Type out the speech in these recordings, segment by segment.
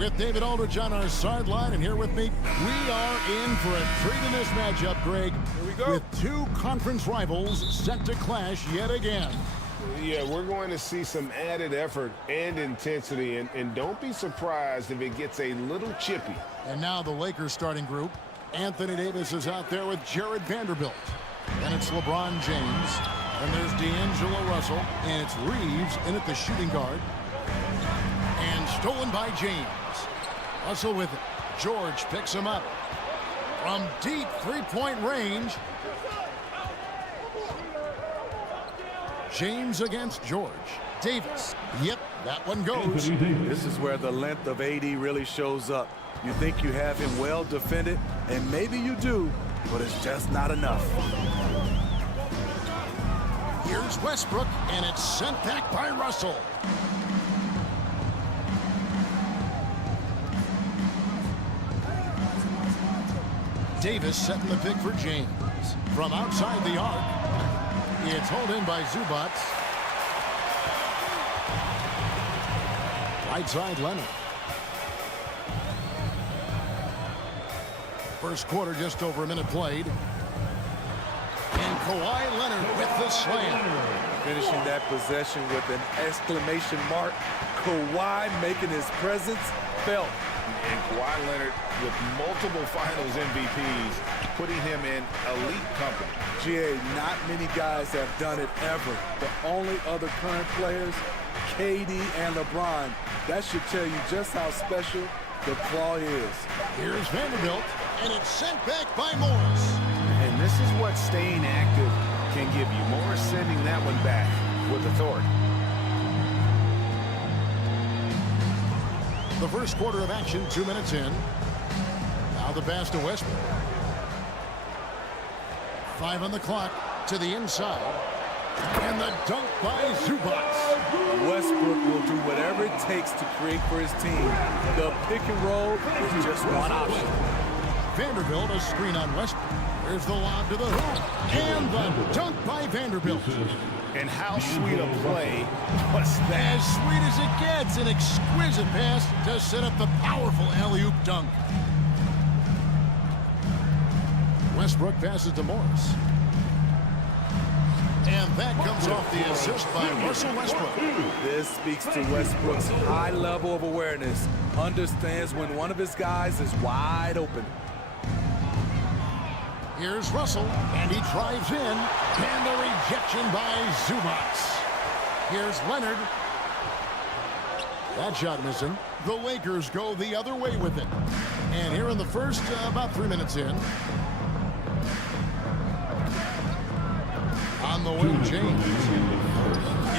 with David Aldridge on our sideline, and here with me, we are in for a treat in this matchup, Greg. Here we go. With two conference rivals set to clash yet again. Yeah, we're going to see some added effort and intensity, and don't be surprised if it gets a little chippy. And now the Lakers starting group. Anthony Davis is out there with Jared Vanderbilt. And it's LeBron James. And there's D'Angelo Russell. And it's Reeves in at the shooting guard. And stolen by James. Russell with it. George picks him up. From deep three-point range. James against George. Davis. Yep, that one goes. This is where the length of AD really shows up. You think you have him well defended, and maybe you do, but it's just not enough. Here's Westbrook, and it's sent back by Russell. Davis setting the pick for James. From outside the arc, it's hauled in by Zubac. Right side, Leonard. First quarter, just over a minute played. And Kawhi Leonard with the slam. Finishing that possession with an exclamation mark. Kawhi making his presence felt. And Kawhi Leonard with multiple finals MVPs, putting him in elite company. GA, not many guys have done it ever. The only other current players, KD and LeBron. That should tell you just how special the claw is. Here's Vanderbilt, and it's sent back by Morris. And this is what staying active can give you. Morris sending that one back with authority. The first quarter of action, 2 minutes in. Now the pass to Westbrook. 5 on the clock, to the inside. And the dunk by Zubac. Westbrook will do whatever it takes to create for his team. The pick and roll is just one option. Vanderbilt, a screen on Westbrook. There's the lob to the hoop. And the dunk by Vanderbilt. And how sweet a play was that? As sweet as it gets, an exquisite pass to set up the powerful alley-oop dunk. Westbrook passes to Morris. And that comes off the assist by Russell Westbrook. This speaks to Westbrook's high level of awareness. Understands when one of his guys is wide open. Here's Russell, and he drives in, and the rejection by Zubac. Here's Leonard. That shot missing. The Lakers go the other way with it. And here in the first, about 3 minutes in. On the wing, James.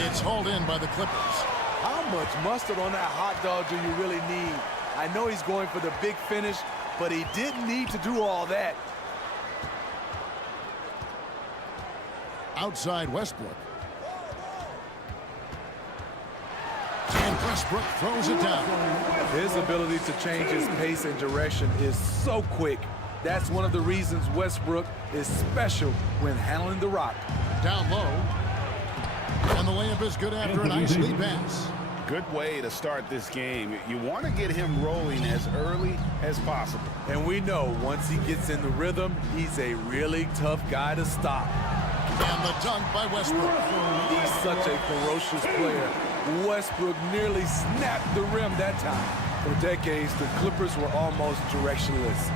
It's hauled in by the Clippers. How much mustard on that hot dog do you really need? I know he's going for the big finish, but he didn't need to do all that. Outside Westbrook. And Westbrook throws it down. His ability to change his pace and direction is so quick. That's one of the reasons Westbrook is special when handling the rock. Down low. And the layup is good after an ice lead pass. Good way to start this game. You want to get him rolling as early as possible. And we know once he gets in the rhythm, he's a really tough guy to stop. And the dunk by Westbrook. He's such a ferocious player. Westbrook nearly snapped the rim that time. For decades, the Clippers were almost directionless.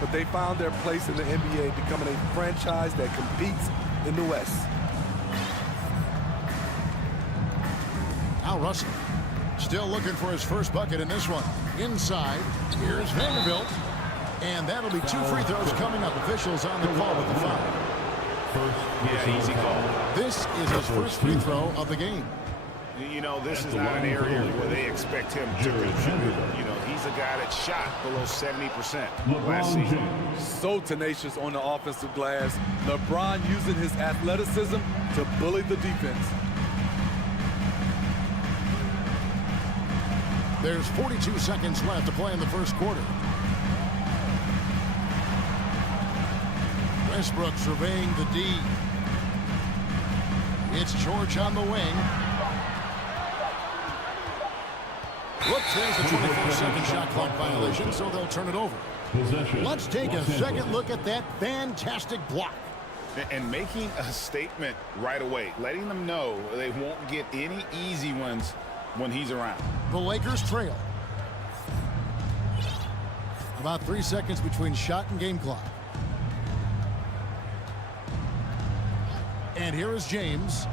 But they found their place in the NBA, becoming a franchise that competes in the West. Now Russell. Still looking for his first bucket in this one. Inside, here's Vanderbilt. And that'll be 2 free throws coming up. Officials on the call with the foul. Yeah, easy call. This is his first free throw of the game. You know, this is not an area where they expect him to contribute. You know, he's a guy that shot below 70% last season. So tenacious on the offensive glass. LeBron using his athleticism to bully the defense. There's 42 seconds left to play in the first quarter. Westbrook surveying the D. It's George on the wing. Whoops, there's the 24-second shot clock violation, so they'll turn it over. Let's take a second look at that fantastic block. And making a statement right away, letting them know they won't get any easy ones when he's around. The Lakers trail. About 3 seconds between shot and game clock. And here is James.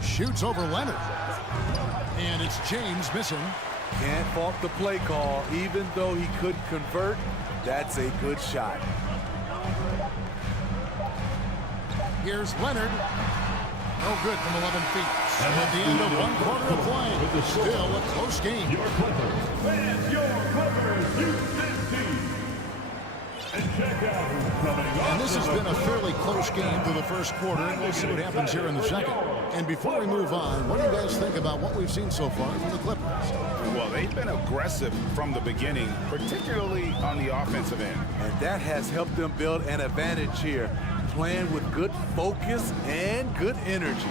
Shoots over Leonard. And it's James missing. Can't fault the play call. Even though he couldn't convert, that's a good shot. Here's Leonard. No good from 11 feet. So at the end of one quarter of play, still a close game. Your Clippers. And your Clippers Houston team. And check out who's coming up. And this has been a fairly close game through the first quarter, and we'll see what happens here in the second. And before we move on, what do you guys think about what we've seen so far from the Clippers? Well, they've been aggressive from the beginning, particularly on the offensive end. And that has helped them build an advantage here, playing with good focus and good energy.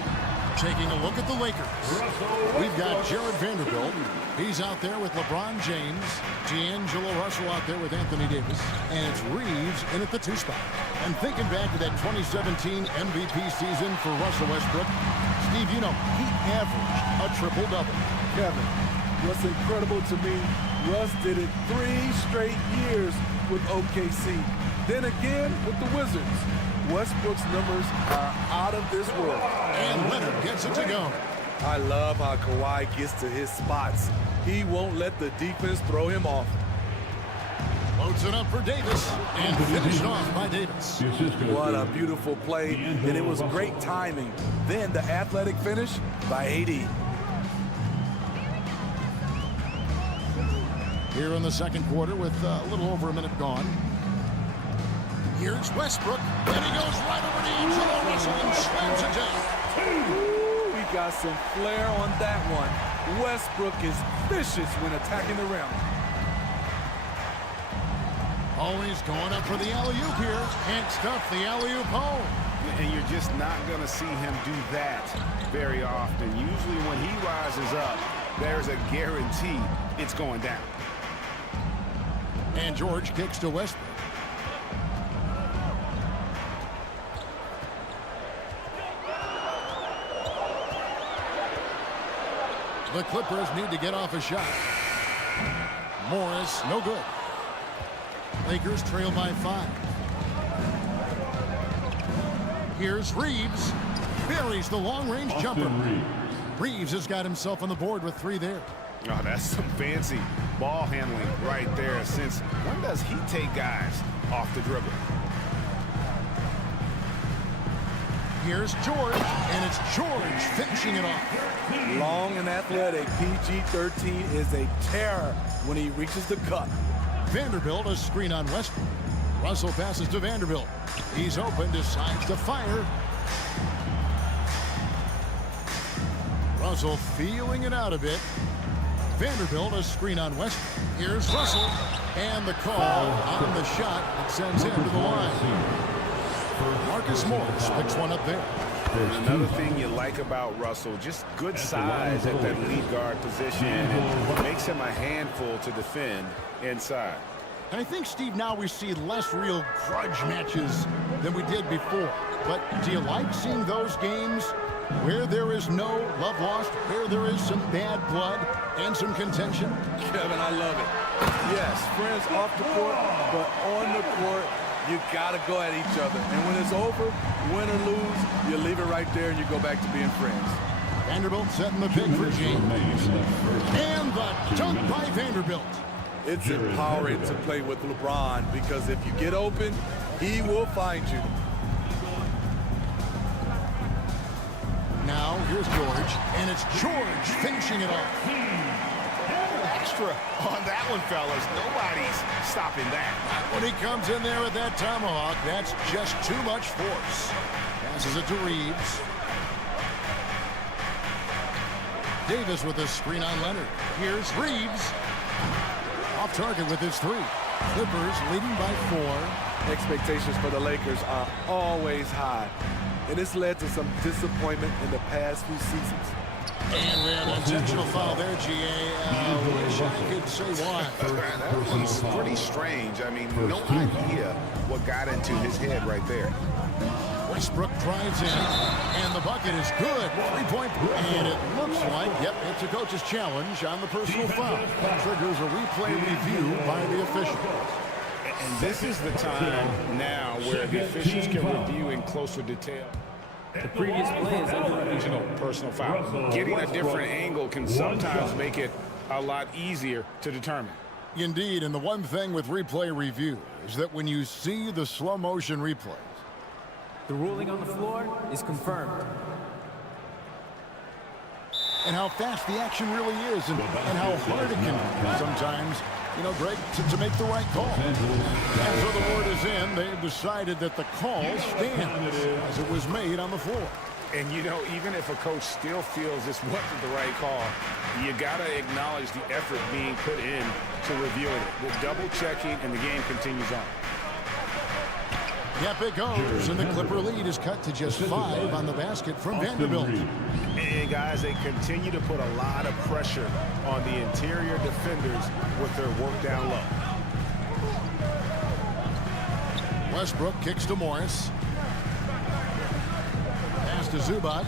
Taking a look at the Lakers. We've got Jared Vanderbilt. He's out there with LeBron James. D'Angelo Russell out there with Anthony Davis. And it's Reeves in at the 2 spot. And thinking back to that 2017 MVP season for Russell Westbrook, Steve, you know, he averaged a triple-double. Kevin, what's incredible to me, Russ did it 3 straight years with OKC. Then again with the Wizards. Westbrook's numbers are out of this world. And Leonard gets it to go. I love how Kawhi gets to his spots. He won't let the defense throw him off. Loads it up for Davis and finished off by Davis. What a beautiful play, and it was great timing. Then the athletic finish by AD. Here in the second quarter with a little over a minute gone. Here's Westbrook, and he goes right over D'Angelo Russell and slams it down. Ooh, we got some flair on that one. Westbrook is vicious when attacking the rim. Always going up for the alley-oop here. Can't stuff the alley-oop home. And you're just not going to see him do that very often. Usually when he rises up, there's a guarantee it's going down. And George kicks to Westbrook. The Clippers need to get off a shot. Morris, no good. Lakers trail by 5. Here's Reeves. Buries the long-range jumper. Reeves has got himself on the board with 3 there. Oh, that's some fancy ball handling right there. Since when does he take guys off the dribble? Here's George, and it's George finishing it off. Long and athletic, PG-13 is a terror when he reaches the cup. Vanderbilt, a screen on Westbrook. Russell passes to Vanderbilt. He's open, decides to fire. Russell feeling it out a bit. Vanderbilt, a screen on Westbrook. Here's Russell, and the call on the shot that sends him to the line. Marcus Morris picks one up there. Another thing you like about Russell, just good size at that lead guard position, and makes him a handful to defend inside. And I think, Steve, now we see less real grudge matches than we did before. But do you like seeing those games where there is no love lost, where there is some bad blood and some contention? Kevin, I love it. Yes, friends off the court, but on the court, you got to go at each other. And when it's over, win or lose, you leave it right there and you go back to being friends. Vanderbilt setting the pick for James. And the dunk by Vanderbilt. It's empowering to play with LeBron because if you get open, he will find you. Now, here's George, and it's George finishing it off. Extra on that one, fellas. Nobody's stopping that. When he comes in there with that tomahawk, that's just too much force. Passes it to Reeves. Davis with a screen on Leonard. Here's Reeves. Off target with his 3. Clippers leading by 4. Expectations for the Lakers are always high, and it's led to some disappointment in the past few seasons. And we have an intentional foul there, GA. Wish I could say why. That one's pretty strange. I mean, no idea what got into his head right there. Westbrook drives in, and the bucket is good. 3-point, and it looks like, yep, it's a coach's challenge on the personal foul. That triggers a replay review by the official. And this is the time now where the officials can review in closer detail. The previous play is under review. Personal foul. Getting a different angle can sometimes make it a lot easier to determine. Indeed, and the one thing with replay review is that when you see the slow motion replays, The ruling on the floor is confirmed. and how fast the action really is, and how hard it can be sometimes, you know, Greg, to make the right call. And so the word is in. They've decided that the call stands as it was made on the floor. And, you know, even if a coach still feels this wasn't the right call, you got to acknowledge the effort being put in to reviewing it. The double checking, and the game continues on. Yep, it goes, and the Clipper lead is cut to just 5 on the basket from Vanderbilt. And, guys, they continue to put a lot of pressure on the interior defenders with their work down low. Westbrook kicks to Morris. Pass to Zubac.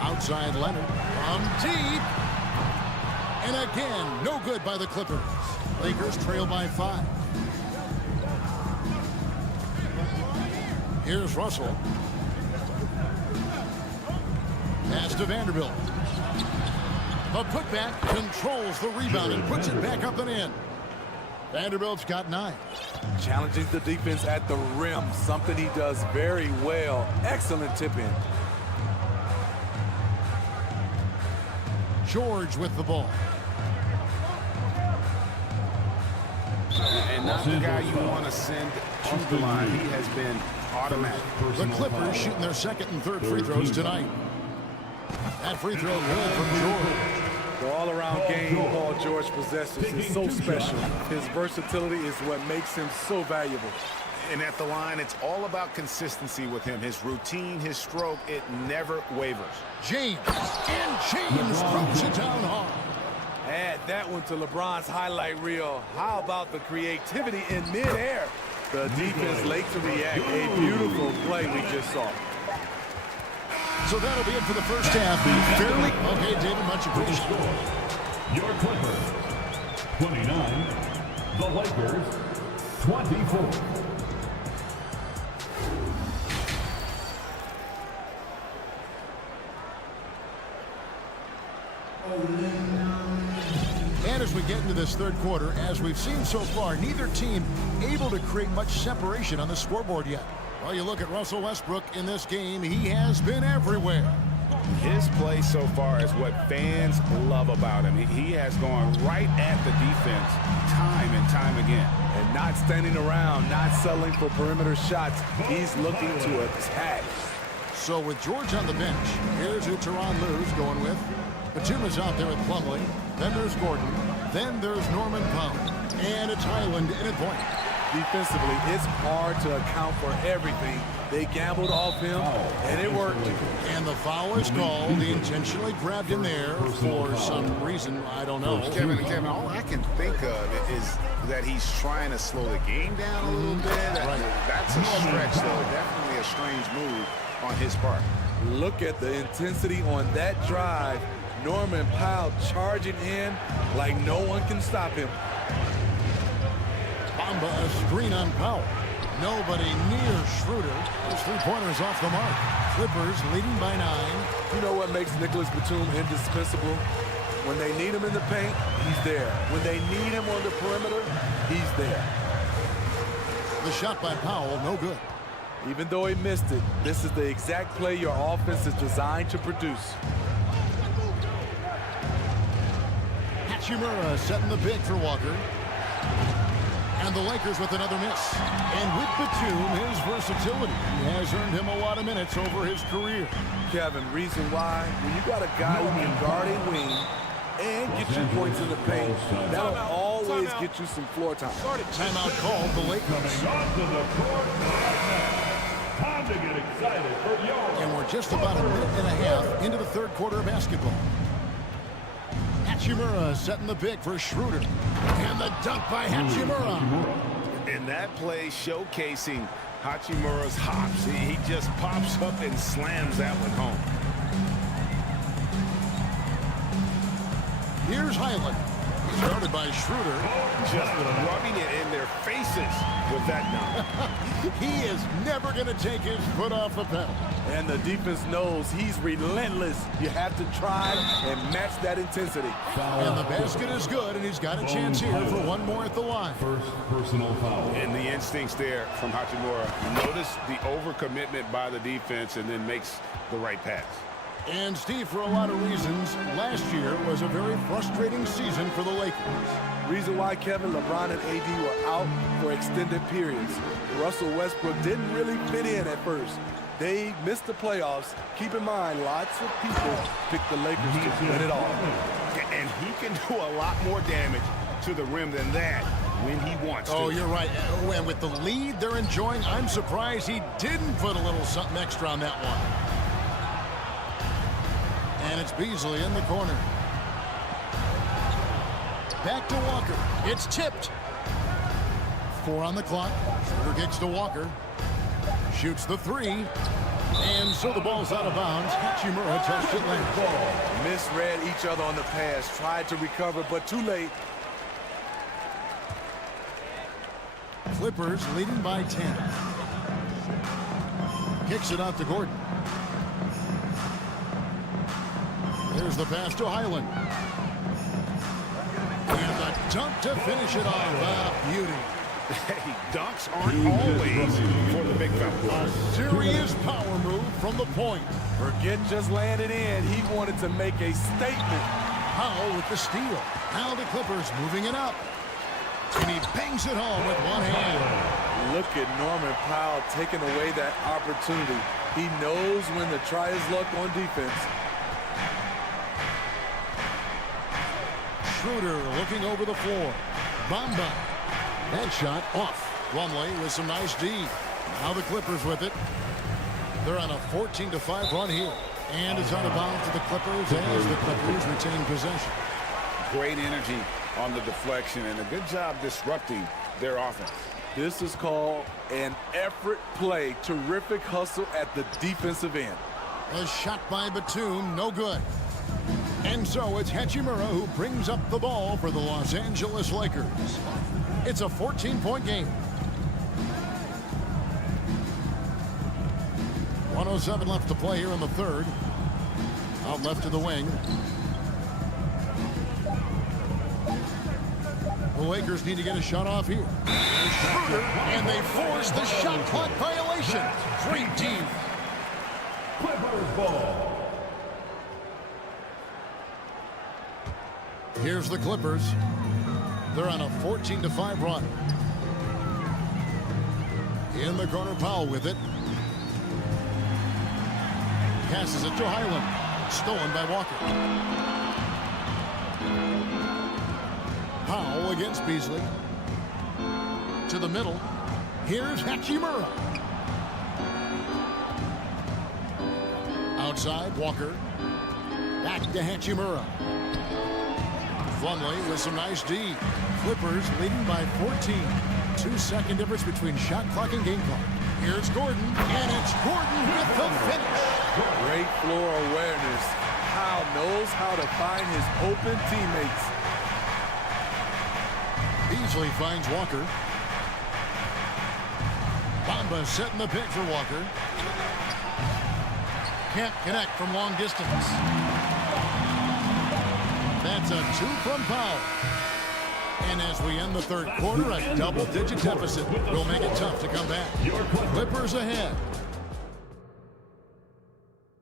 Outside Leonard from deep. And again, no good by the Clippers. Lakers trail by 5. Here's Russell. Pass to Vanderbilt. The putback controls the rebound and puts it back up and in. Vanderbilt's got 9. Challenging the defense at the rim, something he does very well. Excellent tip in. George with the ball. And not the guy you want to send to the line. He has been automatic. The Clippers shooting their second and third free throws tonight. That free throw good from George. The all-around game Paul George possesses is so special. His versatility is what makes him so valuable. And at the line, it's all about consistency with him. His routine, his stroke, it never wavers. James. And James throws it down hard. Add that one to LeBron's highlight reel. How about the creativity in midair? The defense late to react. A beautiful play we just saw. So that'll be it for the first half. Fairly. Okay, David, much appreciated. Your Clippers, 29. The Lakers, 24. And as we get into this third quarter, as we've seen so far, neither team able to create much separation on the scoreboard yet. Well, you look at Russell Westbrook in this game, he has been everywhere. His play so far is what fans love about him. He has gone right at the defense time and time again. And not standing around, not settling for perimeter shots. He's looking to attack. So with George on the bench, here's who Tyronn Lue's going with. Batum is out there with Plumlee. Then there's Gordon. Then there's Norman Powell. And it's Highland in at point. Defensively, it's hard to account for everything. They gambled off him, and it worked. And the foul is called. He intentionally grabbed him there for some reason. I don't know. Kevin, all I can think of is that he's trying to slow the game down a little bit. Right. That's a stretch, though. Definitely a strange move on his part. Look at the intensity on that drive. Norman Powell charging in like no one can stop him. Bamba, a screen on Powell. Nobody near Schroeder. His three-pointer is off the mark. Clippers leading by 9. You know what makes Nicholas Batum indispensable? When they need him in the paint, he's there. When they need him on the perimeter, he's there. The shot by Powell, no good. Even though he missed it, this is the exact play your offense is designed to produce. Hachimura setting the pick for Walker. And the Lakers with another miss. And with Batum, his versatility has earned him a lot of minutes over his career. Kevin, reason why? When you got a guy who can guard a wing and get you points in the paint, that'll always get you some floor time. Timeout called the Lakers. Coming onto the court right now, time to get excited for your... And we're just about a minute and a half into the third quarter of basketball. Hachimura setting the pick for Schroeder. And the dunk by Hachimura. And that play showcasing Hachimura's hops. He just pops up and slams that one home. Here's Highland. Started by Schroeder. Just rubbing it in their faces with that dunk. He is never going to take his foot off the pedal. And the defense knows he's relentless. You have to try and match that intensity. And the basket is good, and he's got a chance here for one more at the line. First personal foul. And the instincts there from Hachimura. Notice the overcommitment by the defense and then makes the right pass. And Steve, for a lot of reasons, last year was a very frustrating season for the Lakers. Reason why Kevin, LeBron, and AD were out for extended periods. Russell Westbrook didn't really fit in at first. They missed the playoffs. Keep in mind, lots of people picked the Lakers to win it all. And he can do a lot more damage to the rim than that when he wants to. Oh, you're right. And with the lead they're enjoying, I'm surprised he didn't put a little something extra on that one. And it's Beasley in the corner. Back to Walker. It's tipped. 4 on the clock. Schroeder kicks to Walker. Shoots the 3. And so the ball's out of bounds. Hachimura touched it late. Misread each other on the pass. Tried to recover, but too late. Clippers leading by 10. Kicks it out to Gordon. There's the pass to Highland. And a dunk to finish it off. Beauty. Hey, dunks aren't always for the big fella. A serious power move from the point. Forget just landed in. He wanted to make a statement. Powell with the steal. Now the Clippers moving it up. And he bangs it home with one hand. Look at Norman Powell taking away that opportunity. He knows when to try his luck on defense. Schroeder looking over the floor. Bamba. That shot off. Plumlee with some nice D. Now the Clippers with it. They're on a 14-5 run here. And it's out of bounds to the Clippers as the Clippers retain possession. Great energy on the deflection and a good job disrupting their offense. This is called an effort play. Terrific hustle at the defensive end. A shot by Batum, no good. And so it's Hachimura who brings up the ball for the Los Angeles Lakers. It's a 14-point game. 1:07 left to play here in the third. Out left to the wing. The Lakers need to get a shot off here. And they force the shot clock violation. Great team. Clippers ball. Here's the Clippers. They're on a 14-5 run. In the corner, Powell with it. Passes it to Highland. Stolen by Walker. Powell against Beasley. To the middle. Here's Hachimura. Outside, Walker. Back to Hachimura. Plumlee with some nice D. Clippers leading by 14. 2-second difference between shot clock and game clock. Here's Gordon, and it's Gordon with the finish. Great floor awareness. Powell knows how to find his open teammates. Beasley finds Walker. Bamba setting the pick for Walker. Can't connect from long distance. That's a 2 from Powell. And as we end the third quarter, a double-digit deficit will make it tough to come back. Clippers ahead.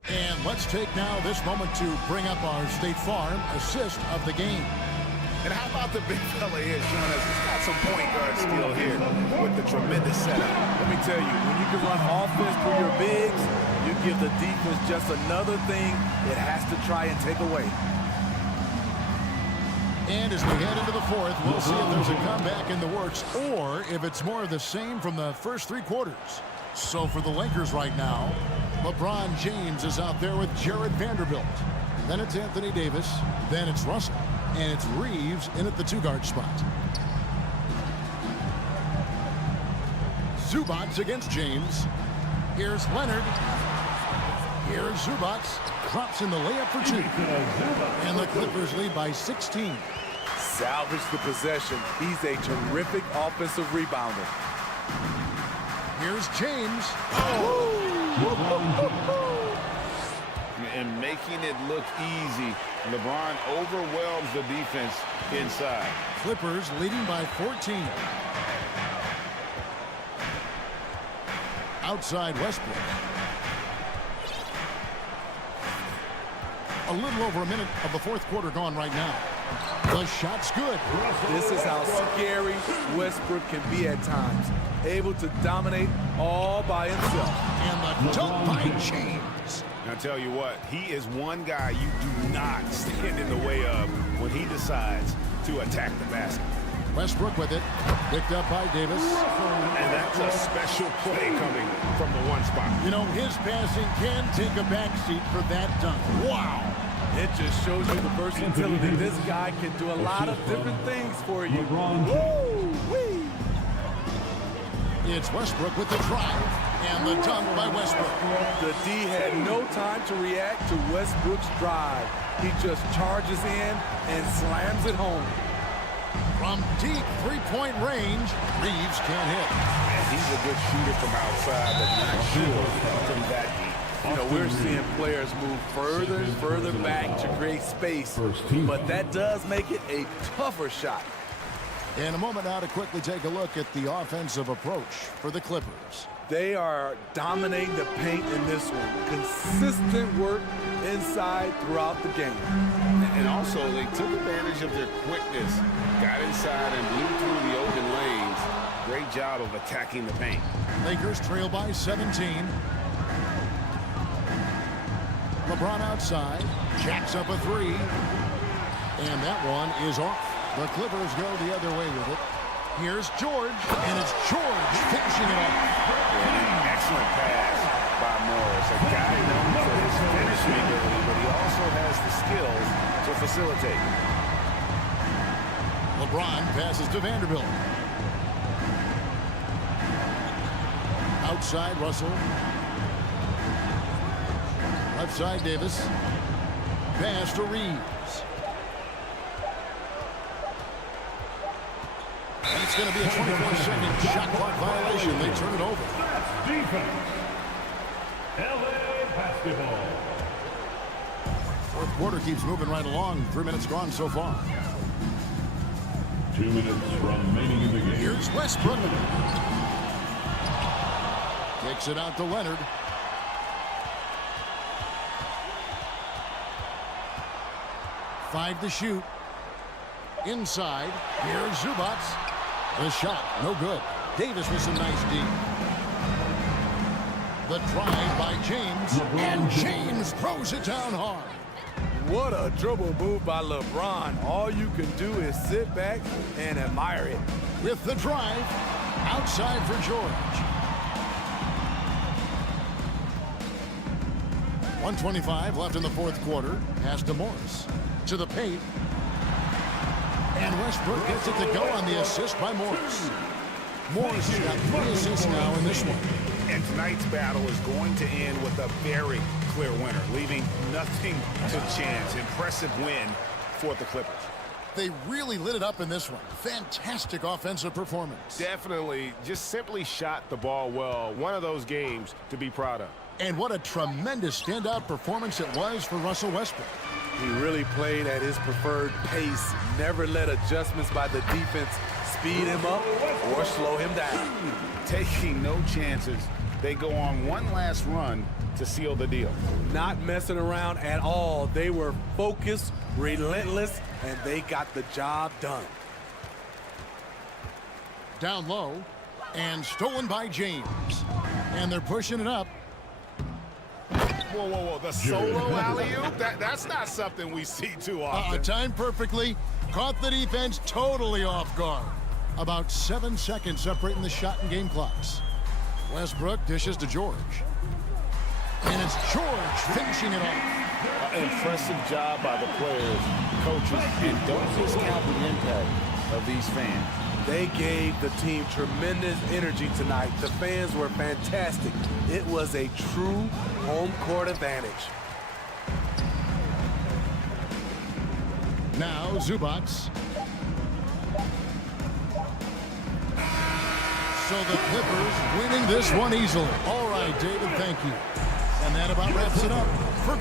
And let's take now this moment to bring up our State Farm assist of the game. And how about the big fella here, Sean? He's got some point guard skill here with the tremendous setup. Let me tell you, when you can run offense through your bigs, you give the defense just another thing it has to try and take away. And as we head into the fourth, we'll see if there's a comeback in the works or if it's more of the same from the first 3 quarters. So for the Lakers right now, LeBron James is out there with Jared Vanderbilt. Then it's Anthony Davis. Then it's Russell. And it's Reeves in at the two-guard spot. Zubats against James. Here's Leonard. Here's Zubats. Drops in the layup for two. And the Clippers lead by 16. Salvage the possession. He's a terrific offensive rebounder. Here's James. And making it look easy, LeBron overwhelms the defense inside. Clippers leading by 14. Outside Westbrook. A little over a minute of the fourth quarter gone right now. The shot's good. This is how scary Westbrook can be at times. Able to dominate all by himself. And the dunk by James. I'll tell you what, he is one guy you do not stand in the way of when he decides to attack the basket. Westbrook with it. Picked up by Davis. And that's a special play coming from the one spot. You know, his passing can take a backseat for that dunk. Wow. It just shows you the versatility. This guy can do a lot of different things for you. Woo-wee. It's Westbrook with the drive. And the dunk by Westbrook. The D had no time to react to Westbrook's drive. He just charges in and slams it home. From deep three-point range, Reeves can't hit. And he's a good shooter from outside, but not sure from that deep. You know, we're seeing players move further and further back to create space, but that does make it a tougher shot. In a moment now to quickly take a look at the offensive approach for the Clippers. They are dominating the paint in this one. Consistent work inside throughout the game. And also, they took advantage of their quickness, got inside and blew through the open lanes. Great job of attacking the paint. Lakers trail by 17. LeBron outside, jacks up a three. And that one is off. The Clippers go the other way with it. Here's George, and it's George finishing it off. An excellent pass by Morris. A guy known for his finishing ability, but he also has the skills to facilitate. LeBron passes to Vanderbilt. Outside Russell. Left side Davis. Pass to Reeves. And it's going to be a 24-second shot clock violation. They turn it over. Defense. LA basketball. Fourth quarter keeps moving right along. 3 minutes gone so far. 2 minutes remaining in the game. Here's Westbrook. Takes it out to Leonard. Five to shoot. Inside. Here's Zubats. The shot, no good. Davis with some nice D. The drive by James. And James throws it down hard. What a dribble move by LeBron. All you can do is sit back and admire it. With the drive. Outside for George. 1:25 left in the fourth quarter. Pass to Morris. To the paint. And Westbrook gets it to go on the assist by Morris. Morris has got 3 assists now in this one. And tonight's battle is going to end with a very clear winner, leaving nothing to chance. Impressive win for the Clippers. They really lit it up in this one. Fantastic offensive performance. Definitely just simply shot the ball well. One of those games to be proud of. And what a tremendous standout performance it was for Russell Westbrook. He really played at his preferred pace. Never let adjustments by the defense speed him up or slow him down. Taking no chances. They go on one last run to seal the deal. Not messing around at all. They were focused, relentless, and they got the job done. Down low and stolen by James. And they're pushing it up. Whoa, whoa, whoa. The solo alley-oop? That's not something we see too often. Timed perfectly. Caught the defense totally off guard. About 7 seconds separating the shot and game clocks. Westbrook dishes to George. And it's George finishing it off. Impressive job by the players, coaches, and don't discount the impact of these fans. They gave the team tremendous energy tonight. The fans were fantastic. It was a true home court advantage. Now Zubac. So the Clippers winning this one easily. All right, David, thank you. And that about wraps it up for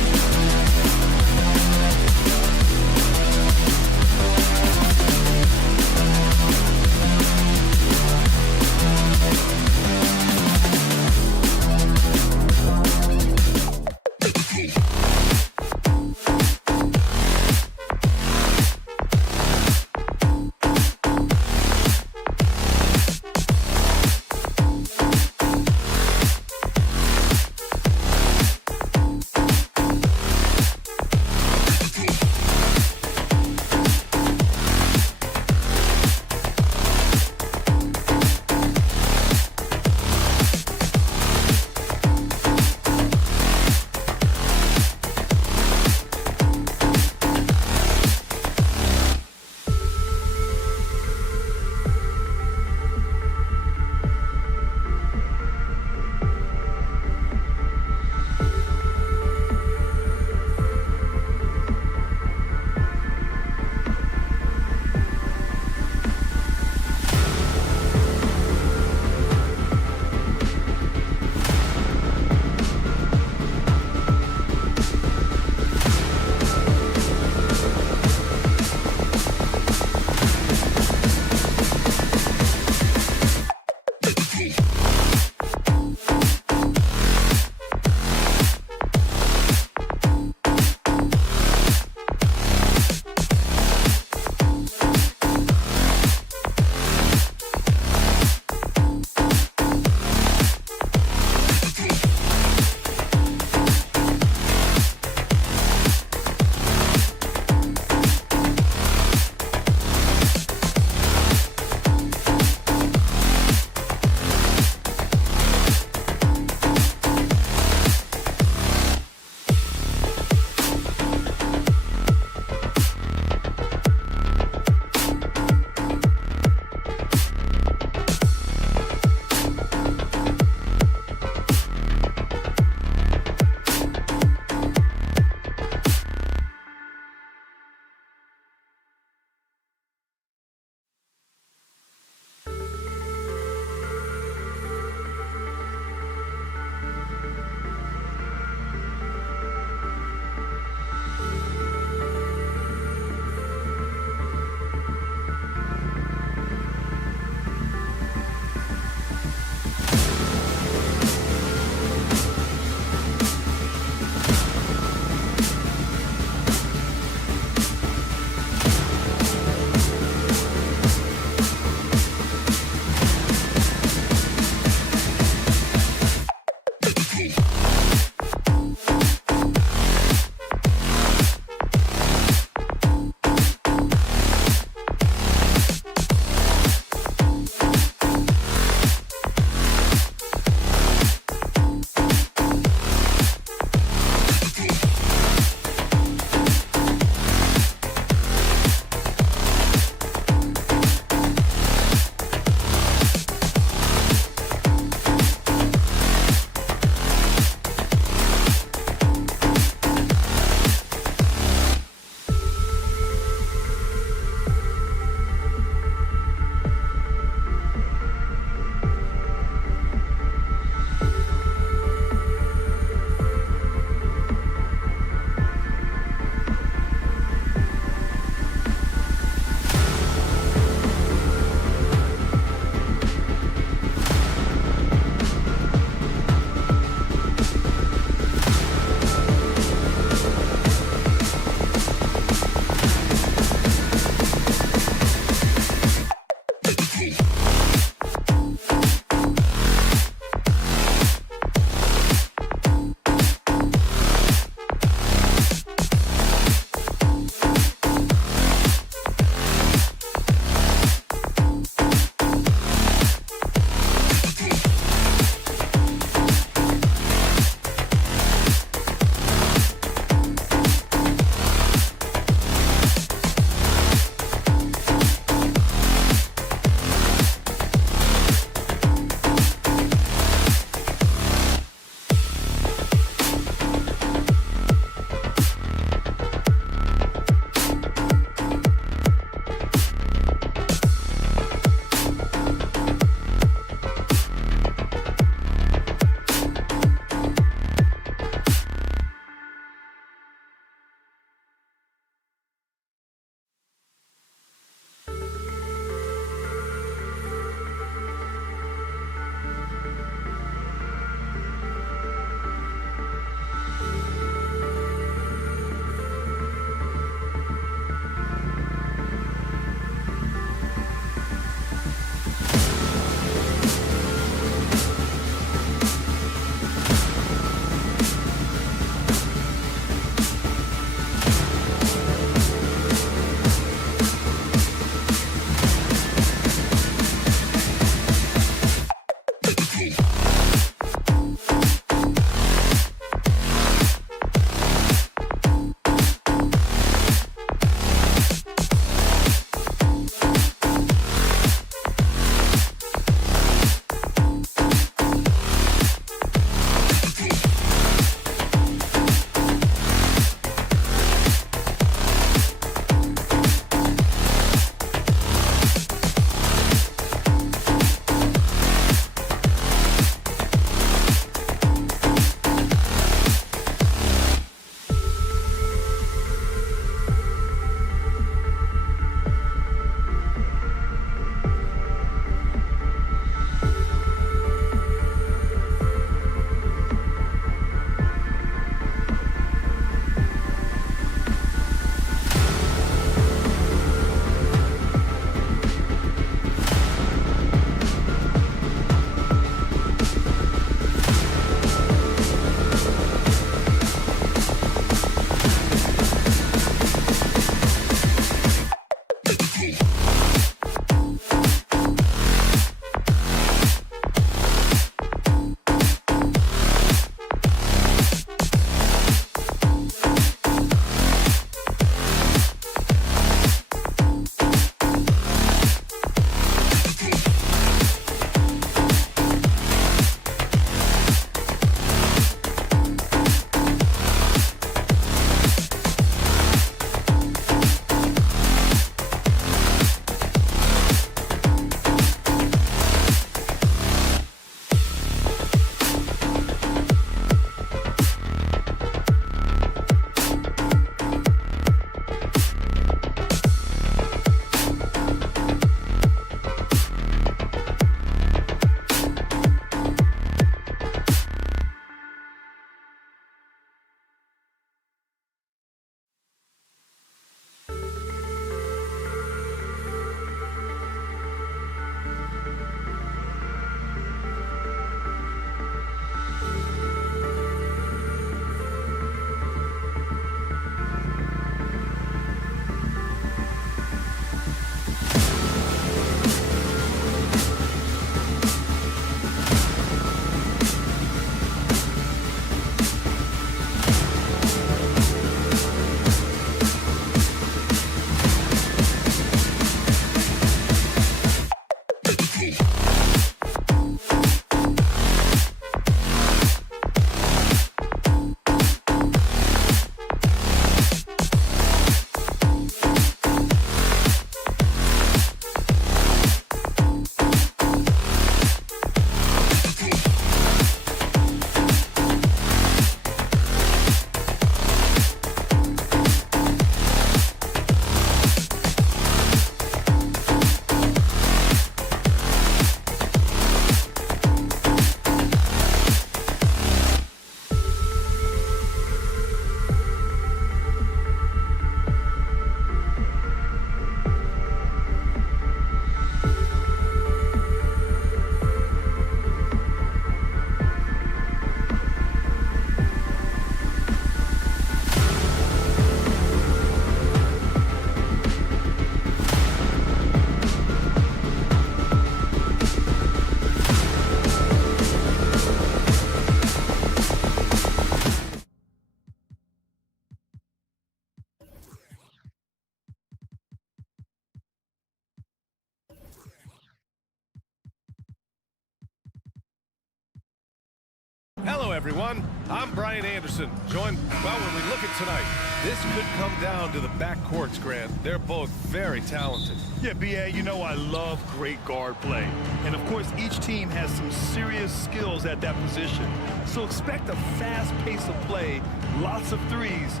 everyone. I'm Brian Anderson, joined, well, when we look at tonight, this could come down to the backcourts, Grant. They're both very talented. Yeah, B.A., you know I love great guard play. And, of course, each team has some serious skills at that position. So expect a fast pace of play, lots of threes.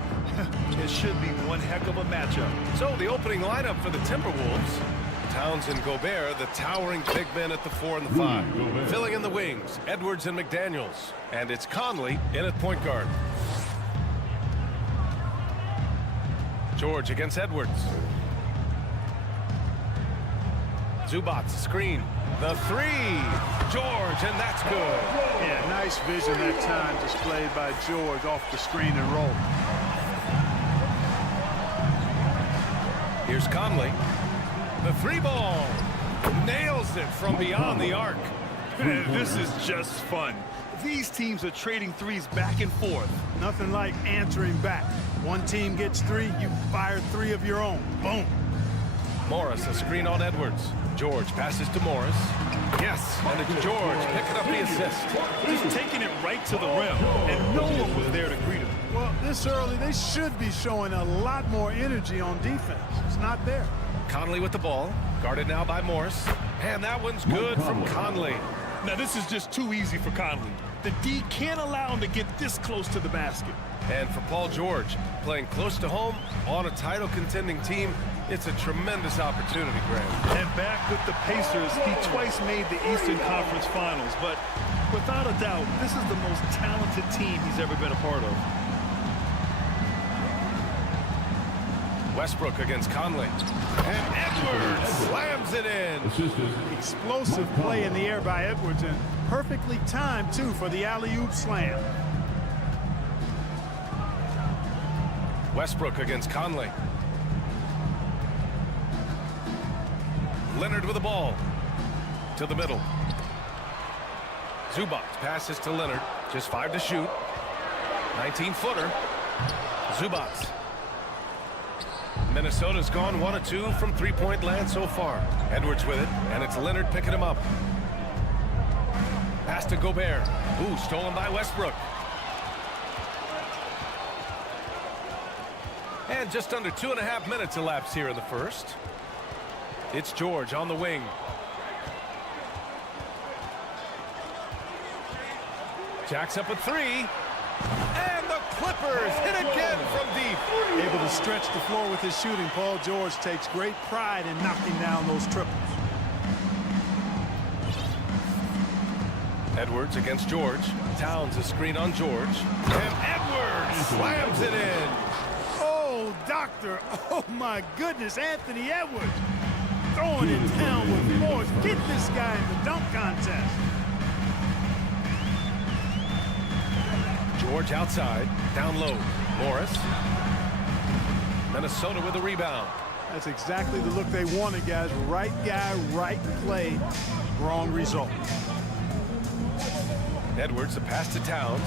It should be one heck of a matchup. So the opening lineup for the Timberwolves. Towns and Gobert, the towering big men at the 4 and the 5. Filling in the wings, Edwards and McDaniels. And it's Conley in at point guard. George against Edwards. Zubac, screen. The 3. George, and that's good. Yeah, nice vision that time displayed by George off the screen and roll. Here's Conley. The 3 ball. Nails it from beyond the arc. This is just fun. These teams are trading threes back and forth. Nothing like answering back. One team gets 3, you fire 3 of your own. Boom. Morris, a screen on Edwards. George passes to Morris. Yes, and it's George picking up the assist. He's taking it right to the rim, and no one was there to greet him. Well, this early, they should be showing a lot more energy on defense. It's not there. Conley with the ball, guarded now by Morris. And that one's good from Conley. Now, this is just too easy for Conley. The D can't allow him to get this close to the basket. And for Paul George, playing close to home on a title-contending team, it's a tremendous opportunity, Grant. And back with the Pacers, he twice made the Eastern Conference Finals. But without a doubt, this is the most talented team he's ever been a part of. Westbrook against Conley. And Edwards slams it in. Explosive play in the air by Edwards, and perfectly timed, too, for the alley-oop slam. Westbrook against Conley. Leonard with the ball. To the middle. Zubac passes to Leonard. Just 5 to shoot. 19-footer. Zubac. Minnesota's gone 1 of 2 from three-point land so far. Edwards with it, and it's Leonard picking him up. Pass to Gobert. Ooh, stolen by Westbrook. And just under 2.5 minutes elapsed here in the first. It's George on the wing. Jacks up a 3. And the Clippers hit again from deep. Able to stretch the floor with his shooting. Paul George takes great pride in knocking down those triples. Edwards against George. Towns a screen on George. And Edwards slams it in. Oh, doctor. Oh, my goodness. Anthony Edwards throwing it down with force. Get this guy in the dunk contest. George outside. Down low. Morris. Minnesota with a rebound. That's exactly the look they wanted, guys. Right guy, right play, wrong result. Edwards, a pass to Towns.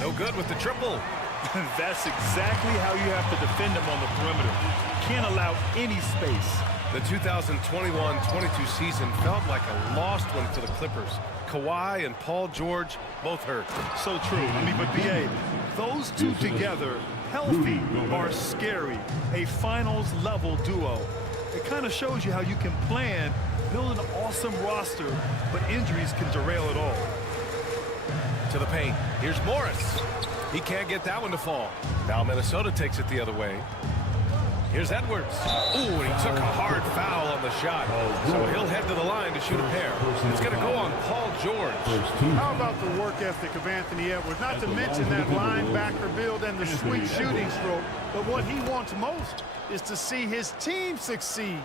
No good with the triple. That's exactly how you have to defend him on the perimeter. Can't allow any space. The 2021-22 season felt like a lost one for the Clippers. Kawhi and Paul George both hurt. So true. I mean, but B.A., those two together, healthy, are scary. A finals-level duo. It kind of shows you how you can plan, build an awesome roster, but injuries can derail it all. To the paint. Here's Morris. He can't get that one to fall. Now Minnesota takes it the other way. Here's Edwards. Ooh, and he took a hard foul on the shot. So he'll head to the line to shoot a pair. It's going to go on Paul George. How about the work ethic of Anthony Edwards? Not to mention that linebacker build and the sweet shooting stroke. But what he wants most is to see his team succeed.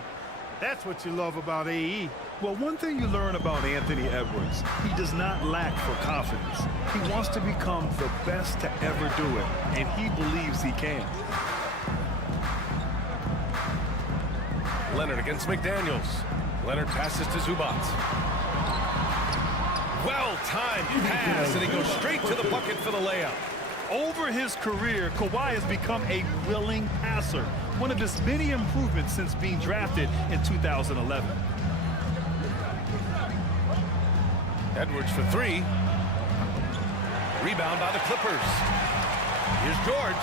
That's what you love about AE. Well, one thing you learn about Anthony Edwards, he does not lack for confidence. He wants to become the best to ever do it, and he believes he can. Leonard against McDaniels. Leonard passes to Zubac. Well-timed pass, and he goes straight to the bucket for the layup. Over his career, Kawhi has become a willing passer, one of his many improvements since being drafted in 2011. Edwards for 3. Rebound by the Clippers. Here's George.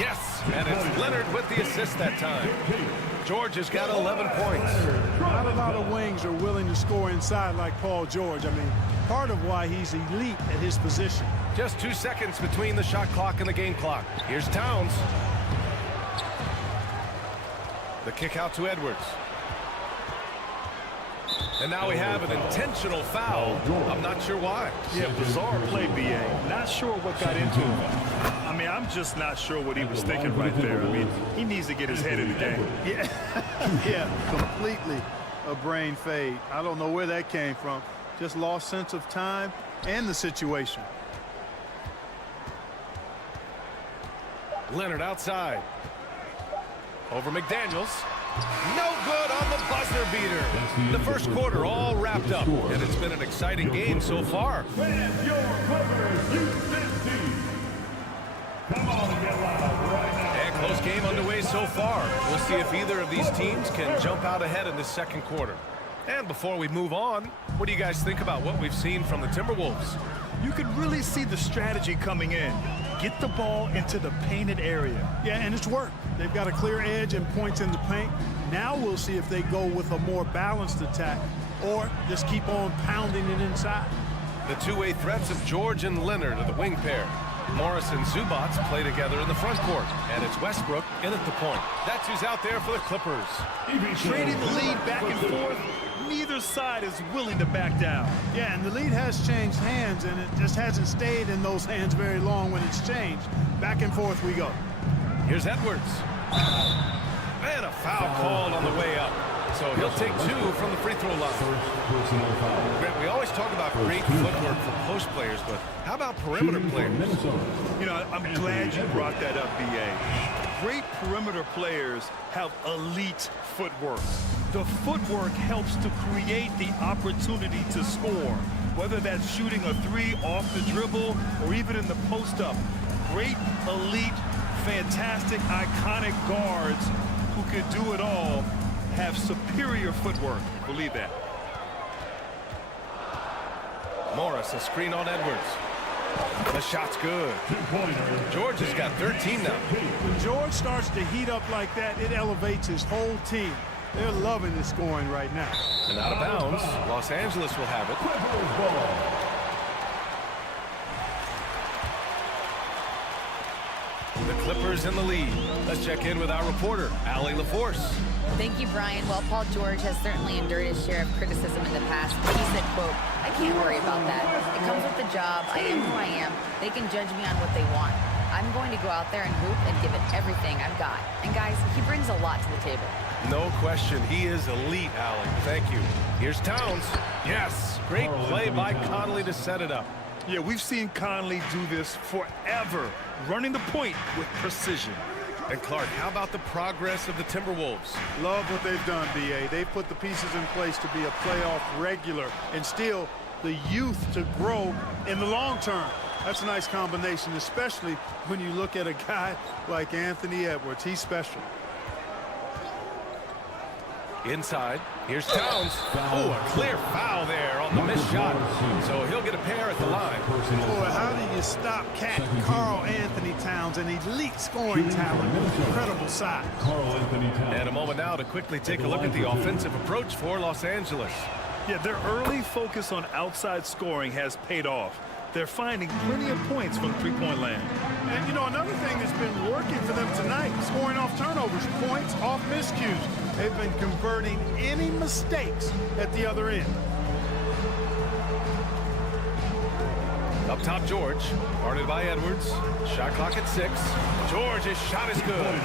Yes, and it's Leonard with the assist that time. George has got 11 points. Not a lot of wings are willing to score inside like Paul George. I mean, part of why he's elite at his position. Just 2 seconds between the shot clock and the game clock. Here's Towns. The kick out to Edwards. And now we have an intentional foul. I'm not sure why. Yeah, bizarre play, B.A. Not sure what got into him. I mean, I'm just not sure what he was thinking right there. I mean, he needs to get his head in the game. Yeah, yeah, completely a brain fade. I don't know where that came from. Just lost sense of time and the situation. Leonard outside. Over McDaniels. No good on the buzzer beater. The first quarter all wrapped up, and it's been an exciting game so far. Fans, your Clippers, Houston team. Come on and get loud right now. And close game underway so far. We'll see if either of these teams can jump out ahead in this second quarter. And before we move on, what do you guys think about what we've seen from the Timberwolves? You can really see the strategy coming in. Get the ball into the painted area. Yeah, and it's worked. They've got a clear edge and points in the paint. Now we'll see if they go with a more balanced attack or just keep on pounding it inside. The two-way threats of George and Leonard are the wing pair. Morris and Zubac play together in the front court, and it's Westbrook in at the point. That's who's out there for the Clippers. Trading the lead back and forth, neither side is willing to back down. Yeah, and the lead has changed hands, and it just hasn't stayed in those hands very long when it's changed. Back and forth we go. Here's Edwards. And a foul called on the way up. So he'll take 2 from the free throw line. Grant, we always talk about great footwork for post players, but how about perimeter players? You know, I'm glad you brought that up, B.A. Great perimeter players have elite footwork. The footwork helps to create the opportunity to score, whether that's shooting a 3 off the dribble or even in the post-up. Great, elite, fantastic, iconic guards who can do it all have superior footwork. Believe that. Morris, a screen on Edwards. The shot's good. George has got 13 now. When George starts to heat up like that, it elevates his whole team. They're loving the scoring right now. And out of bounds, Los Angeles will have it. The Clippers in the lead. Let's check in with our reporter, Allie LaForce. Thank you, Brian. Well, Paul George has certainly endured his share of criticism in the past, but he said, quote, "I can't worry about that. It comes with the job. I am who I am. They can judge me on what they want. I'm going to go out there and hoop and give it everything I've got." And guys, he brings a lot to the table. No question. He is elite, Allie. Thank you. Here's Towns. Yes. Great play by Conley to set it up. Yeah, we've seen Conley do this forever, running the point with precision. And Clark, how about the progress of the Timberwolves? Love what they've done, B.A. They've put the pieces in place to be a playoff regular and still the youth to grow in the long term. That's a nice combination, especially when you look at a guy like Anthony Edwards. He's special. Inside, here's Towns. Oh, a clear foul there on the missed shot. So he'll get a pair at the line. Boy, how do you stop Carl Anthony Towns, an elite scoring talent, incredible size. And a moment now to quickly take a look at the offensive approach for Los Angeles. Yeah, their early focus on outside scoring has paid off. They're finding plenty of points from three-point land. And, you know, another thing that's been working for them tonight, scoring off turnovers, points off miscues. They've been converting any mistakes at the other end. Up top, George, guarded by Edwards. Shot clock at 6. George's shot is good.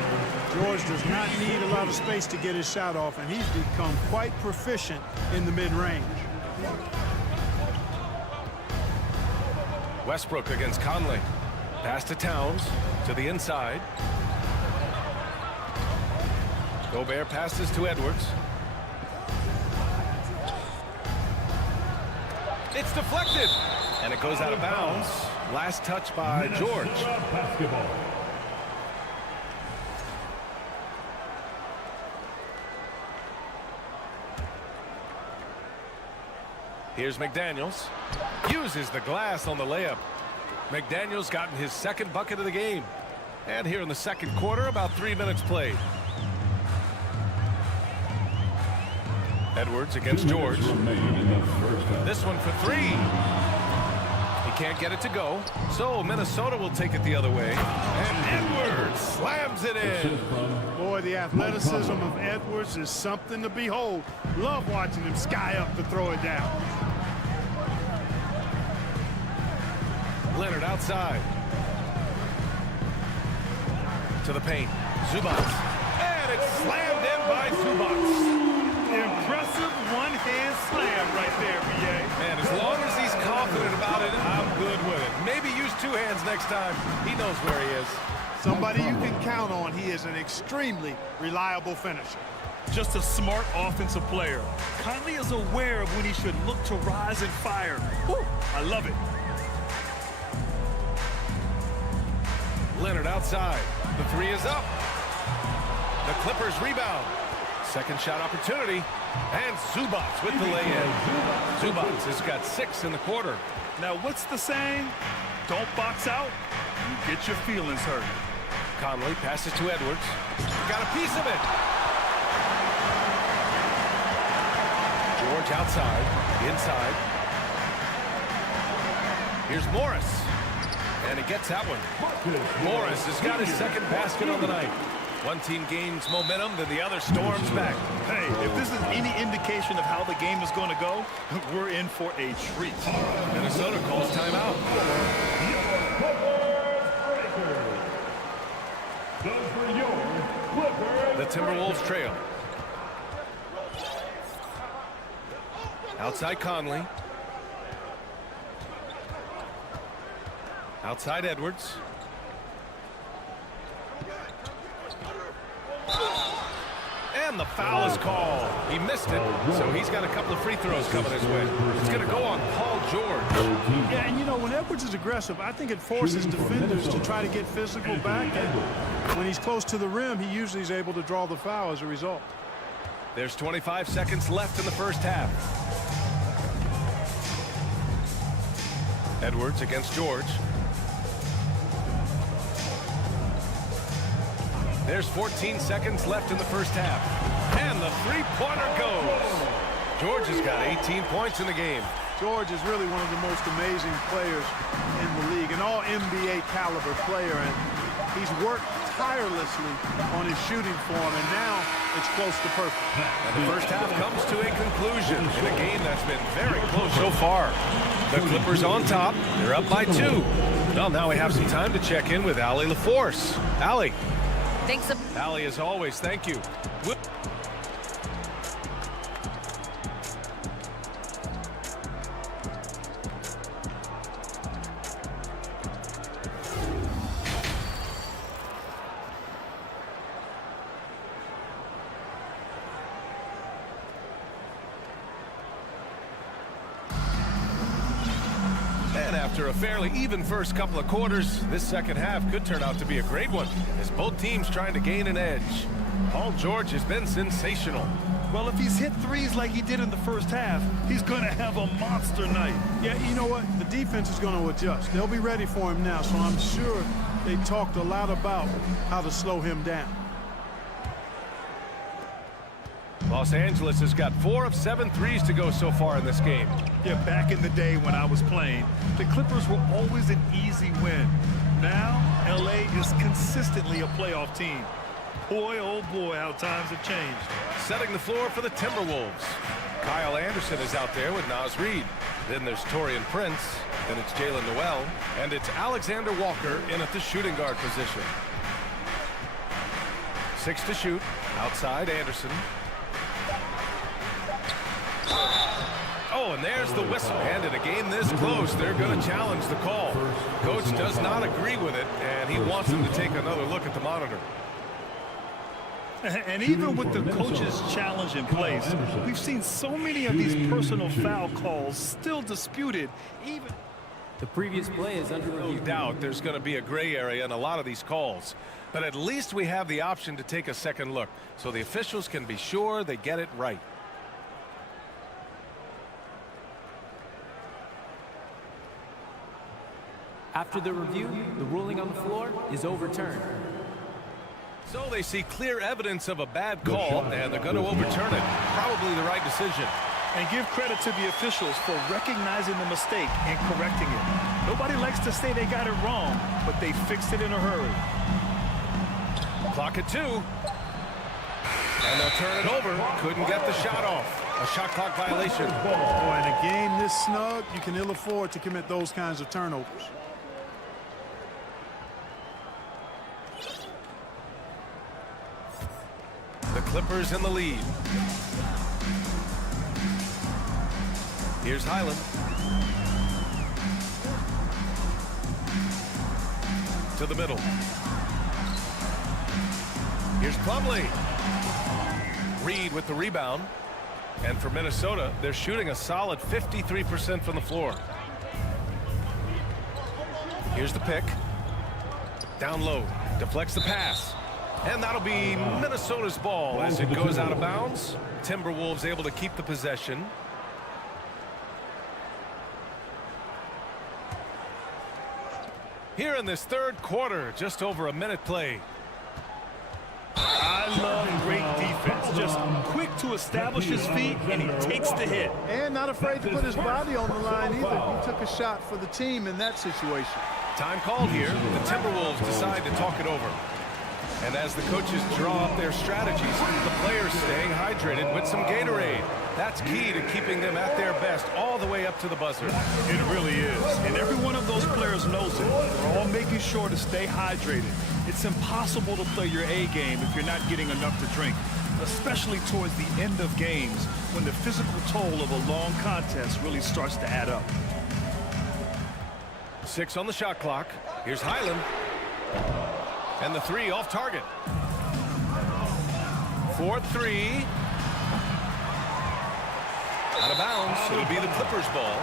George does not need a lot of space to get his shot off, and he's become quite proficient in the mid-range. Westbrook against Conley. Pass to Towns, to the inside. Gobert passes to Edwards. It's deflected, and it goes out of bounds. Last touch by George. Here's McDaniels. Uses the glass on the layup. McDaniel's gotten his second bucket of the game. And here in the second quarter, about 3 minutes played. Edwards against George. This one for three. He can't get it to go, so Minnesota will take it the other way. And Edwards slams it in. Boy, the athleticism of Edwards is something to behold. Love watching him sky up to throw it down. Leonard outside. To the paint. Zubac. And it's slammed in by Zubac. Impressive one-hand slam right there, B.A. Man, as long as he's confident about it, I'm good with it. Maybe use two hands next time. He knows where he is. Somebody you can count on. He is an extremely reliable finisher. Just a smart offensive player. Conley is aware of when he should look to rise and fire. Whew, I love it. Leonard outside. The three is up. The Clippers rebound. Second shot opportunity. And Zubac with the lay-in. Zubac has got 6 in the quarter. Now, what's the saying? Don't box out, you get your feelings hurt. Conley passes to Edwards. Got a piece of it. George outside. Inside. Here's Morris. And he gets that one. Morris has got his second basket on the night. One team gains momentum, then the other storms back. Hey, if this is any indication of how the game is going to go, we're in for a treat. Minnesota calls timeout. The Timberwolves trail. Outside Conley. Outside Edwards. And the foul is called. He missed it, so he's got a couple of free throws coming his way. It's going to go on Paul George. Yeah, and you know, when Edwards is aggressive, I think it forces defenders to try to get physical back. And when he's close to the rim, he usually is able to draw the foul as a result. There's 25 seconds left in the first half. Edwards against George. There's 14 seconds left in the first half. And the three-pointer goes. George has got 18 points in the game. George is really one of the most amazing players in the league, an all-NBA caliber player, and he's worked tirelessly on his shooting form, and now it's close to perfect. And the first half comes to a conclusion in a game that's been very close so far. The Clippers on top. They're up by 2. Well, now we have some time to check in with Allie LaForce. Allie. Thanks. Allie, as always, thank you. And after a fairly even first couple of quarters, this second half could turn out to be a great one, as both teams trying to gain an edge. Paul George has been sensational. Well, if he's hit threes like he did in the first half, he's going to have a monster night. Yeah, you know what? The defense is going to adjust. They'll be ready for him now, so I'm sure they talked a lot about how to slow him down. Los Angeles has got 4 of 7 threes to go so far in this game. Yeah, back in the day when I was playing, the Clippers were always an easy win. Now, L.A. is consistently a playoff team. Boy, oh boy, how times have changed. Setting the floor for the Timberwolves. Kyle Anderson is out there with Naz Reid. Then there's Taurean Prince. Then it's Jalen Noel. And it's Alexander Walker in at the shooting guard position. 6 to shoot. Outside Anderson. Oh, and there's the whistle. And in a game this close, they're going to challenge the call. Coach does not agree with it, and he wants him to take another look at the monitor. And even with the coach's challenge in place, we've seen so many of these personal foul calls still disputed. Even the previous play is under review. No doubt there's going to be a gray area in a lot of these calls. But at least we have the option to take a second look, so the officials can be sure they get it right. After the review, the ruling on the floor is overturned. So they see clear evidence of a bad call, and they're going to overturn it. Probably the right decision. And give credit to the officials for recognizing the mistake and correcting it. Nobody likes to say they got it wrong, but they fixed it in a hurry. Clock at 2. And they'll turn it over. Couldn't get the shot off. A shot clock violation. Boy, in a game this snug, you can ill afford to commit those kinds of turnovers. The Clippers in the lead. Here's Highland. To the middle. Here's Plumlee. Reed with the rebound. And for Minnesota, they're shooting a solid 53% from the floor. Here's the pick. Down low. Deflects the pass. And that'll be Minnesota's ball as it goes out of bounds. Timberwolves able to keep the possession. Here in this third quarter, just over a minute play. I love great defense. Just quick to establish his feet, and he takes the hit. And not afraid to put his body on the line either. He took a shot for the team in that situation. Time called here. The Timberwolves decide to talk it over. And as the coaches draw up their strategies, the players staying hydrated with some Gatorade. That's key to keeping them at their best all the way up to the buzzer. It really is. And every one of those players knows it. They're all making sure to stay hydrated. It's impossible to play your A game if you're not getting enough to drink, especially towards the end of games when the physical toll of a long contest really starts to add up. 6 on the shot clock. Here's Highland. And the 3 off target. 4-3. Out of bounds. It'll be the Clippers ball.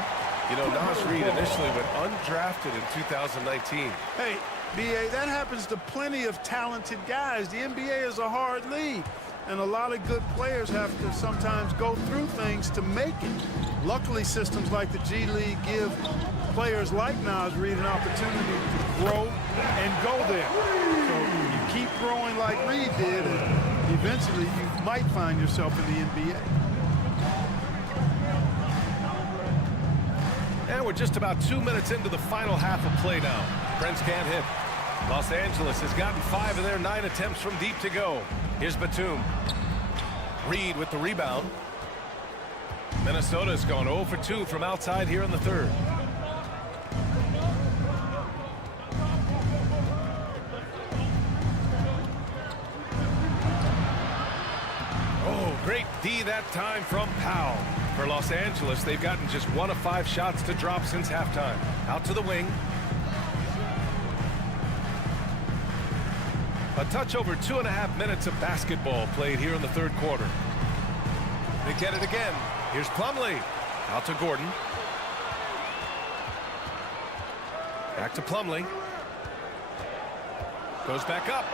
You know, Nas Reed initially went undrafted in 2019. Hey, B.A., that happens to plenty of talented guys. The NBA is a hard league, and a lot of good players have to sometimes go through things to make it. Luckily, systems like the G League give players like Nas Reed an opportunity to grow and go there. So you keep growing like Reed did, and eventually you might find yourself in the NBA. And we're just about 2 minutes into the final half of play now. Prince can't hit. Los Angeles has gotten 5 of their 9 attempts from deep to go. Here's Batum. Reed with the rebound. Minnesota's gone 0 for 2 from outside here in the third. Oh, great D that time from Powell. For Los Angeles, they've gotten just 1 of 5 shots to drop since halftime. Out to the wing. A touch over 2.5 minutes of basketball played here in the third quarter. They get it again. Here's Plumlee. Out to Gordon. Back to Plumlee. Goes back up.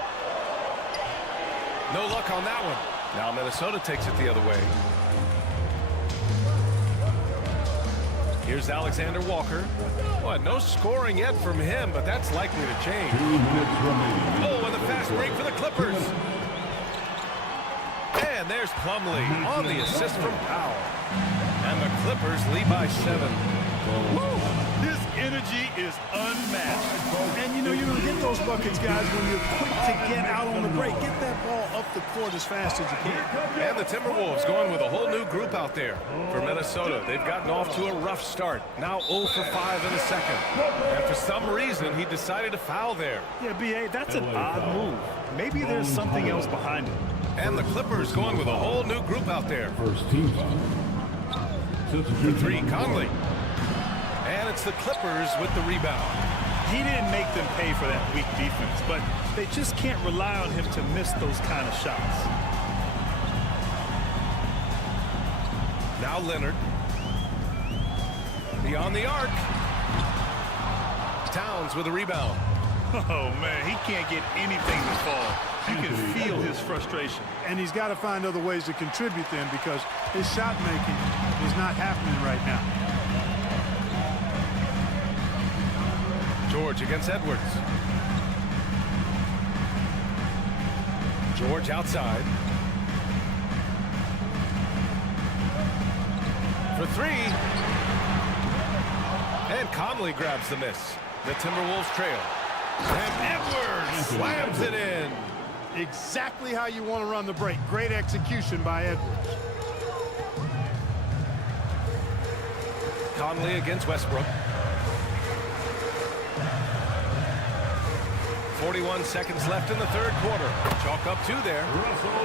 No luck on that one. Now Minnesota takes it the other way. Here's Alexander Walker. Well, no scoring yet from him, but that's likely to change. Oh, and the fast break for the Clippers. And there's Plumlee on the assist from Powell. And the Clippers lead by 7. Woo! This energy is unmatched. And you know, you're going to get those buckets, guys, when you're quick to get out on the break. Get that ball up the court as fast as you can. And the Timberwolves going with a whole new group out there. For Minnesota, they've gotten off to a rough start. Now 0 for 5 in the second. And for some reason, he decided to foul there. Yeah, B.A., that's an odd move. Maybe there's something else behind it. And the Clippers going with a whole new group out there. First team. For 3, Conley. And it's the Clippers with the rebound. He didn't make them pay for that weak defense, but they just can't rely on him to miss those kind of shots. Now Leonard. Beyond the arc. Towns with a rebound. Oh, man, he can't get anything to fall. You can feel his frustration. And he's got to find other ways to contribute then, because his shot making is not happening right now. George against Edwards. George outside. For three. And Conley grabs the miss. The Timberwolves trail. And Edwards slams it in. Exactly how you want to run the break. Great execution by Edwards. Conley against Westbrook. 41 seconds left in the third quarter. Chalk up two there.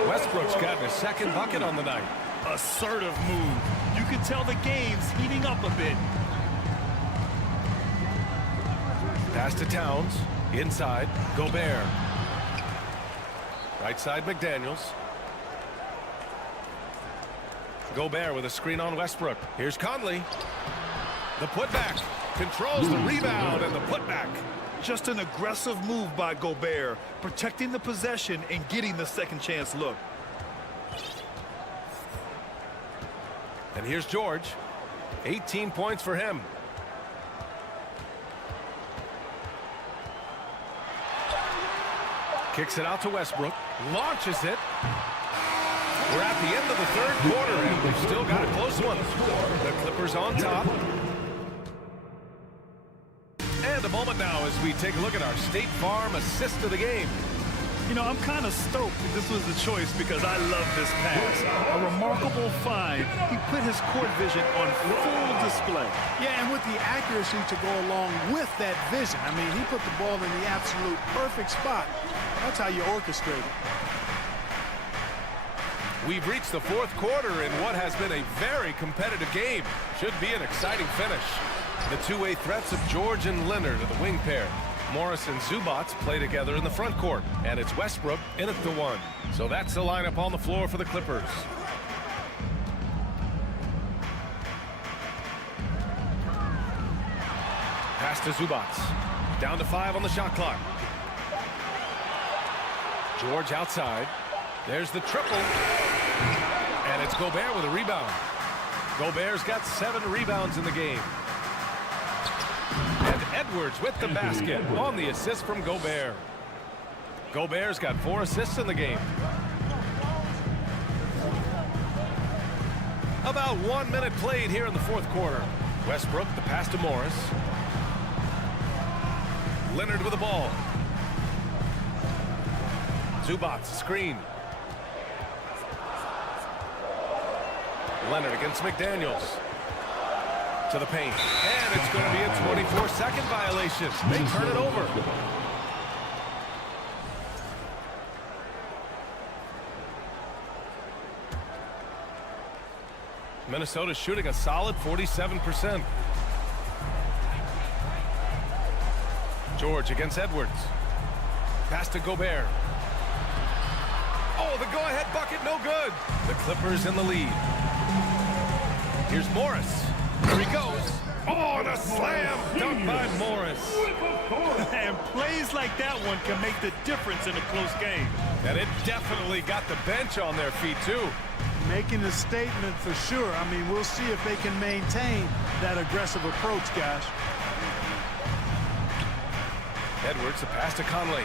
Westbrook's got his second bucket on the night. Assertive move. You can tell the game's heating up a bit. Pass to Towns. Inside, Gobert. Right side, McDaniels. Gobert with a screen on Westbrook. Here's Conley. The putback. Controls the rebound and the putback. Just an aggressive move by Gobert, protecting the possession and getting the second chance look. And here's George. 18 points for him. Kicks it out to Westbrook. Launches it. We're at the end of the third quarter, and we've still got a close one. The Clippers on top. And a moment now as we take a look at our State Farm assist of the game. You know, I'm kind of stoked that this was the choice because I love this pass. A remarkable find. He put his court vision on full display. Yeah, and with the accuracy to go along with that vision. I mean, he put the ball in the absolute perfect spot. That's how you orchestrate it. We've reached the fourth quarter in what has been a very competitive game. Should be an exciting finish. The two-way threats of George and Leonard are the wing pair. Morris and Zubats play together in the front court, and it's Westbrook in at the one. So that's the lineup on the floor for the Clippers. Pass to Zubats. Down to 5 on the shot clock. George outside. There's the triple. And it's Gobert with a rebound. Gobert's got 7 rebounds in the game. And Edwards with the basket on the assist from Gobert. Gobert's got 4 assists in the game. About 1 minute played here in the fourth quarter. Westbrook, the pass to Morris. Leonard with the ball. Zubats, screen. Leonard against McDaniels. To the paint. And it's going to be a 24-second violation. They turn it over. Minnesota shooting a solid 47%. George against Edwards. Pass to Gobert. Oh, the go-ahead bucket, no good. The Clippers in the lead. Here's Morris. Here he goes. Oh, and a slam dunk by Morris. And plays like that one can make the difference in a close game. And it definitely got the bench on their feet, too. Making a statement for sure. I mean, we'll see if they can maintain that aggressive approach, guys. Edwards, the pass to Conley.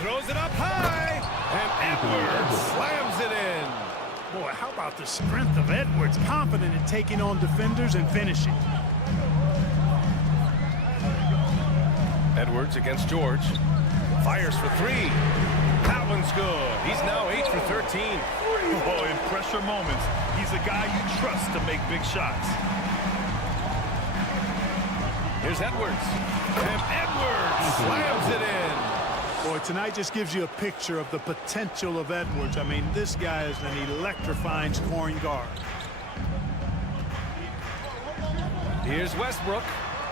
Throws it up high. And Edwards slams it in. Boy, how about the strength of Edwards? Confident in taking on defenders and finishing. Edwards against George. Fires for 3. That one's good. He's now 8 for 13. Oh, in pressure moments, he's a guy you trust to make big shots. Here's Edwards. And Edwards slams it in. Boy, tonight just gives you a picture of the potential of Edwards. I mean, this guy is an electrifying scoring guard. Here's Westbrook.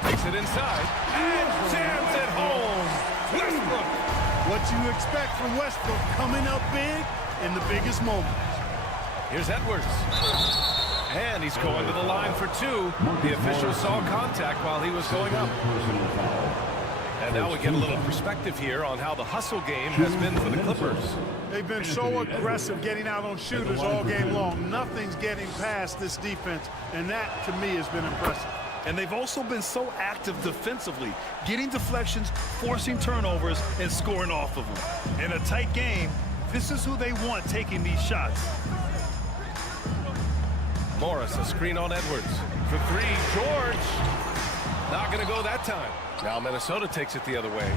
Takes it inside. And jams it home. Westbrook. What you expect from Westbrook coming up big in the biggest moments. Here's Edwards. And he's going to the line for 2. The official saw contact while he was going up. And now we get a little perspective here on how the hustle game has been for the Clippers. They've been so aggressive getting out on shooters all game long. Nothing's getting past this defense, and that, to me, has been impressive. And they've also been so active defensively, getting deflections, forcing turnovers, and scoring off of them. In a tight game, this is who they want taking these shots. Morris, a screen on Edwards. For three, George. Not going to go that time. Now Minnesota takes it the other way.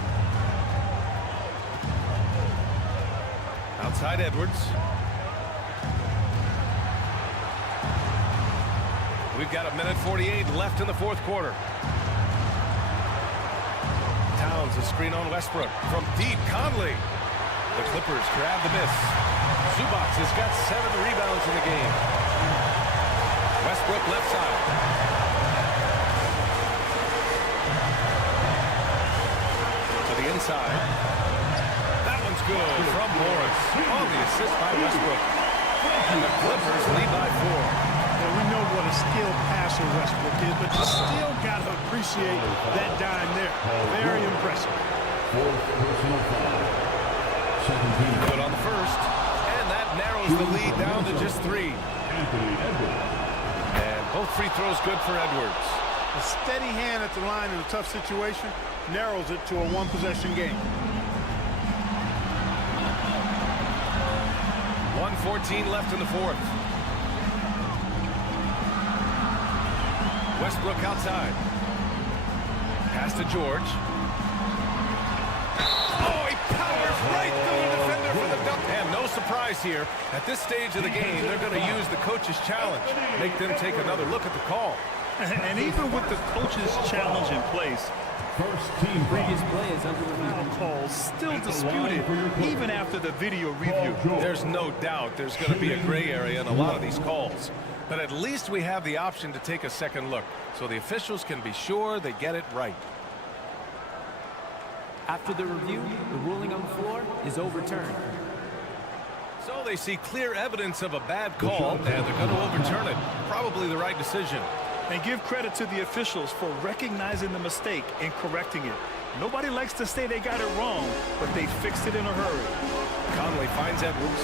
Outside Edwards. We've got 1:48 left in the fourth quarter. Towns a screen on Westbrook. From deep, Conley. The Clippers grab the miss. Zubac has got 7 rebounds in the game. Westbrook left side. To the inside. That one's good from Morris. On the assist by Westbrook. And the Clippers lead by 4. And we know what a skilled passer Westbrook is, but you still got to appreciate that dime there. Very impressive. Good on the first. And that narrows the lead down to just 3. And both free throws good for Edwards. A steady hand at the line in a tough situation narrows it to a one-possession game. 1:14 left in the fourth. Westbrook outside. Pass to George. Oh, he powers right through the defender for the dunk. And no surprise here. At this stage of the game, they're going to use the coach's challenge. Make them take another look at the call. And even with the coach's challenge in place, Previous play is under review. calls still disputed even after the video review. There's no doubt there's going to be a gray area in a lot of these calls. But at least we have the option to take a second look, so the officials can be sure they get it right. After the review, the ruling on the floor is overturned. So they see clear evidence of a bad call, and they're going to overturn it. Probably the right decision. And give credit to the officials for recognizing the mistake and correcting it. Nobody likes to say they got it wrong, but they fixed it in a hurry. Conley finds Edwards.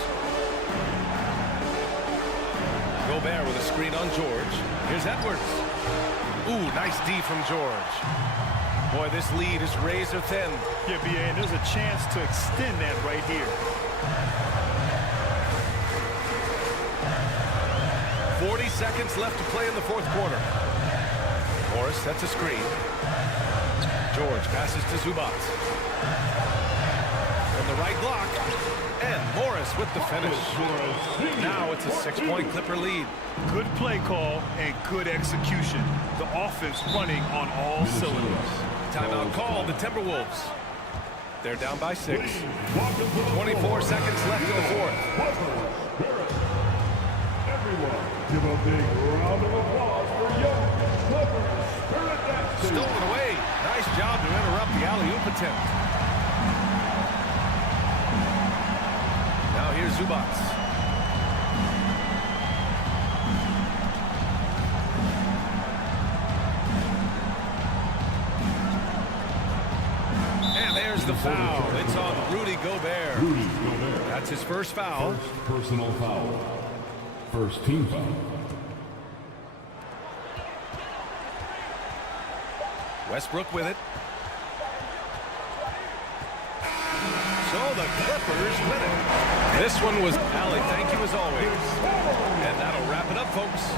Gobert with a screen on George. Here's Edwards. Ooh, nice D from George. Boy, this lead is razor thin. Yeah, B.A., and there's a chance to extend that right here. 40 seconds left to play in the fourth quarter. Morris sets a screen. George passes to Zubac. From the right block. And Morris with the finish. Now it's a 6-point Clipper lead. Good play call and good execution. The offense running on all cylinders. Timeout called, the Timberwolves. They're down by 6. 24 seconds left in the fourth. Everyone, give a big round of applause for young Clippers Spirit Dancers. Stolen away. Nice job to interrupt the alley-oop attempt. Now here's Zubac. And there's the foul. It's on Rudy Gobert. That's his first foul. First personal foul. First team foul. Westbrook with it. So the Clippers win it. This one was Allie. Thank you as always. And that'll wrap it up, folks.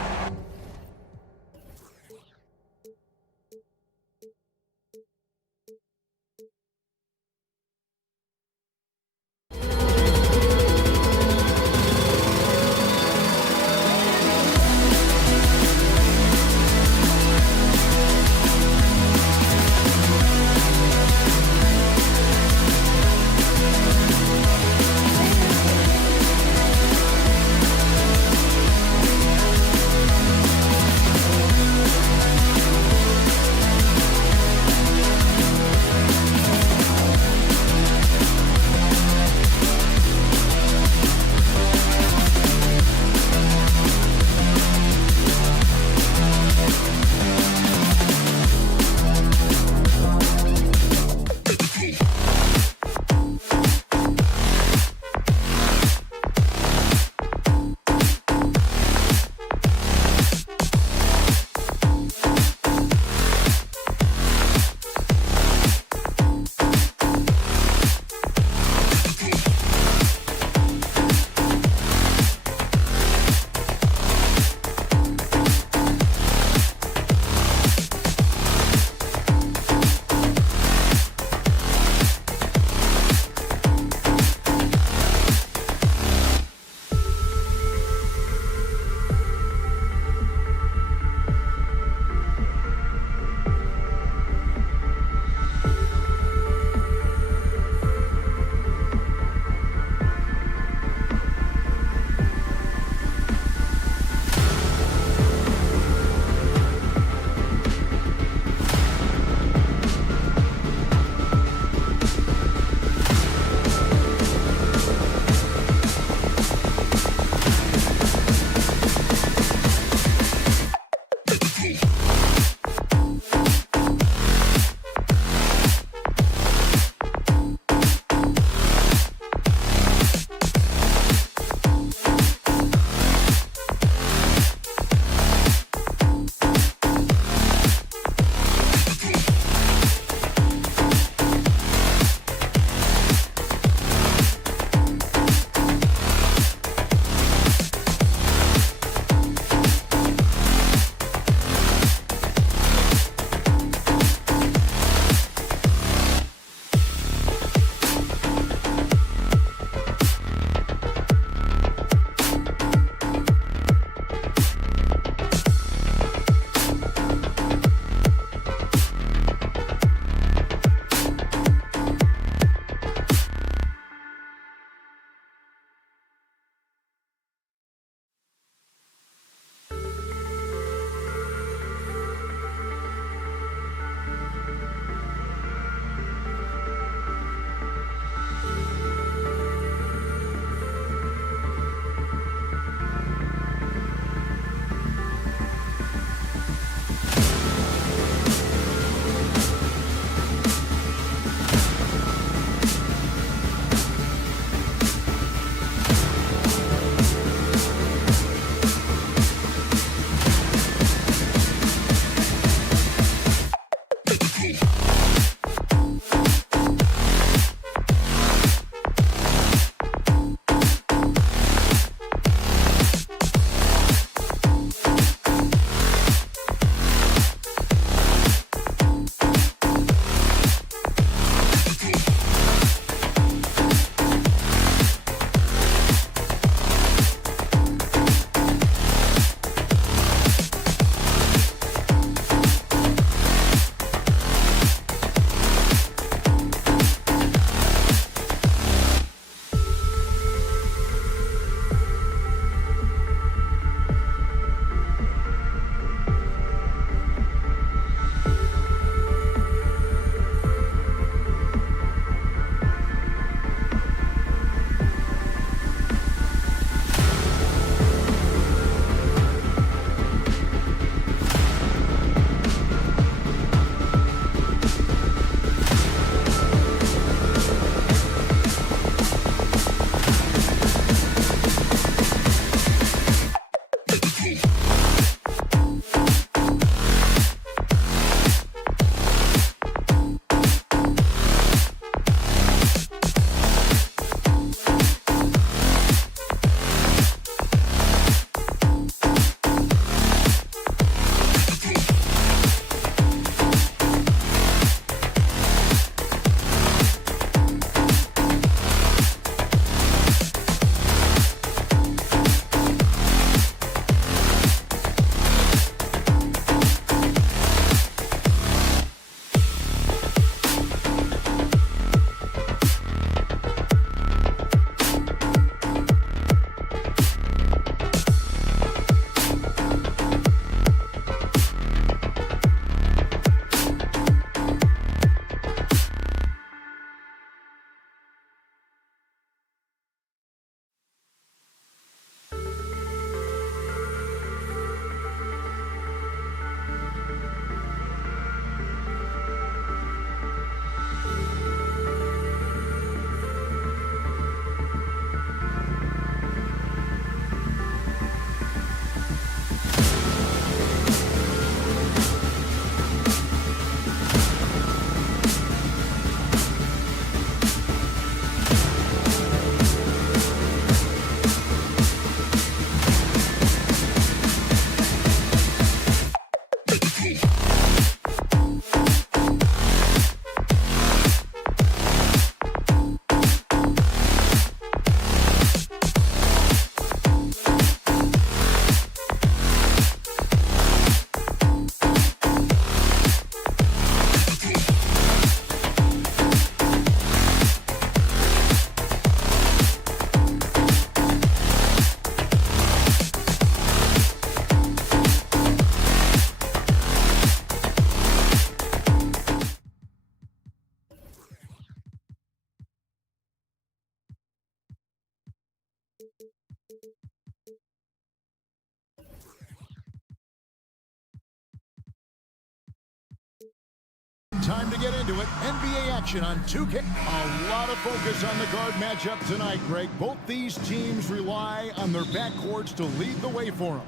Time to get into it. NBA action on 2K. A lot of focus on the guard matchup tonight, Greg. Both these teams rely on their backcourts to lead the way for them.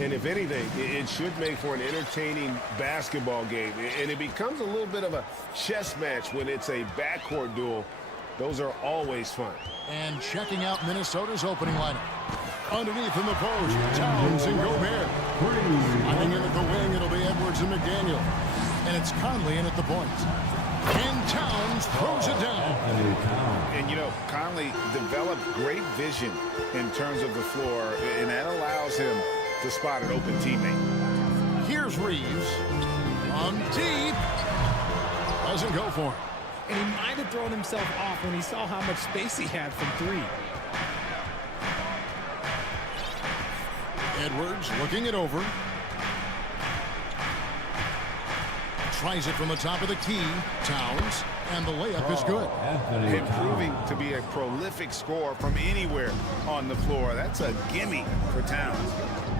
And if anything, it should make for an entertaining basketball game. And it becomes a little bit of a chess match when it's a backcourt duel. Those are always fun. And checking out Minnesota's opening lineup. Underneath in the post, Towns and Gobert. Running in at the wing, it'll be Edwards and McDaniel. And it's Conley in at the point. And Towns throws it down. And, you know, Conley developed great vision in terms of the floor, and that allows him to spot an open teammate. Here's Reeves. On deep. Doesn't go for it. And he might have thrown himself off when he saw how much space he had from three. Edwards looking it over. Tries it from the top of the key. Towns. And the layup is good. Improving to be a prolific scorer from anywhere on the floor. That's a gimme for Towns.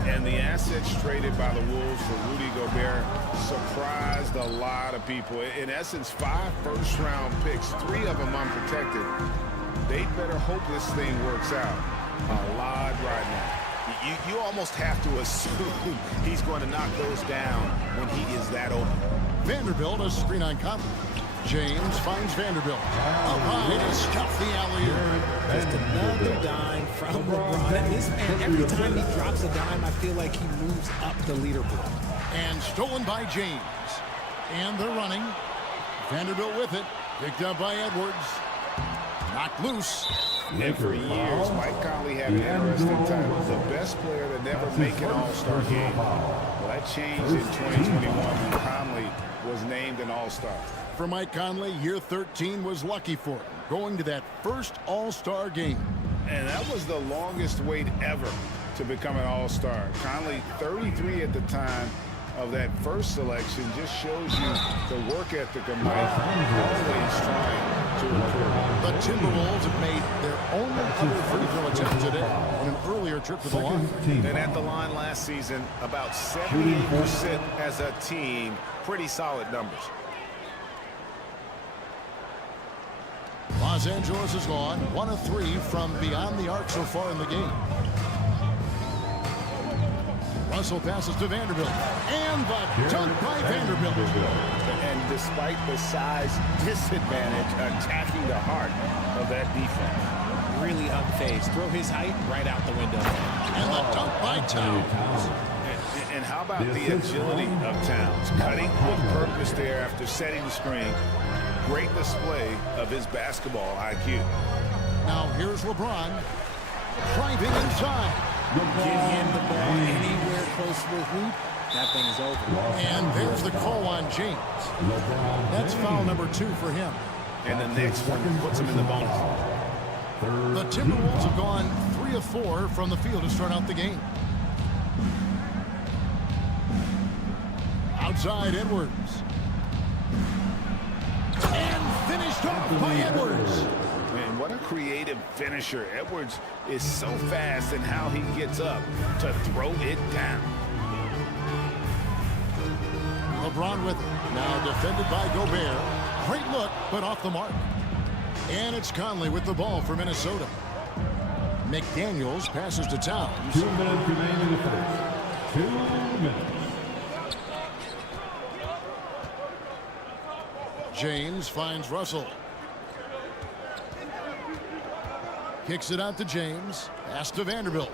And the assets traded by the Wolves for Rudy Gobert surprised a lot of people. In essence, 5 first-round picks, 3 of them unprotected. They better hope this thing works out a lot right now. You almost have to assume he's going to knock those down when he is that open. Vanderbilt, a screen on Conley. James finds Vanderbilt. Up high to stuff the alley-oop. Just another dime from LeBron. And this man, every time he drops a dime, I feel like he moves up the leaderboard. And stolen by James. And they're running. Vanderbilt with it. Picked up by Edwards. Knocked loose. And for years, Mike Conley had an interesting title. The best player to never make an All-Star game. Well, that changed in 2021 when Conley was named an All-Star. For Mike Conley, year 13 was lucky for him, going to that first All-Star game. And that was the longest wait ever to become an All-Star. Conley, 33 at the time of that first selection, just shows you the work ethic of Mike, always trying to improve. The Timberwolves have made their only other free throw attempt today on an earlier trip to the line. And at the line last season, about 78% as a team. Pretty solid numbers. Los Angeles is gone 1 of 3 from beyond the arc so far in the game. Russell passes to Vanderbilt. And the dunk by Vanderbilt. And despite the size disadvantage, attacking the heart of that defense. Really unfazed. Throw his height right out the window. And the dunk by Towns. And how about the agility of Towns? Cutting with purpose there after setting the screen. Great display of his basketball IQ. Now here's LeBron. Driving inside. Get him the ball anywhere close to the hoop, that thing is over. And there's the call on James. That's foul number 2 for him. And the next one puts him in the bonus. The Timberwolves have gone 3 of 4 from the field to start out the game. Outside Edwards. And finished off by Edwards. And what a creative finisher. Edwards is so fast in how he gets up to throw it down. LeBron with it. Now defended by Gobert. Great look, but off the mark. And it's Conley with the ball for Minnesota. McDaniels passes to Towns. 2 minutes remaining in the first. 2 minutes. James finds Russell. Kicks it out to James. Pass to Vanderbilt.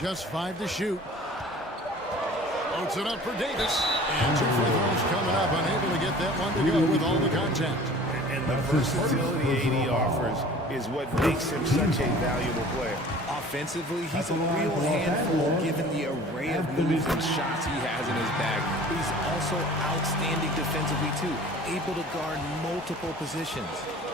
Just 5 to shoot. Floats it up for Davis. And 2 free throws coming up. Unable to get that one to go with all the contact. And the versatility AD offers is what makes him such a valuable player. Offensively, he's a real handful given the array of moves and shots he has in his bag. He's also outstanding defensively too, able to guard multiple positions.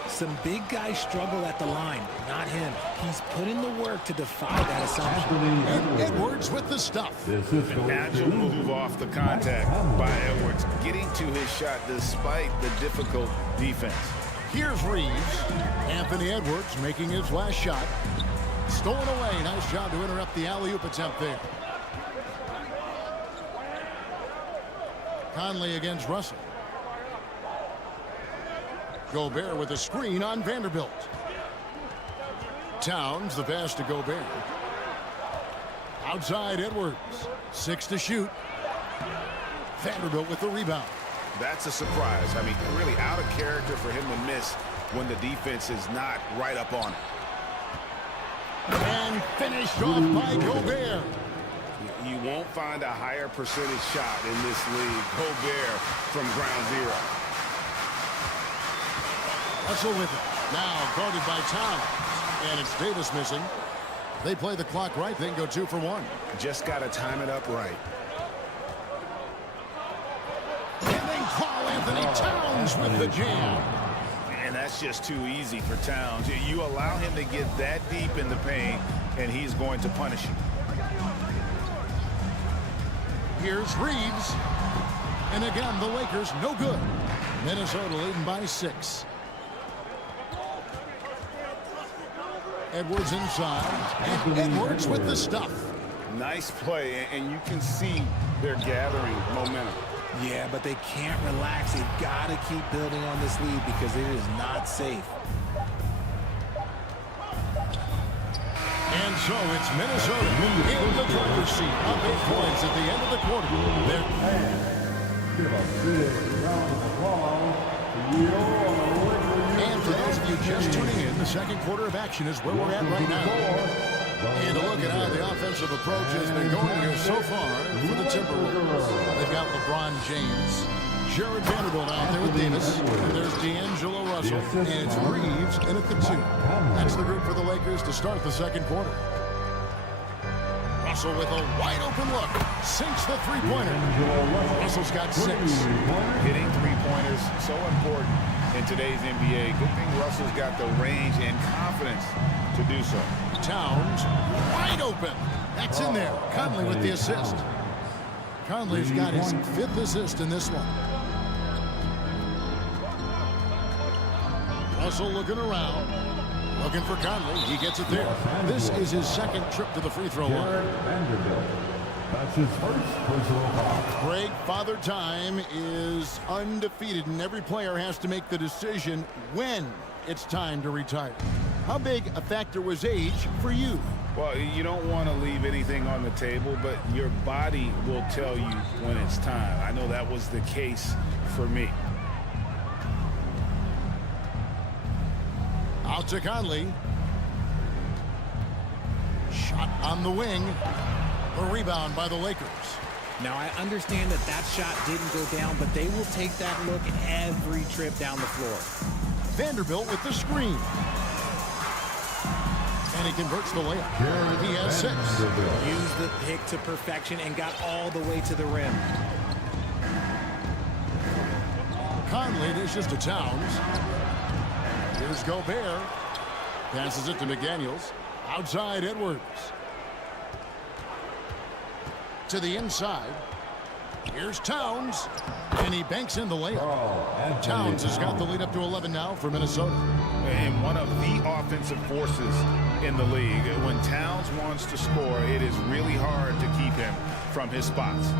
Some big guys struggle at the line, not him. He's put in the work to defy that assumption. And Edwards with the stuff. An agile move off the contact by Edwards, getting to his shot despite the difficult defense. Here's Reeves. Anthony Edwards making his last shot. Stolen away. Nice job to interrupt the alley-oop attempt there. Conley against Russell. Gobert with a screen on Vanderbilt. Towns, the pass to Gobert. Outside Edwards. 6 to shoot. Vanderbilt with the rebound. That's a surprise. I mean, really out of character for him to miss when the defense is not right up on it. And finished off by Gobert. You won't find a higher percentage shot in this league. Gobert from ground zero. Russell with it. Now guarded by Towns. And it's Davis missing. They play the clock right. They can go 2 for 1. Just got to time it up right. And they call Anthony Towns with the jam. And that's just too easy for Towns. You allow him to get that deep in the paint, and he's going to punish you. Here's Reeves. And again, the Lakers no good. Minnesota leading by 6. Edwards inside. And Edwards with the stuff. Nice play, and you can see they're gathering momentum. Yeah, but they can't relax. They've got to keep building on this lead because it is not safe. And so it's Minnesota in the driver's seat. Up 8 points at the end of the quarter. And for those of you just tuning in, the second quarter of action is where we're at right now. And a look at how the offensive approach has been going here so far for the Timberwolves. They've got LeBron James, Jared Vanderbilt out there with Davis. And there's D'Angelo Russell, and it's Reeves in at the 2. That's the group for the Lakers to start the second quarter. Russell with a wide open look. Sinks the three-pointer. Russell's got 6. Hitting three-pointers, so important in today's NBA. Good thing Russell's got the range and confidence to do so. Towns wide open. That's in there. Conley with the assist. Conley's got his 5th assist in this one. Russell looking around. Looking for Conley. He gets it there. This is his second trip to the free throw line. That's his first personal foul. Greg, Father Time is undefeated, and every player has to make the decision when it's time to retire. How big a factor was age for you? Well, you don't want to leave anything on the table, but your body will tell you when it's time. I know that was the case for me. Out to Conley. Shot on the wing. The rebound by the Lakers. Now, I understand that that shot didn't go down, but they will take that look every trip down the floor. Vanderbilt with the screen. And he converts the layup. He has 6. Used the pick to perfection and got all the way to the rim. Conley dishes to Towns. Here's Gobert. Passes it to McDaniels. Outside Edwards. To the inside. Here's Towns. And he banks in the layup. Towns has got the lead up to 11 now for Minnesota. And one of the offensive forces in the league. When Towns wants to score, it is really hard to keep him from his spots.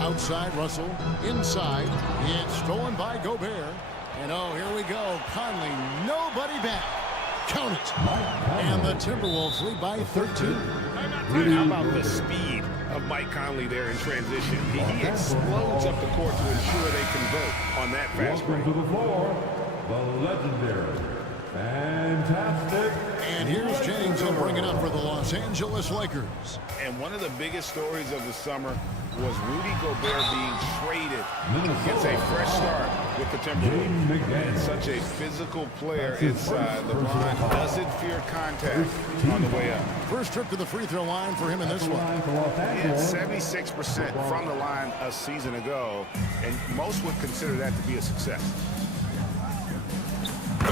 Outside Russell. Inside. It's stolen by Gobert. And oh, here we go. Conley, nobody back. Count it. And the Timberwolves lead by 13. How about the speed of Mike Conley there in transition? He explodes up the court to ensure they convert on that fast break. Welcome to the floor, the legendary, fantastic. And here's James. He'll bring it up for the Los Angeles Lakers. And one of the biggest stories of the summer was Rudy Gobert being traded. Gets a fresh start with the Timberwolves. And such a physical player inside. LeBron doesn't fear contact on the way up. First trip to the free throw line for him in this one. He had 76% from the line a season ago, and most would consider that to be a success.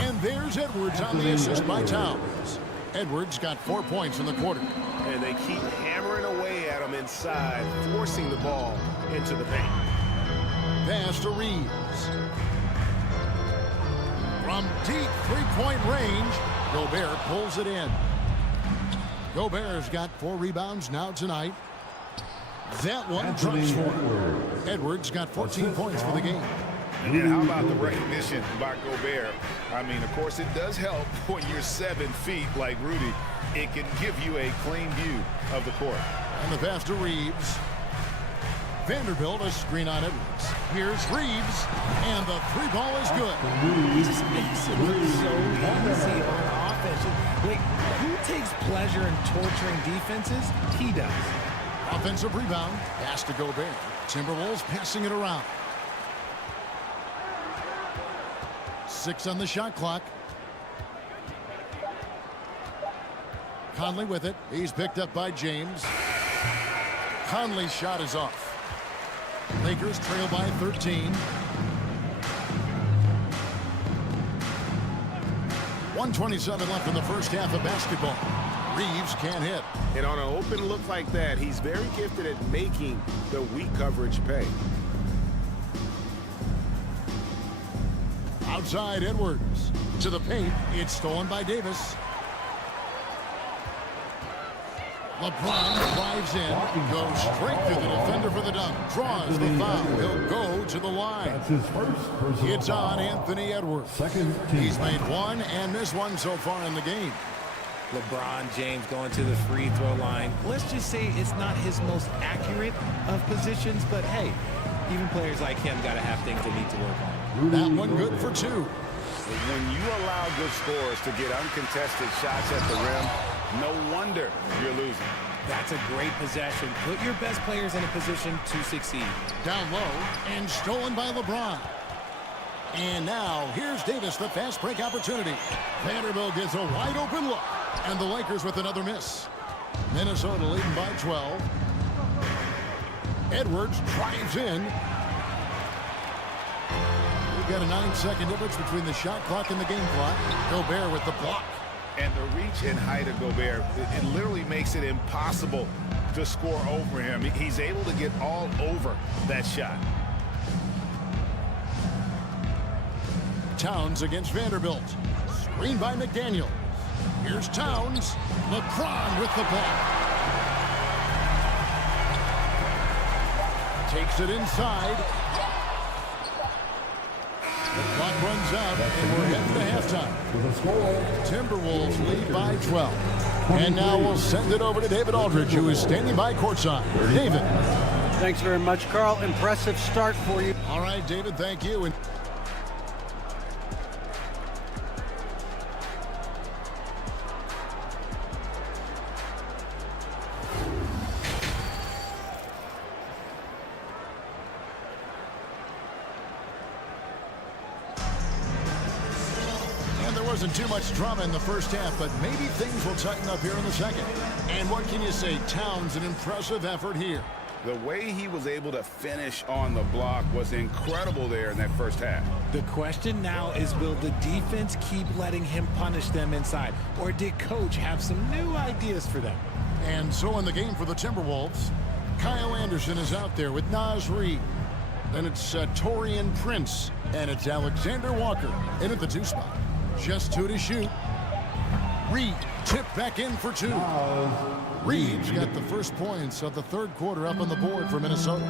And there's Edwards on the assist by Towns. Edwards got 4 points in the quarter. And they keep hammering away at him inside, forcing the ball into the paint. pass to Reeves. From deep three-point range, Gobert pulls it in. Gobert's got 4 rebounds now tonight. That one drops for him. Edwards got 14 points for the game. And how about the recognition by Gobert? I mean, of course, it does help when you're 7 feet like Rudy. It can give you a clean view of the court. And the pass to Reeves. Vanderbilt a screen on Edwards. Here's Reeves, and the 3-ball is good. He just makes it look so easy on offense. Like, who takes pleasure in torturing defenses? He does. Offensive rebound. Pass to Gobert. Timberwolves passing it around. 6 on the shot clock. Conley with it. He's picked up by James. Conley's shot is off. Lakers trail by 13. 1:27 left in the first half of basketball. Reeves can't hit. And on an open look like that, he's very gifted at making the weak coverage pay. Outside Edwards. To the paint. It's stolen by Davis. LeBron drives in, goes straight through the defender for the dunk, draws the foul. He'll go to the line. That's his first personal It's on foul. Anthony Edwards. Second team. He's made 1 and missed 1 so far in the game. LeBron James going to the free throw line. Let's just say it's not his most accurate of positions, but hey, even players like him got to have things they need to work on. That one good for 2. When you allow good scores to get uncontested shots at the rim, no wonder you're losing. That's a great possession. Put your best players in a position to succeed. Down low and stolen by LeBron. And now here's Davis, the fast break opportunity. Vanderbilt gets a wide open look. And the Lakers with another miss. Minnesota leading by 12. Edwards drives in. We've got a 9-second difference between the shot clock and the game clock. Gobert with the block. And the reach and height of Gobert, it literally makes it impossible to score over him. He's able to get all over that shot. Towns against Vanderbilt. Screen by McDaniel. Here's Towns. LeBron with the block. Takes it inside. The clock runs out, and we're heading to halftime. With a score. Timberwolves lead by 12. And now we'll send it over to David Aldridge, who is standing by courtside. David. Thanks very much, Carl. Impressive start for you. All right, David, thank you. And wasn't too much drama in the first half, but maybe things will tighten up here in the second. And what can you say? Towns, an impressive effort here. The way he was able to finish on the block was incredible there in that first half. The question now is, will the defense keep letting him punish them inside? Or did Coach have some new ideas for them? And so in the game for the Timberwolves, Kyle Anderson is out there with Naz Reid. Then it's Taurean Prince. And it's Alexander Walker in at the 2 spot. Just 2 to shoot. Reed tipped back in for 2. Reed's got the first points of the third quarter up on the board for Minnesota.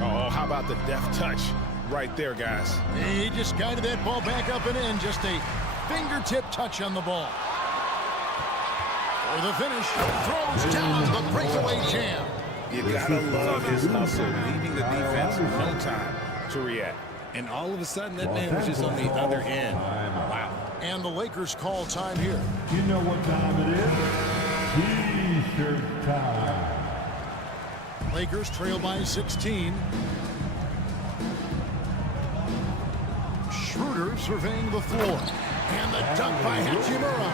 Oh, how about the deft touch right there, guys? He just guided that ball back up and in. Just a fingertip touch on the ball. For the finish, throws down the breakaway jam. You gotta love his hustle, leaving the defense no time to react. And all of a sudden, that man was just on the other end. Wow. And the Lakers call time here. You know what time it is? T-shirt time. Lakers trail by 16. Schroeder surveying the floor. And the dunk by Hachimura.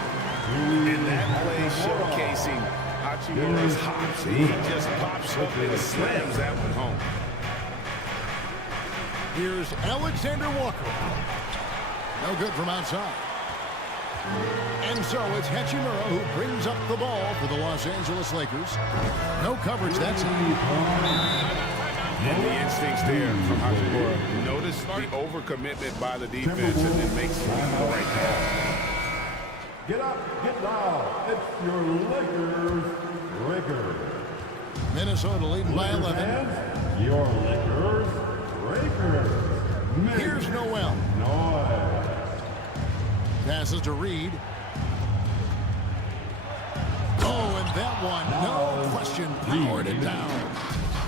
And that play showcasing Hachimura's hops. He just pops up and slams that one home. Here's Alexander Walker. No good from outside. And so it's Hachimura who brings up the ball for the Los Angeles Lakers. No coverage that time. And the instincts there from Hachimura. Notice the overcommitment by the defense and then makes it right there. Get up, get down. It's your Lakers. Minnesota leading by 11. And your Lakers. Here's Noel. Passes to Reed. Oh, and that one, no question, powered it down.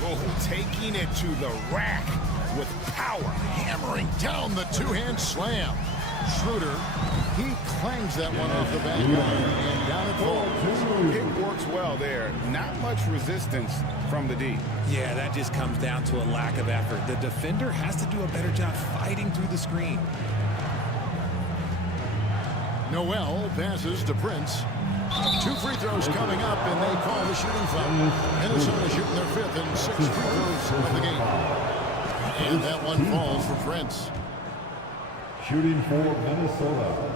Oh, taking it to the rack with power. Hammering down the two-hand slam. Schroeder, he clangs that one off the back and down it falls. It works well there. Not much resistance from the D. Yeah, that just comes down to a lack of effort. The defender has to do a better job fighting through the screen. Noel passes to Prince. 2 free throws coming up, and they call the shooting foul. Minnesota shooting their 5th and 6th free throws of the game. And that one falls for Prince. Shooting for Minnesota.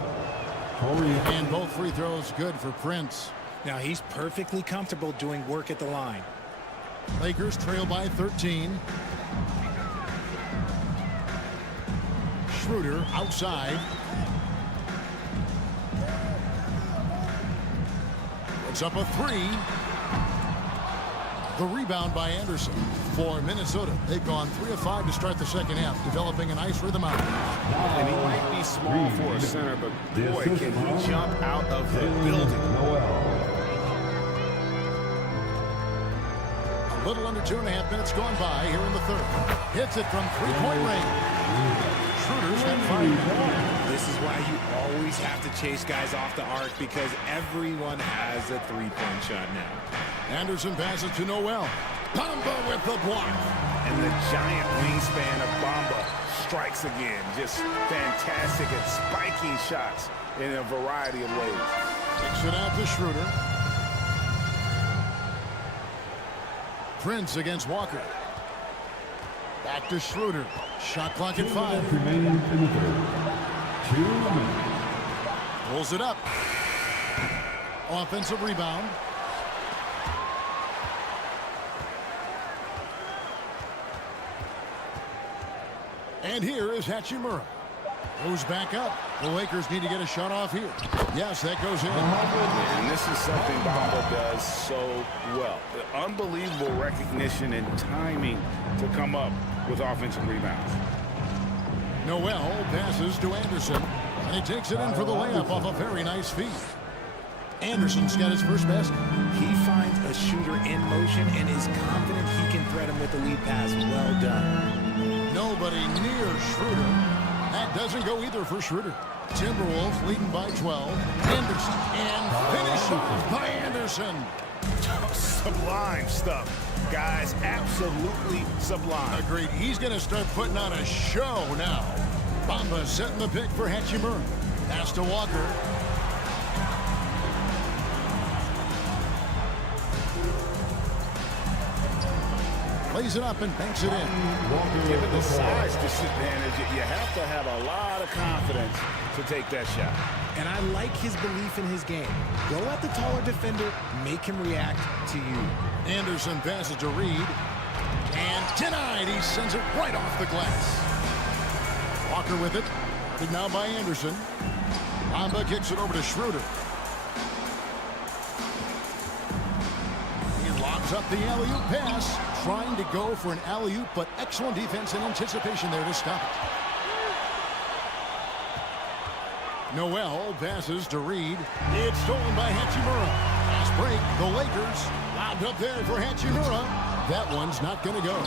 And both free throws good for Prince. Now he's perfectly comfortable doing work at the line. Lakers trail by 13. Schroeder outside. Puts up a 3. The rebound by Anderson for Minnesota. They've gone 3 of 5 to start the second half, developing a nice rhythm out. And he might be small for a center, but boy, can he jump out of the building. A little under 2.5 minutes gone by here in the third. Hits it from 3-point range. Schroeder's got 5. This is why you always have to chase guys off the arc, because everyone has a three-point shot now. Anderson passes to Noel. Bamba with the block. And the giant wingspan of Bamba strikes again. Just fantastic at spiking shots in a variety of ways. Kicks it out to Schroeder. Prince against Walker. Back to Schroeder. Shot clock at 5. Remaining in the third. 2 minutes. Pulls it up. Offensive rebound. And here is Hachimura. Goes back up. The Lakers need to get a shot off here. Yes, that goes in. And this is something Bamba does so well. The unbelievable recognition and timing to come up with offensive rebounds. Noel passes to Anderson. And he takes it in for the layup off a very nice feed. Anderson's got his first basket. He finds a shooter in motion and is confident he can thread him with the lead pass. Well done. Nobody near Schroeder. That doesn't go either for Schroeder. Timberwolves leading by 12. Anderson, and finish off by Anderson. Sublime stuff, guys. Absolutely sublime. Agreed. He's going to start putting on a show now. Bamba setting the pick for Hachimura. Pass to Walker. Plays it up and banks it in. Given the size disadvantage, you have to have a lot of confidence to take that shot. And I like his belief in his game. Go at the taller defender, make him react to you. Anderson passes to Reed. And denied. He sends it right off the glass. Walker with it. Guarded now by Anderson. Bamba kicks it over to Schroeder. He lobs up the alley-oop pass. Trying to go for an alley-oop, but excellent defense and anticipation there to stop it. Noel passes to Reed. It's stolen by Hachimura. Fast break. The Lakers lobbed up there for Hachimura. That one's not going to go.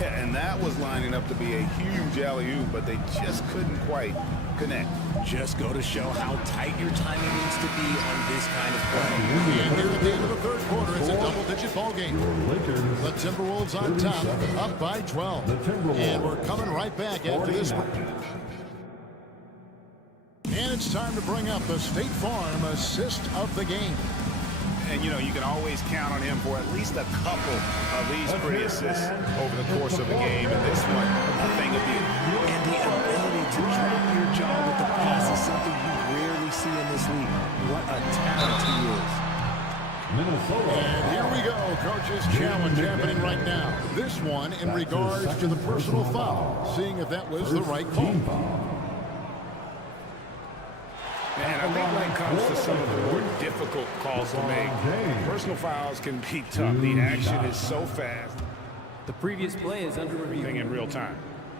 Yeah, and that was lining up to be a huge alley-oop, but they just couldn't quite connect. Just go to show how tight your timing needs to be on this kind of play. And here at the end of the third quarter, it's a double-digit ball game. The Timberwolves on top, up by 12. And we're coming right back after this one. And it's time to bring up the State Farm assist of the game. And, you know, you can always count on him for at least a couple of these free assists over the course of a game. And this one, a thing of beauty. And the ability to drop your jaw with the pass is something you rarely see in this league. What a talent he is. And here we go. Coach's challenge happening right now. this one in regards to the personal foul, seeing if that was the right call. And I think when it comes to some of the more difficult calls to make, personal fouls can be tough. The action is so fast. The previous play is under review. In real time.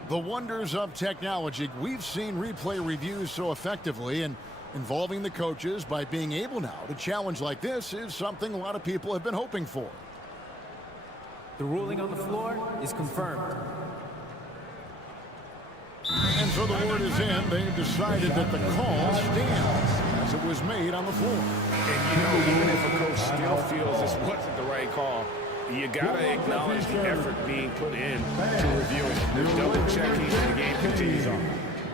The wonders of technology. We've seen replay reviews so effectively, and involving the coaches by being able now to challenge like this is something a lot of people have been hoping for. The ruling on the floor is confirmed. And so the word is in. They've decided that the call stands as it was made on the floor. And you know, even if a coach still feels this wasn't the right call, you gotta acknowledge the effort being put in to reviewing. They're double checking and the game continues on.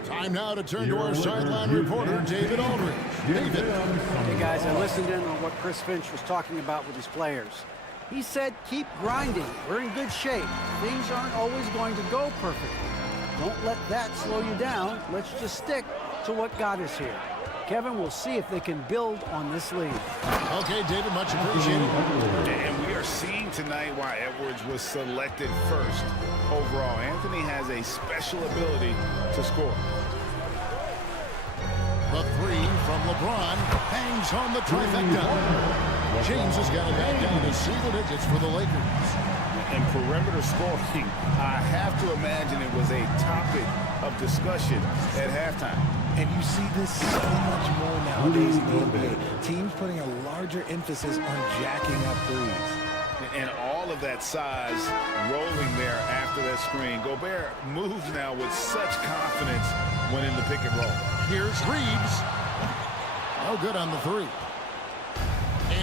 Time now to turn to our sideline reporter, David Aldridge. David. Hey guys, I listened in on what Chris Finch was talking about with his players. He said, keep grinding. We're in good shape. Things aren't always going to go perfectly. Don't let that slow you down. Let's just stick to what got us here. Kevin, we'll see if they can build on this lead. Okay, David, much appreciated. And we are seeing tonight why Edwards was selected first overall. Anthony has a special ability to score. The three from LeBron hangs home the trifecta. James has got it back down to single digits for the Lakers. And perimeter scoring, I have to imagine it was a topic of discussion at halftime. And you see this so much more nowadays in the NBA. Teams putting a larger emphasis on jacking up threes. And all of that size rolling there after that screen. Gobert moves now with such confidence when in the pick and roll. Here's Reeves. No good on the three.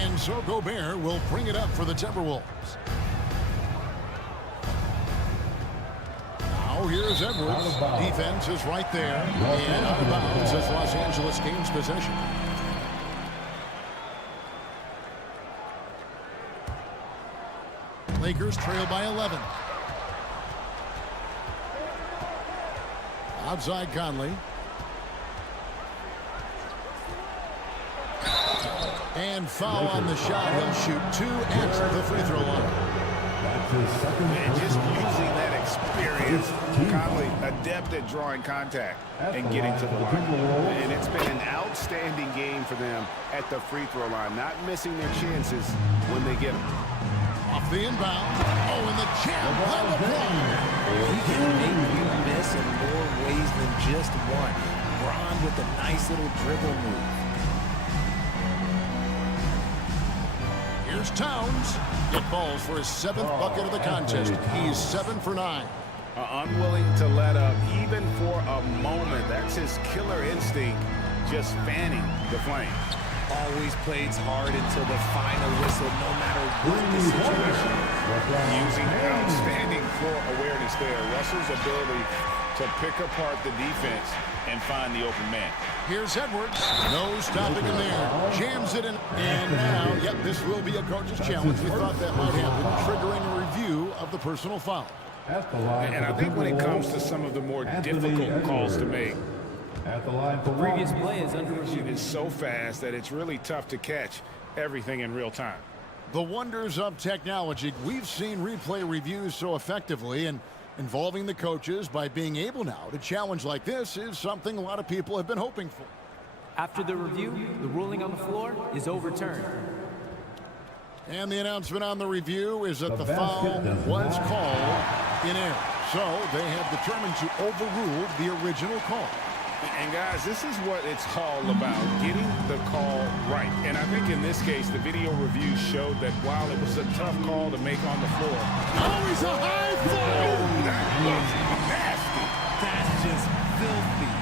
And so Gobert will bring it up for the Timberwolves. Now here's Edwards. Defense is right there. And out of bounds as Los Angeles gains possession. Lakers trail by 11. Outside Conley. And foul on the shot. He'll shoot 2 at the free throw line. And just using that experience, Conley adept at drawing contact and getting to the line. And it's been an outstanding game for them at the free throw line, not missing their chances when they get them. Off the inbound. Oh, and the jam by LeBron. He can make you miss in more ways than just one. LeBron with a nice little dribble move. Here's Towns. It falls for his 7th bucket of the contest. He's 7 for 9. Unwilling to let up even for a moment. That's his killer instinct, just fanning the flame. Always plays hard until the final whistle, no matter what the situation. Using outstanding floor awareness there. Russell's ability to pick apart the defense and find the open man. Here's Edwards. No stopping him there. Jams it in. And now, yep, this will be a coach's challenge. We thought that might happen, triggering a review of the personal foul. And I think when it comes to some of the more difficult calls to make, The previous play is under review. it is so fast that it's really tough to catch everything in real time. The wonders of technology. We've seen replay reviews so effectively, and involving the coaches by being able now to challenge like this is something a lot of people have been hoping for. After the review, the ruling on the floor is overturned. And the announcement on the review is that the foul was called in error. So they have determined to overrule the original call. And guys, this is what it's all about, getting the call right. And I think in this case, the video review showed that while it was a tough call to make on the floor. Oh, he's a high flyer! That was nasty. That's just filthy.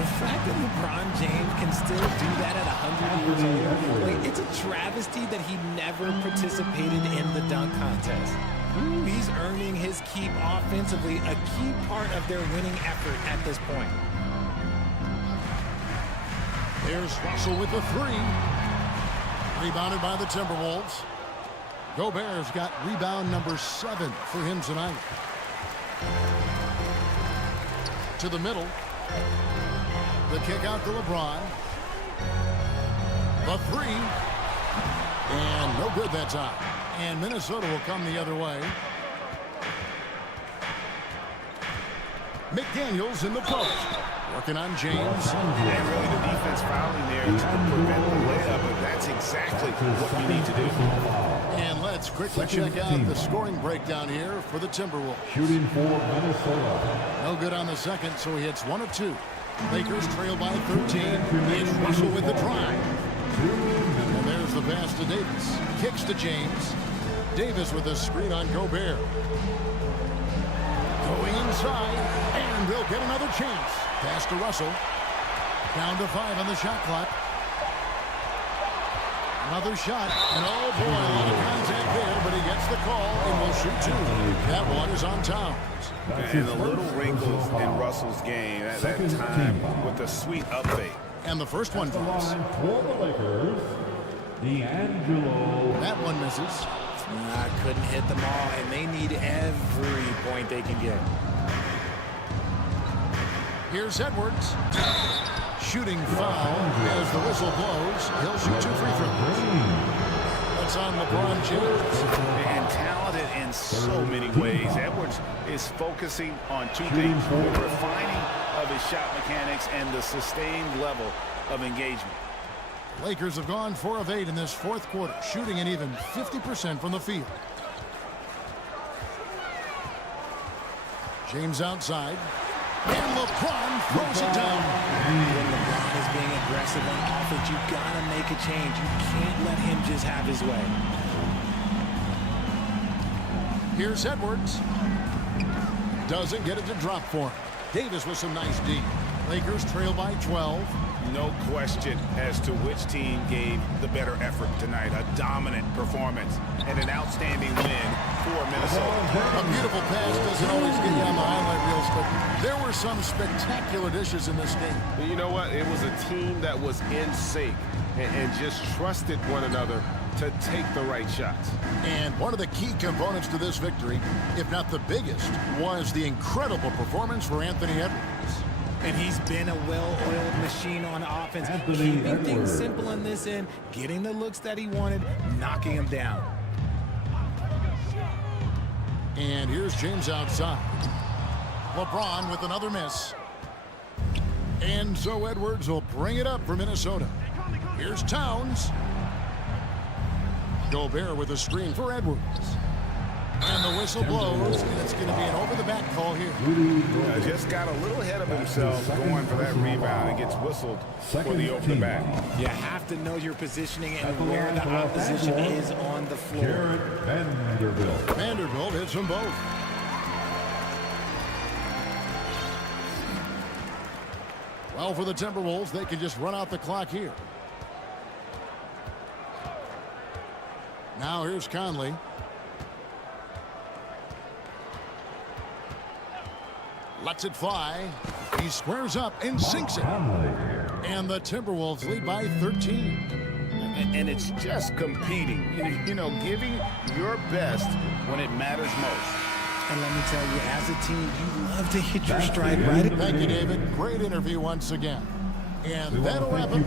The fact that LeBron James can still do that at 100 years old, like, it's a travesty that he never participated in the dunk contest. He's earning his keep offensively, a key part of their winning effort at this point. Here's Russell with the three. Rebounded by the Timberwolves. Gobert's got rebound number 7 for him tonight. To the middle. The kick out to LeBron. The three. And no good that time. And Minnesota will come the other way. McDaniels in the post. Working on James. And really the defense fouling there to prevent the layup, but that's exactly what you need to do. And let's quickly check out the scoring breakdown here for the Timberwolves. Shooting for Minnesota. No good on the second, so he hits 1 of 2. Lakers trail by 13. It's Russell with the drive. And there's the pass to Davis. Kicks to James. Davis with a screen on Gobert. Going inside, and they'll get another chance. Pass to Russell. Down to 5 on the shot clock. Another shot, and oh boy, a lot of contact there, but he gets the call and will shoot 2. That one is on Towns. And the little wrinkles in Russell's game at that time with the sweet up fake. And the first one drops. For the Lakers, D'Angelo. That one misses. Couldn't hit them all, and they need every point they can get. Here's Edwards. Shooting foul as the whistle blows. He'll shoot 2 free throws. That's on LeBron James. And talented in so many ways. Edwards is focusing on 2 things: the refining of his shot mechanics and the sustained level of engagement. Lakers have gone 4 of 8 in this fourth quarter, shooting an even 50% from the field. James outside. And LeBron throws it down. When LeBron is being aggressive on offense, you gotta make a change. You can't let him just have his way. Here's Edwards. Doesn't get it to drop for him. Davis with some nice D. Lakers trail by 12. No question as to which team gave the better effort tonight. A dominant performance and an outstanding win for Minnesota. A beautiful pass doesn't always get you on the highlight reels, but there were some spectacular dishes in this game. You know what? It was a team that was in sync and just trusted one another to take the right shots. And one of the key components to this victory, if not the biggest, was the incredible performance for Anthony Edwards. And he's been a well-oiled machine on offense, keeping things simple in this end, getting the looks that he wanted, knocking him down. And here's James outside. LeBron with another miss. And so Edwards will bring it up for Minnesota. Here's Towns. Gobert with a screen for Edwards. And the whistle blows, and it's going to be an over-the-back call here. Just got a little ahead of himself going for that rebound and gets whistled for the over-the-back. You have to know your positioning and where the opposition is on the floor. Vanderbilt hits them both. Well, for the Timberwolves, they can just run out the clock here. Now here's Conley. Lets it fly. He squares up and sinks it. And the Timberwolves lead by 13. And it's just competing, you know, giving your best when it matters most. And let me tell you, as a team, you love to hit your stride right. Thank you, David. Great interview once again. And that'll wrap it.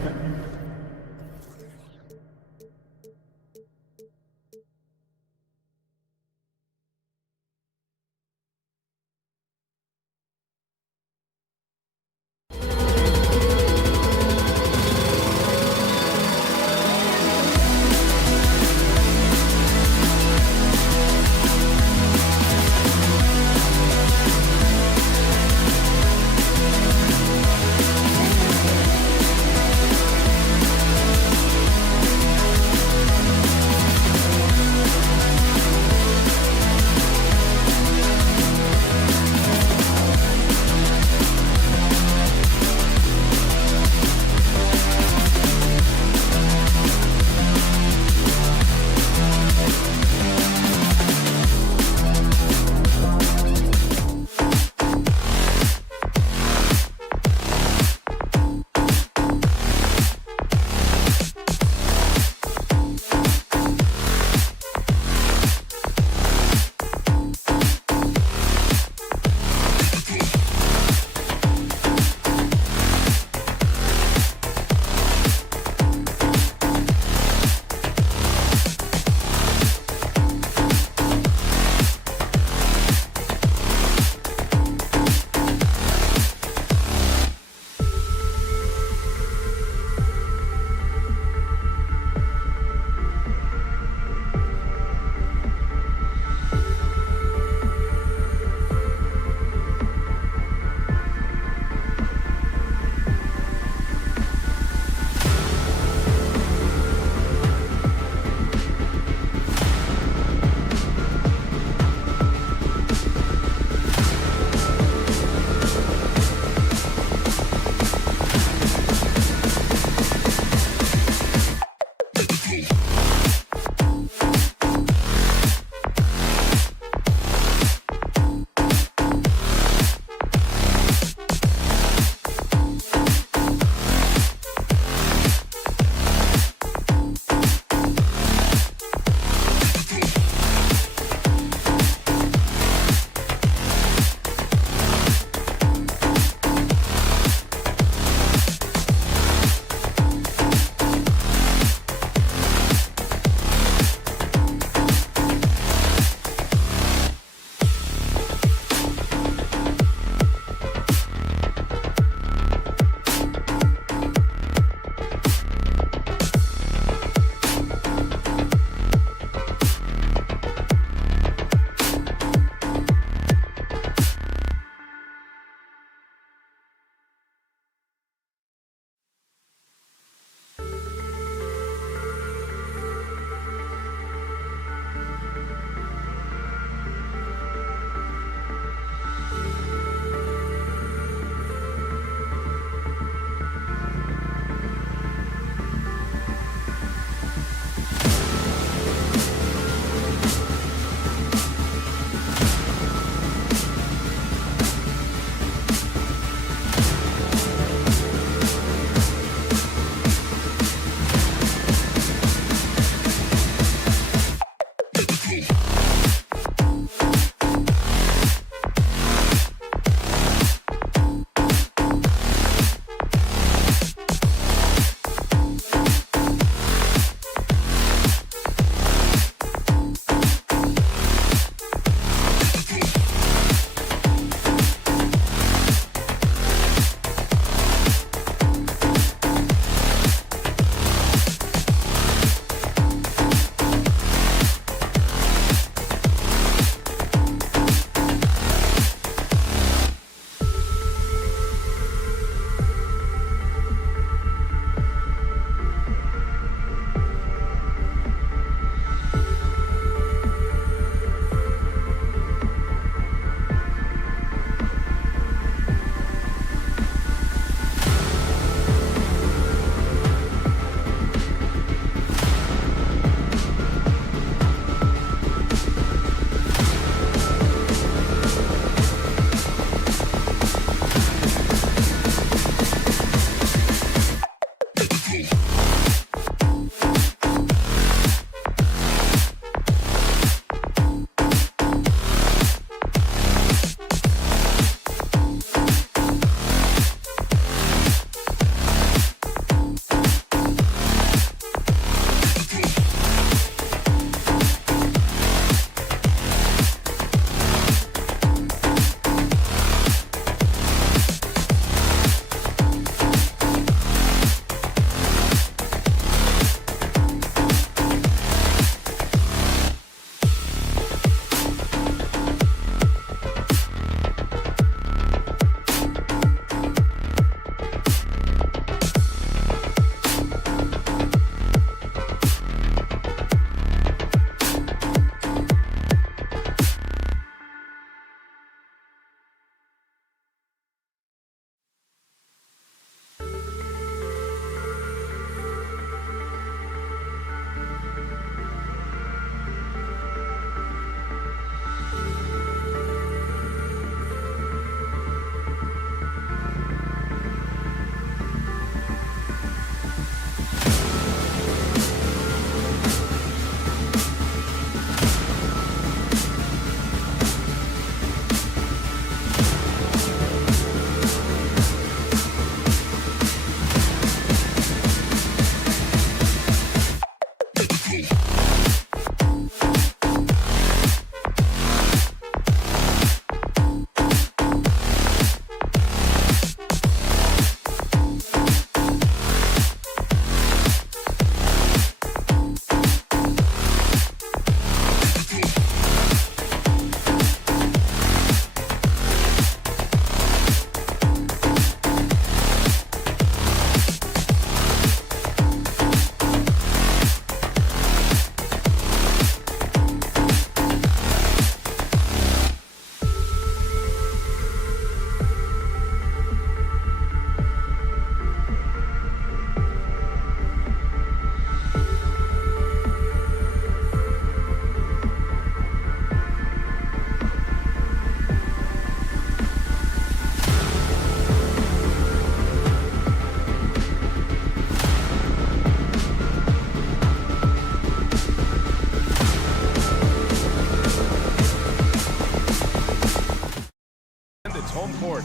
court.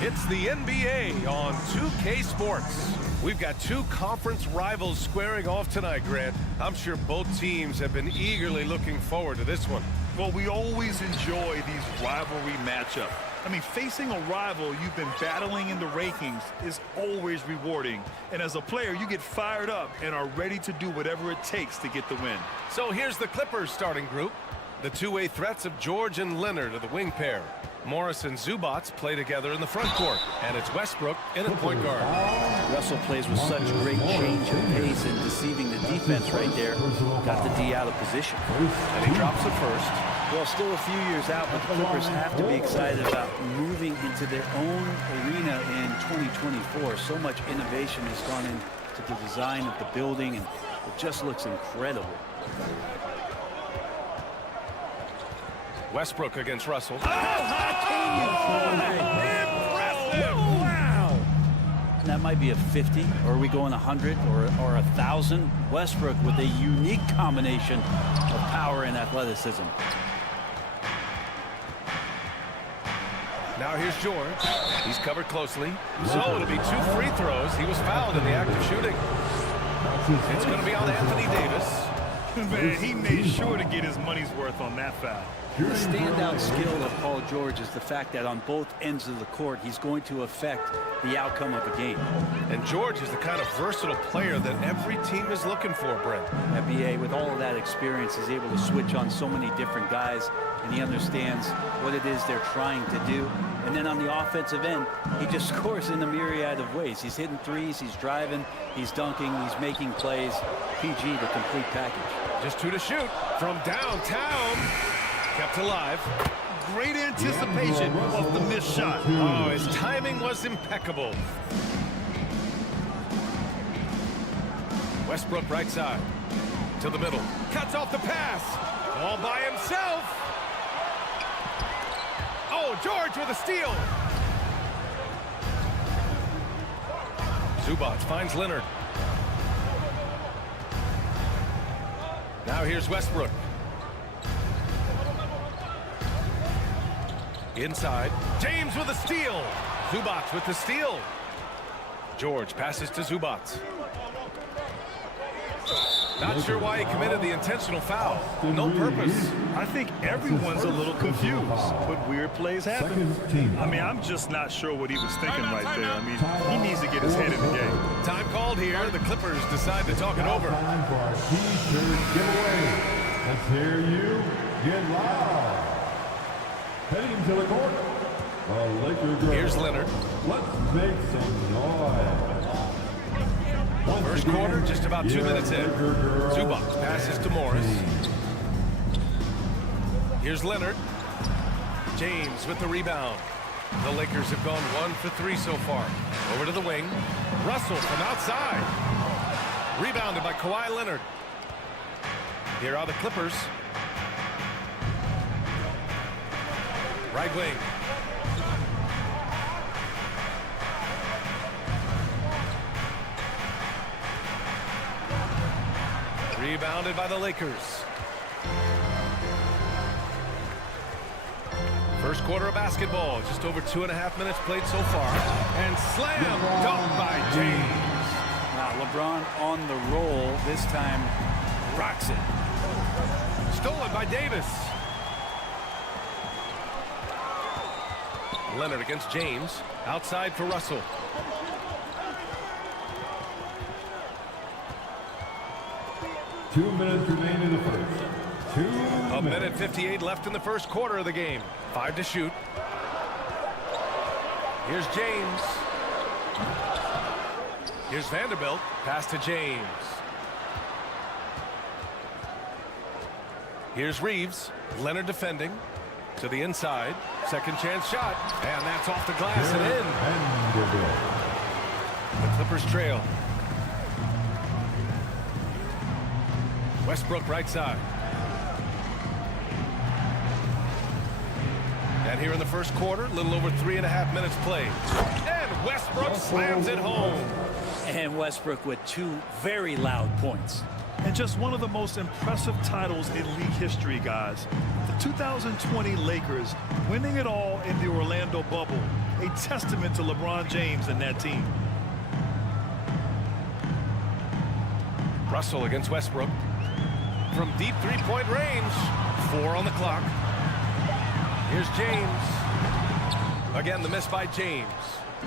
It's the NBA on 2K Sports. We've got two conference rivals squaring off tonight, Grant. I'm sure both teams have been eagerly looking forward to this one. Well, we always enjoy these rivalry matchups. I mean, facing a rival you've been battling in the rankings is always rewarding. And as a player, you get fired up and are ready to do whatever it takes to get the win. So here's the Clippers starting group. The two-way threats of George and Leonard are the wing pair. Morris and Zubac play together in the front court. And it's Westbrook in at point guard. Russell plays with such great change of pace and deceiving the defense right there. Got the D out of position. And he drops the first. Well, still a few years out, but the Clippers have to be excited about moving into their own arena in 2024. So much innovation has gone into the design of the building, and it just looks incredible. Westbrook against Russell. Impressive! Wow! That might be a 50, or are we going 100 or 1,000? Westbrook with a unique combination of power and athleticism. Now here's George. He's covered closely. So it'll be 2 free throws. He was fouled in the act of shooting. It's going to be on Anthony Davis. Man, he made sure to get his money's worth on that foul. The standout skill of Paul George is the fact that on both ends of the court, he's going to affect the outcome of a game. And George is the kind of versatile player that every team is looking for, Brent. B.A., with all of that experience, is able to switch on so many different guys, and he understands what it is they're trying to do. And then on the offensive end, he just scores in a myriad of ways. He's hitting threes, he's driving, he's dunking, he's making plays. PG, the complete package. Just 2 to shoot from downtown. Kept alive. Great anticipation of the missed shot. Oh, his timing was impeccable. Westbrook right side. To the middle. Cuts off the pass. All by himself. Oh, George with a steal. Zubac finds Leonard. Now here's Westbrook. Inside. James with a steal. Zubac with the steal. George passes to Zubac. Not sure why he committed the intentional foul. No purpose. I think everyone's a little confused, but weird plays happen. I mean, I'm just not sure what he was thinking right there. I mean, he needs to get his head in the game. Time called here. The Clippers decide to talk it over. Time for our T-shirt giveaway. Let's hear you get loud. Heading to the court, the Lakers girls. Here's Leonard. Let's make some noise. First quarter, just about 2 minutes in. Zubac passes to Morris. Here's Leonard. James with the rebound. The Lakers have gone 1 for 3 so far. Over to the wing. Russell from outside. Rebounded by Kawhi Leonard. Here are the Clippers. Right wing. Rebounded by the Lakers. First quarter of basketball. Just over 2.5 minutes played so far. And slam dunk by James. Wow, LeBron on the roll. This time rocks it. Stolen by Davis. Leonard against James. Outside for Russell. Two minutes remain in the first. A minute 58 left in the first quarter of the game. 5 to shoot. Here's James. Here's Vanderbilt. Pass to James. Here's Reeves. Leonard defending. To the inside. Second chance shot. And that's off the glass and in. The Clippers trail. Westbrook right side. And here in the first quarter, a little over 3.5 minutes played. And Westbrook slams it home. And Westbrook with 2 very loud points. And just one of the most impressive titles in league history, guys. The 2020 Lakers winning it all in the Orlando bubble. A testament to LeBron James and that team. Russell against Westbrook. From deep three-point range. 4 on the clock. Here's James. Again, the miss by James.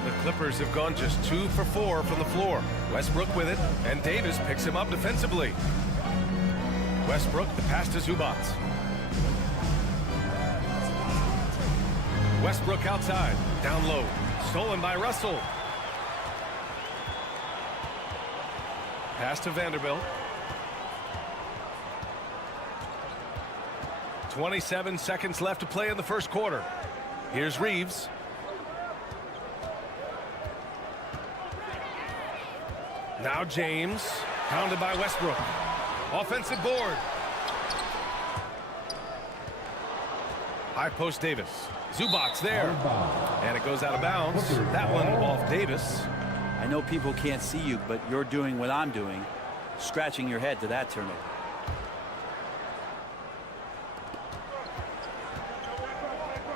The Clippers have gone just 2 for 4 from the floor. Westbrook with it, and Davis picks him up defensively. Westbrook, the pass to Zubac. Westbrook outside, down low. Stolen by Russell. Pass to Vanderbilt. 27 seconds left to play in the first quarter. Here's Reeves. Now James, pounded by Westbrook. Offensive board. High post Davis. Zubac there. And it goes out of bounds. That one off Davis. I know people can't see you, but you're doing what I'm doing. Scratching your head to that turnover.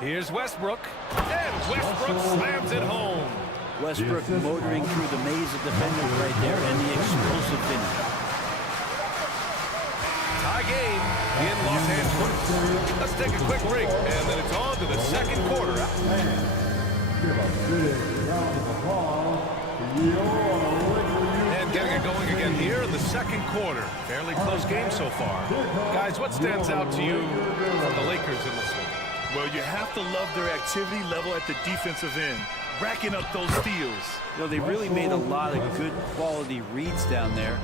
Here's Westbrook. And Westbrook slams it home. Westbrook motoring through the maze of defenders right there, and the explosive finish. Tie game in Los Angeles. Let's take a quick break, and then it's on to the second quarter. And getting it going again here in the second quarter. Fairly close game so far. Guys, what stands out to you from the Lakers in this one? Well, you have to love their activity level at the defensive end. Racking up those steals. You know, they really made a lot of good quality reads down there.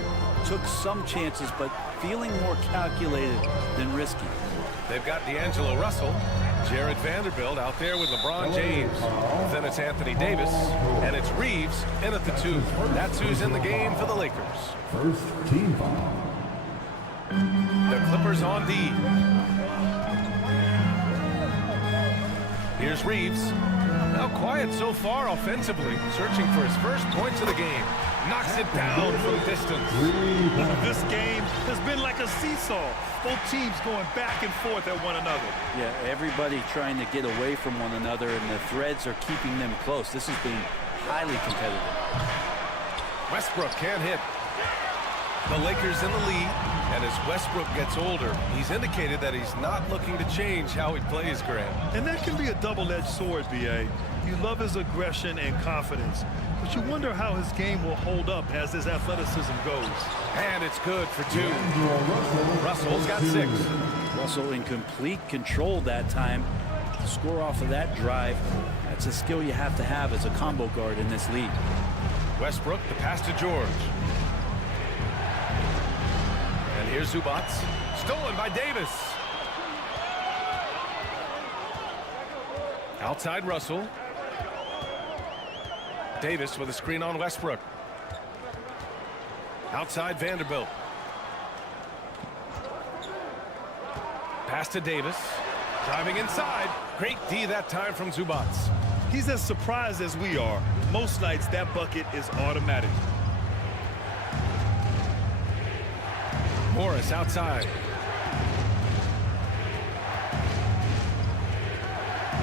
Took some chances, but feeling more calculated than risky. They've got D'Angelo Russell, Jared Vanderbilt out there with LeBron James. Then it's Anthony Davis, and it's Reeves in at the 2. That's who's in the game for the Lakers. First team foul. The Clippers on D. Here's Reeves. Now quiet so far offensively, searching for his first points of the game. Knocks it down from distance. This game has been like a seesaw. Both teams going back and forth at one another. Yeah, everybody trying to get away from one another, and the threads are keeping them close. This has been highly competitive. Westbrook can't hit. The Lakers in the lead, and as Westbrook gets older, he's indicated that he's not looking to change how he plays, Grant. And that can be a double-edged sword, B.A. You love his aggression and confidence, but you wonder how his game will hold up as his athleticism goes. And it's good for 2. Russell's got 6. Russell in complete control that time. To score off of that drive, that's a skill you have to have as a combo guard in this league. Westbrook, the pass to George. And here's Zubac. Stolen by Davis. Outside Russell. Davis with a screen on Westbrook. Outside Vanderbilt. Pass to Davis. Driving inside. Great D that time from Zubac. He's as surprised as we are. Most nights that bucket is automatic. Morris outside.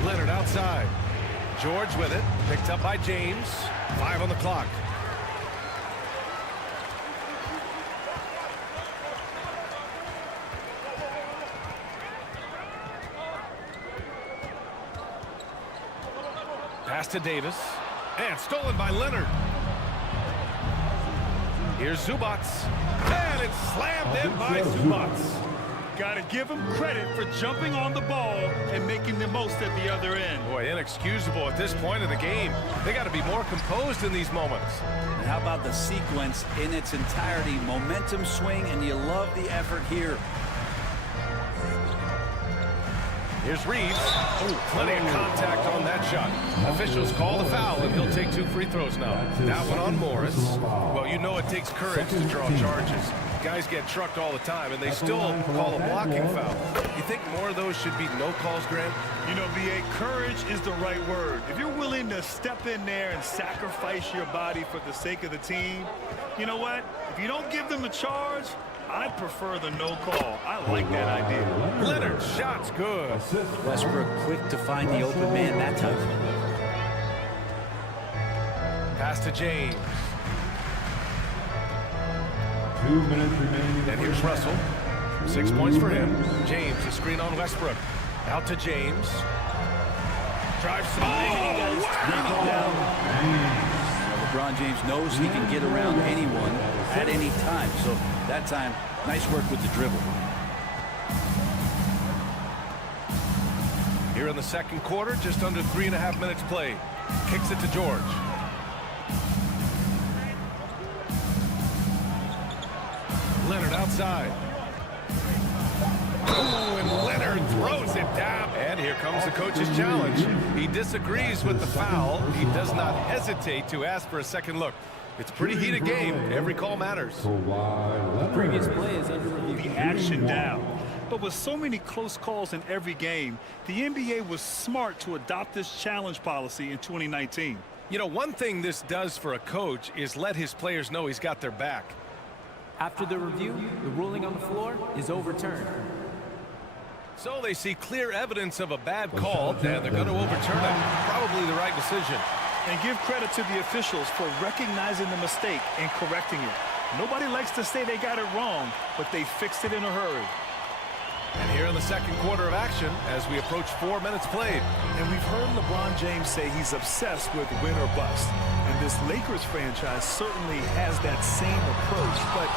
Leonard outside. George with it. Picked up by James. 5 on the clock. Pass to Davis. And stolen by Leonard. Here's Zubac. And it's slammed in by Zubac. Got to give him credit for jumping on the ball and making the most at the other end. Boy, inexcusable at this point of the game. They got to be more composed in these moments. And how about the sequence in its entirety? Momentum swing, and you love the effort here. Here's Reeves. Oh, plenty of contact on that shot. Officials call the foul, and he'll take 2 free throws now. That one on Morris. Well, you know it takes courage to draw charges. Guys get trucked all the time, and they still call a blocking foul. You think more of those should be no calls, Grant? You know, B.A., courage is the right word. If you're willing to step in there and sacrifice your body for the sake of the team, you know what? If you don't give them a charge, I prefer the no call. I like that idea. Leonard's shot's good. Westbrook quick to find the open man that time. Pass to James. 2 minutes remaining. And here's Russell. 6 points for him. James, a screen on Westbrook. Out to James. Drives. LeBron James knows he can get around anyone at any time. So that time, nice work with the dribble. Here in the second quarter, just under 3.5 minutes played. Kicks it to George. Leonard outside. Oh, and Leonard throws it down. And here comes the coach's challenge. He disagrees with the foul. He does not hesitate to ask for a second look. It's a pretty heated game. Every call matters. The previous play is under review. The action down. But with so many close calls in every game, the NBA was smart to adopt this challenge policy in 2019. You know, one thing this does for a coach is let his players know he's got their back. After the review, the ruling on the floor is overturned. So they see clear evidence of a bad call, and they're going to overturn it. Probably the right decision. And give credit to the officials for recognizing the mistake and correcting it. Nobody likes to say they got it wrong, but they fixed it in a hurry. And here in the second quarter of action as we approach 4 minutes played. And we've heard LeBron James say he's obsessed with win or bust. And this Lakers franchise certainly has that same approach. But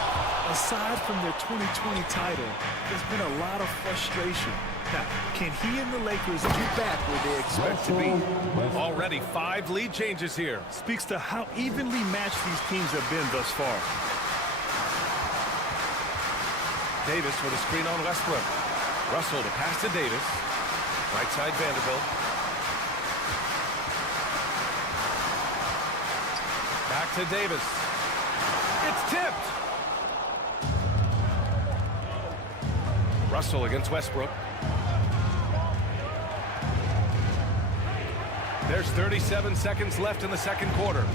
aside from their 2020 title, there's been a lot of frustration. Now, can he and the Lakers get back where they expect to be? Already 5 lead changes here. Speaks to how evenly matched these teams have been thus far. Davis with a screen on Westbrook. Russell to pass to Davis. Right side Vanderbilt. Back to Davis. It's tipped. Russell against Westbrook. There's 37 seconds left in the second quarter.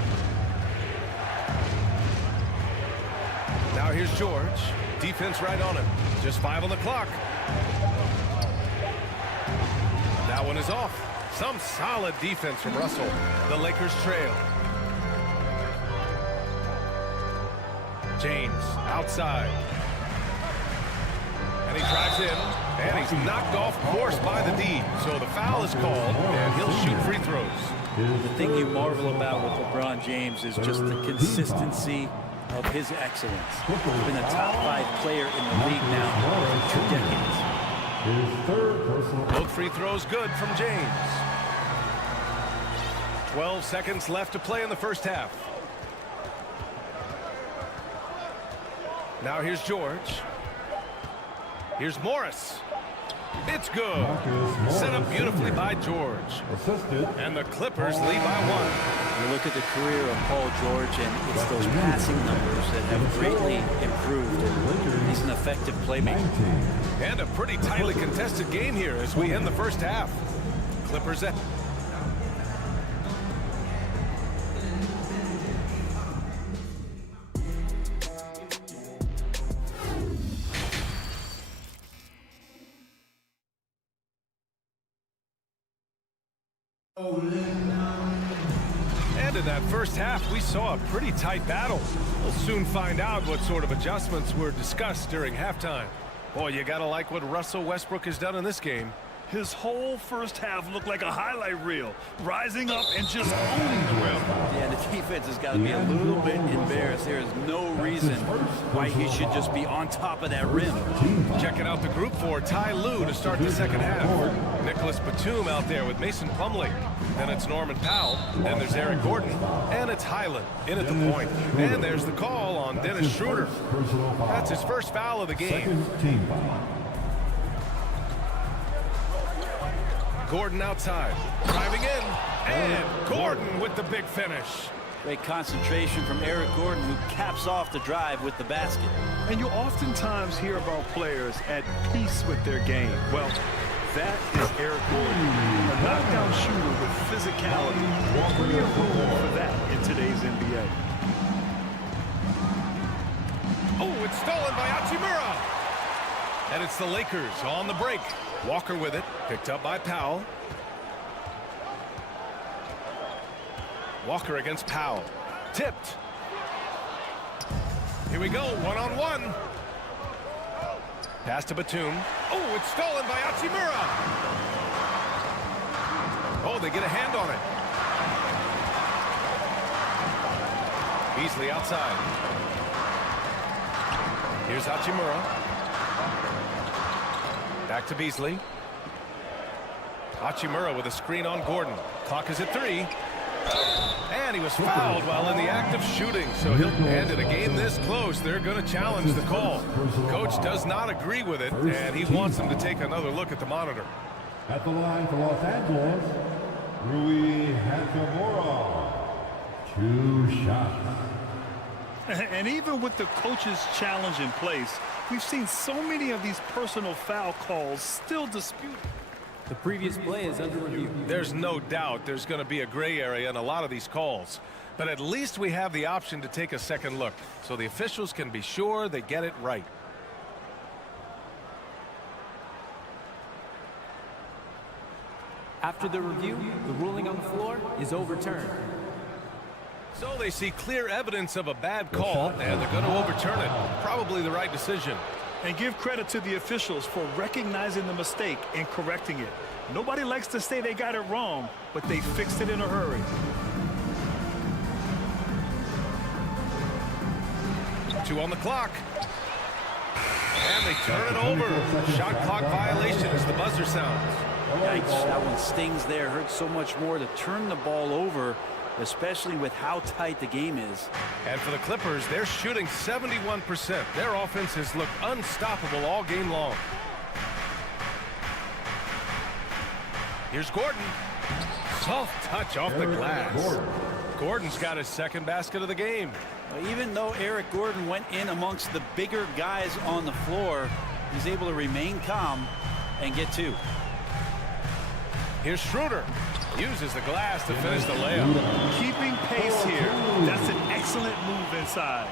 Now here's George. Defense right on him. Just 5 on the clock. That one is off. Some solid defense from Russell. The Lakers trail. James outside. And he drives in. And he's knocked off course by the D. So the foul is called, and he'll shoot free throws. The thing you marvel about with LeBron James is just the consistency of his excellence. He's been a top 5 player in the league now for 2 decades. Both free throws good from James. 12 seconds left to play in the first half. Now here's George. Here's Morris. It's good. Set up beautifully by George. And the Clippers lead by 1. You look at the career of Paul George, and it's those passing numbers that have greatly improved. He's an effective playmaker. And a pretty tightly contested game here as we end the first half. Clippers at... And in that first half, we saw a pretty tight battle. We'll soon find out what sort of adjustments were discussed during halftime. Boy, you gotta like what Russell Westbrook has done in this game. His whole first half looked like a highlight reel, rising up and just owning the rim. Yeah, the defense has got to be a little bit embarrassed. There is no reason why he should just be on top of that rim. Checking out the group for Ty Lue to start the second half. Nicholas Batum out there with Mason Plumlee. Then it's Norman Powell. Then there's Eric Gordon. And it's Highland in at the point. And there's the call on Dennis Schroeder. That's his first foul of the game. Gordon outside, driving in, and Gordon with the big finish. Great concentration from Eric Gordon, who caps off the drive with the basket. And you oftentimes hear about players at peace with their game. Well, that is Eric Gordon, a knockdown shooter with physicality. Plenty of room for that in today's NBA. Oh, it's stolen by Hachimura. And it's the Lakers on the break. Walker with it, picked up by Powell. Walker against Powell. Tipped. Here we go, one-on-one. Pass to Batum. Oh, it's stolen by Hachimura. Oh, they get a hand on it. Beasley outside. Here's Hachimura. Back to Beasley. Hachimura with a screen on Gordon. Clock is at 3. And he was fouled while in the act of shooting. So he'll end it. A game this close, they're going to challenge the call. Coach does not agree with it, and he wants them to take another look at the monitor. At the line for Los Angeles, Rui Hachimura. 2 shots. And even with the coach's challenge in place, we've seen so many of these personal foul calls still disputed. The previous play is under review. There's no doubt there's going to be a gray area in a lot of these calls. But at least we have the option to take a second look, so the officials can be sure they get it right. After the review, the ruling on the floor is overturned. So they see clear evidence of a bad call, and they're going to overturn it. Probably the right decision. And give credit to the officials for recognizing the mistake and correcting it. Nobody likes to say they got it wrong, but they fixed it in a hurry. Two on the clock. And they turn it over. Shot clock violation as the buzzer sounds. Yikes, that one stings there. Hurts so much more to turn the ball over, especially with how tight the game is. And for the Clippers, they're shooting 71%. Their offense has looked unstoppable all game long. Here's Gordon. Soft touch off the glass. Gordon's got his second basket of the game. Even though Eric Gordon went in amongst the bigger guys on the floor, he's able to remain calm and get 2. Here's Schroeder. Uses the glass to finish the layup. Keeping pace here. That's an excellent move inside.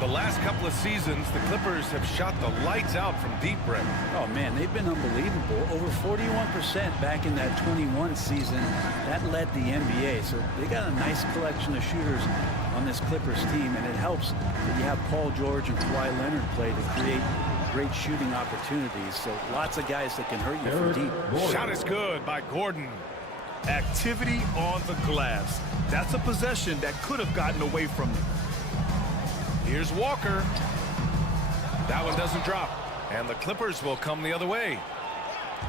The last couple of seasons, the Clippers have shot the lights out from deep rim. Oh, man, they've been unbelievable. Over 41% back in that 21 season. That led the NBA. So they got a nice collection of shooters on this Clippers team, and it helps that you have Paul George and Kawhi Leonard play to create great shooting opportunities. So lots of guys that can hurt you from deep. Shot is good by Gordon. Activity on the glass. That's a possession that could have gotten away from them. Here's Walker. That one doesn't drop. And the Clippers will come the other way.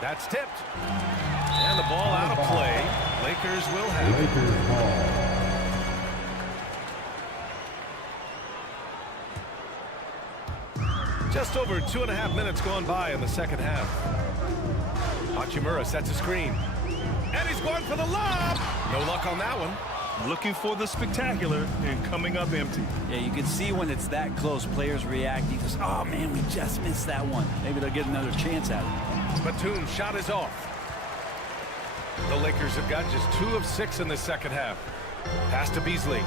That's tipped. And the ball out of play. Lakers will have it. Just over 2.5 minutes gone by in the second half. Hachimura sets a screen. And he's going for the lob. No luck on that one. Looking for the spectacular and coming up empty. Yeah, you can see when it's that close, players react. You just, oh, man, we just missed that one. Maybe they'll get another chance at it. Batum's shot is off. The Lakers have got just 2 of 6 in the second half. Pass to Beasley.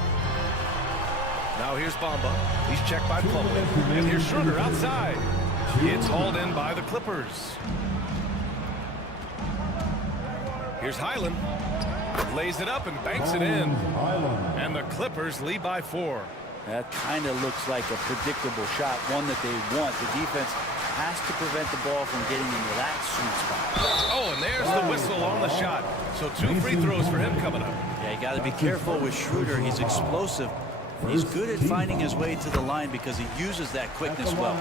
Now here's Bamba. He's checked by Plumlee. And here's Schroeder outside. It's hauled in by the Clippers. Here's Highland. Lays it up and banks it in. And the Clippers lead by 4. That kind of looks like a predictable shot, one that they want. The defense has to prevent the ball from getting into that sweet spot. Oh, and there's the whistle on the shot. So 2 free throws for him coming up. Yeah, you got to be careful with Schroeder. He's explosive. He's good at finding his way to the line because he uses that quickness well.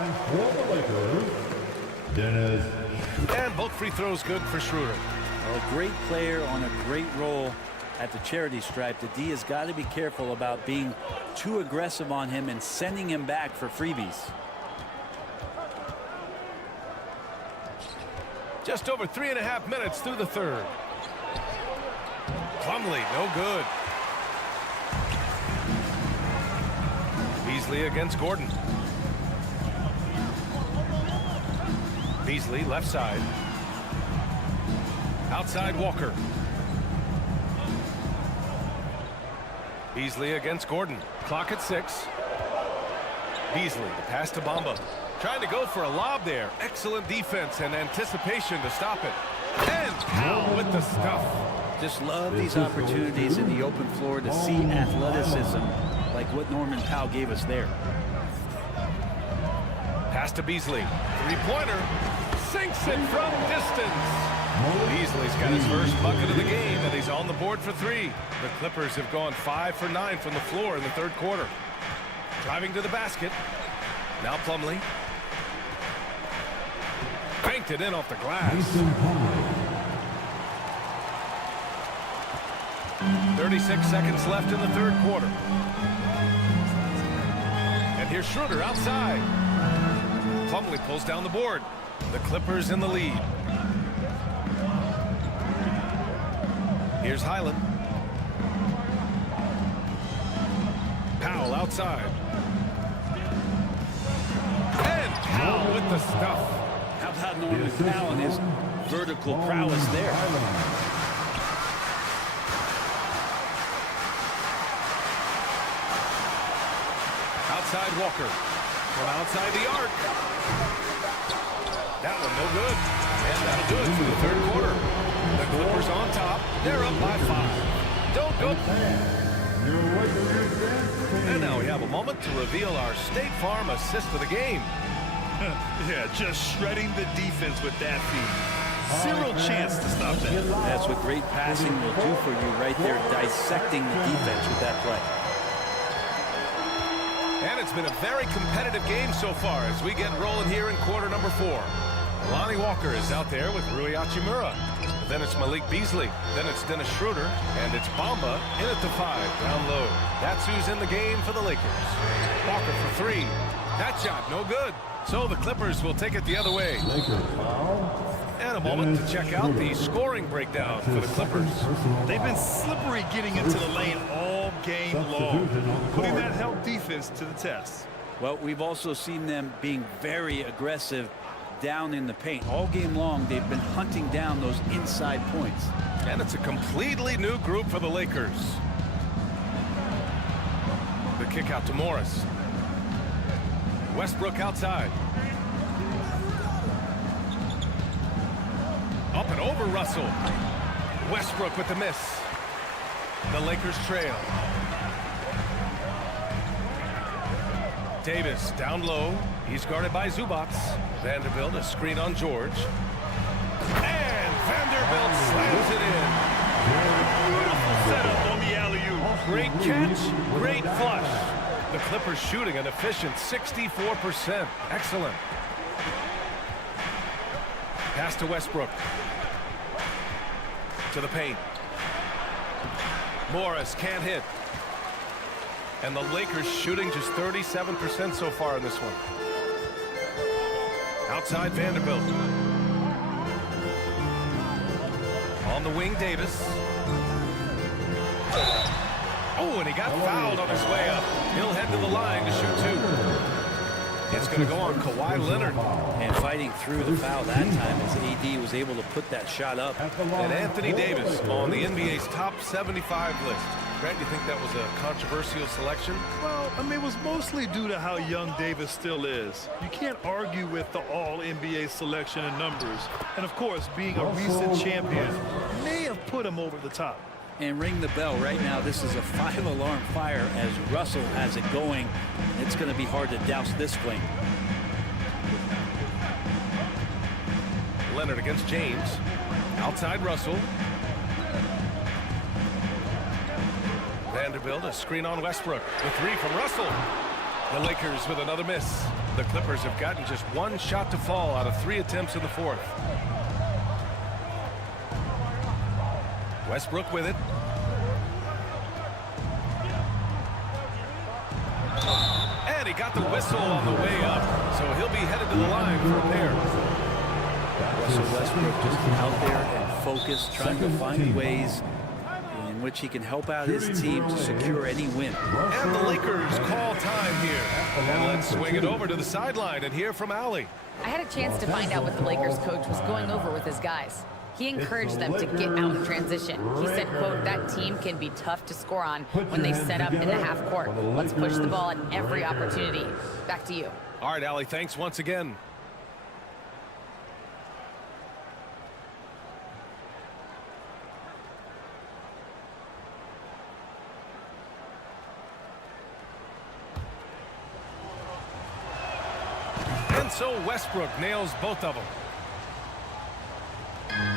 And both free throws good for Schroeder. Well, a great player on a great role at the charity stripe. The D has got to be careful about being too aggressive on him and sending him back for freebies. Just over 3.5 minutes through the third. Plumlee, no good. Beasley against Gordon. Beasley left side. Outside Walker. Beasley against Gordon. Clock at 6. Beasley, the pass to Bamba. Trying to go for a lob there. Excellent defense and anticipation to stop it. And Powell with the stuff. Just love these opportunities in the open floor to see athleticism like what Norman Powell gave us there. Pass to Beasley. Three-pointer. Sinks it from distance. Beasley's got his first bucket of the game, and he's on the board for 3. The Clippers have gone 5 for 9 from the floor in the third quarter. Driving to the basket. Now Plumlee. Banked it in off the glass. 36 seconds left in the third quarter. And here's Schroeder outside. Plumlee pulls down the board. The Clippers in the lead. Here's Highland. Powell outside. And Powell with the stuff. How about Norman Powell and his vertical prowess there? Outside Walker. From outside the arc. That one no good. And that'll do it for the third quarter. The Clippers on top. They're up by 5. Don't go. And now we have a moment to reveal our State Farm assist of the game. Yeah, just shredding the defense with that feed. Zero chance to stop that. That's what great passing will do for you right there, dissecting the defense with that play. And it's been a very competitive game so far as we get rolling here in quarter number 4. Lonnie Walker is out there with Rui Hachimura. Then it's Malik Beasley. Then it's Dennis Schroeder. And it's Bamba in at the 5, down low. That's who's in the game for the Lakers. Walker for 3. That shot, no good. So the Clippers will take it the other way. And a moment to check out the scoring breakdown for the Clippers. They've been slippery getting into the lane all game long, putting that help defense to the test. Well, we've also seen them being very aggressive down in the paint. All game long, they've been hunting down those inside points. And it's a completely new group for the Lakers. The kick out to Morris. Westbrook outside. Up and over Russell. Westbrook with the miss. The Lakers trail. Davis down low. He's guarded by Zubac. Vanderbilt, a screen on George. And Vanderbilt slams it in. Beautiful setup on the alley-oop. Great catch, great flush. The Clippers shooting an efficient 64%. Excellent. Pass to Westbrook. To the paint. Morris can't hit. And the Lakers shooting just 37% so far in this one. Outside Vanderbilt. On the wing, Davis. Oh, and he got fouled on his way up. He'll head to the line to shoot 2. It's going to go on Kawhi Leonard. And fighting through the foul that time as AD was able to put that shot up. And Anthony Davis on the NBA's top 75 list. Greg, you think that was a controversial selection? Well, I mean, it was mostly due to how young Davis still is. You can't argue with the all-NBA selection and numbers. And, of course, being a recent champion may have put him over the top. And ring the bell right now. This is a 5-alarm fire as Russell has it going. It's going to be hard to douse this flame. Leonard against James. Outside Russell. Vanderbilt, a screen on Westbrook. The 3 from Russell. The Lakers with another miss. The Clippers have gotten just 1 shot to fall out of 3 attempts in the 4th. Westbrook with it. And he got the whistle on the way up. So he'll be headed to the line for a pair. Russell Westbrook just out there and focused, trying to find ways in which he can help out his team to secure any win. And the Lakers call time here. And let's swing it over to the sideline and hear from Allie. I had a chance to find out what the Lakers coach was going over with his guys. He encouraged them to get out in transition. He said, quote, that team can be tough to score on when they set up in the half court. Let's push the ball at every opportunity. Back to you. All right, Allie, thanks once again. And so Westbrook nails both of them.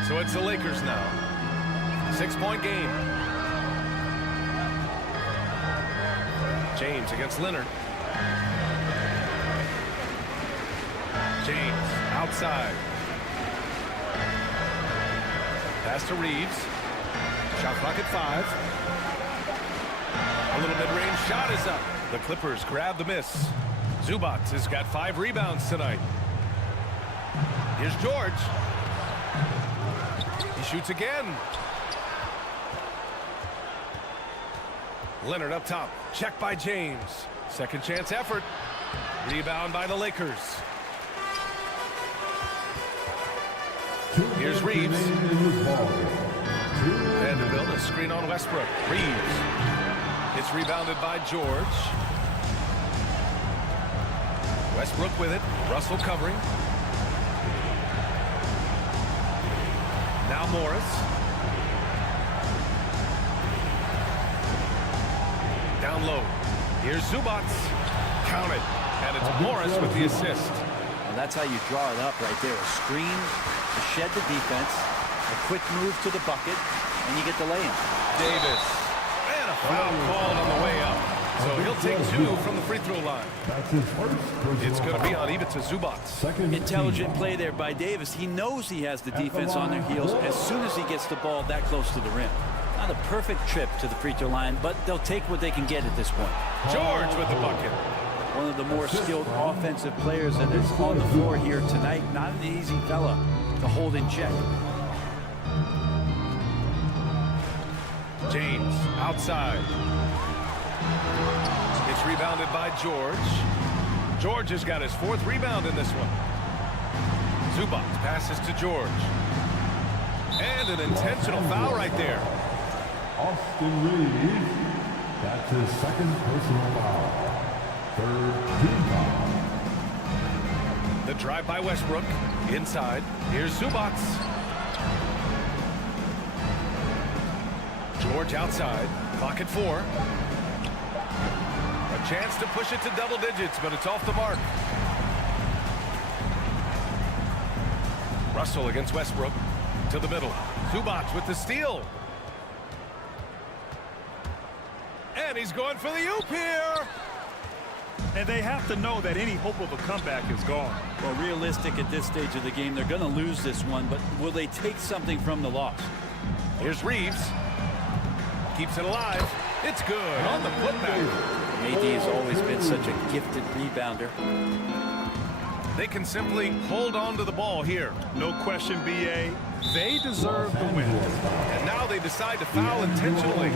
So it's the Lakers now. 6-point game. James against Leonard. James outside. Pass to Reeves. Shot clock at 5. A little mid-range shot is up. The Clippers grab the miss. Zubac has got 5 rebounds tonight. Here's George. He shoots again. Leonard up top. Check by James. Second chance effort. Rebound by the Lakers. Here's Reeves. Vanderbilt, a screen on Westbrook. Reeves. It's rebounded by George. Westbrook with it. Russell covering. Now Morris. Down low. Here's Zubac. Count it. And it's Morris with the assist. Well, that's how you draw it up right there. A screen to shed the defense, a quick move to the bucket, and you get the lay-in. Davis. And a foul called on the way up. So he'll take 2 from the free throw line. It's going to be on even to Zubac. Intelligent play there by Davis. He knows he has the defense on their heels as soon as he gets the ball that close to the rim. Not a perfect trip to the free throw line, but they'll take what they can get at this point. George with the bucket. One of the more skilled offensive players that is on the floor here tonight. Not an easy fella to hold in check. James outside. It's rebounded by George. George has got his 4th rebound in this one. Zubac passes to George. And an intentional foul right there. Austin Reeves. That's his 2nd personal foul. 3rd team foul. The drive by Westbrook. Inside. Here's Zubac. George outside. Clock at 4. A chance to push it to double digits, but it's off the mark. Russell against Westbrook. To the middle. Zubac with the steal. And he's going for the oop here. And they have to know that any hope of a comeback is gone. Well, realistic at this stage of the game, they're going to lose this one, but will they take something from the loss? Here's Reeves. Keeps it alive. It's good on the putback. AD has always been such a gifted rebounder. They can simply hold on to the ball here. No question, B.A. They deserve the win. And now they decide to foul intentionally.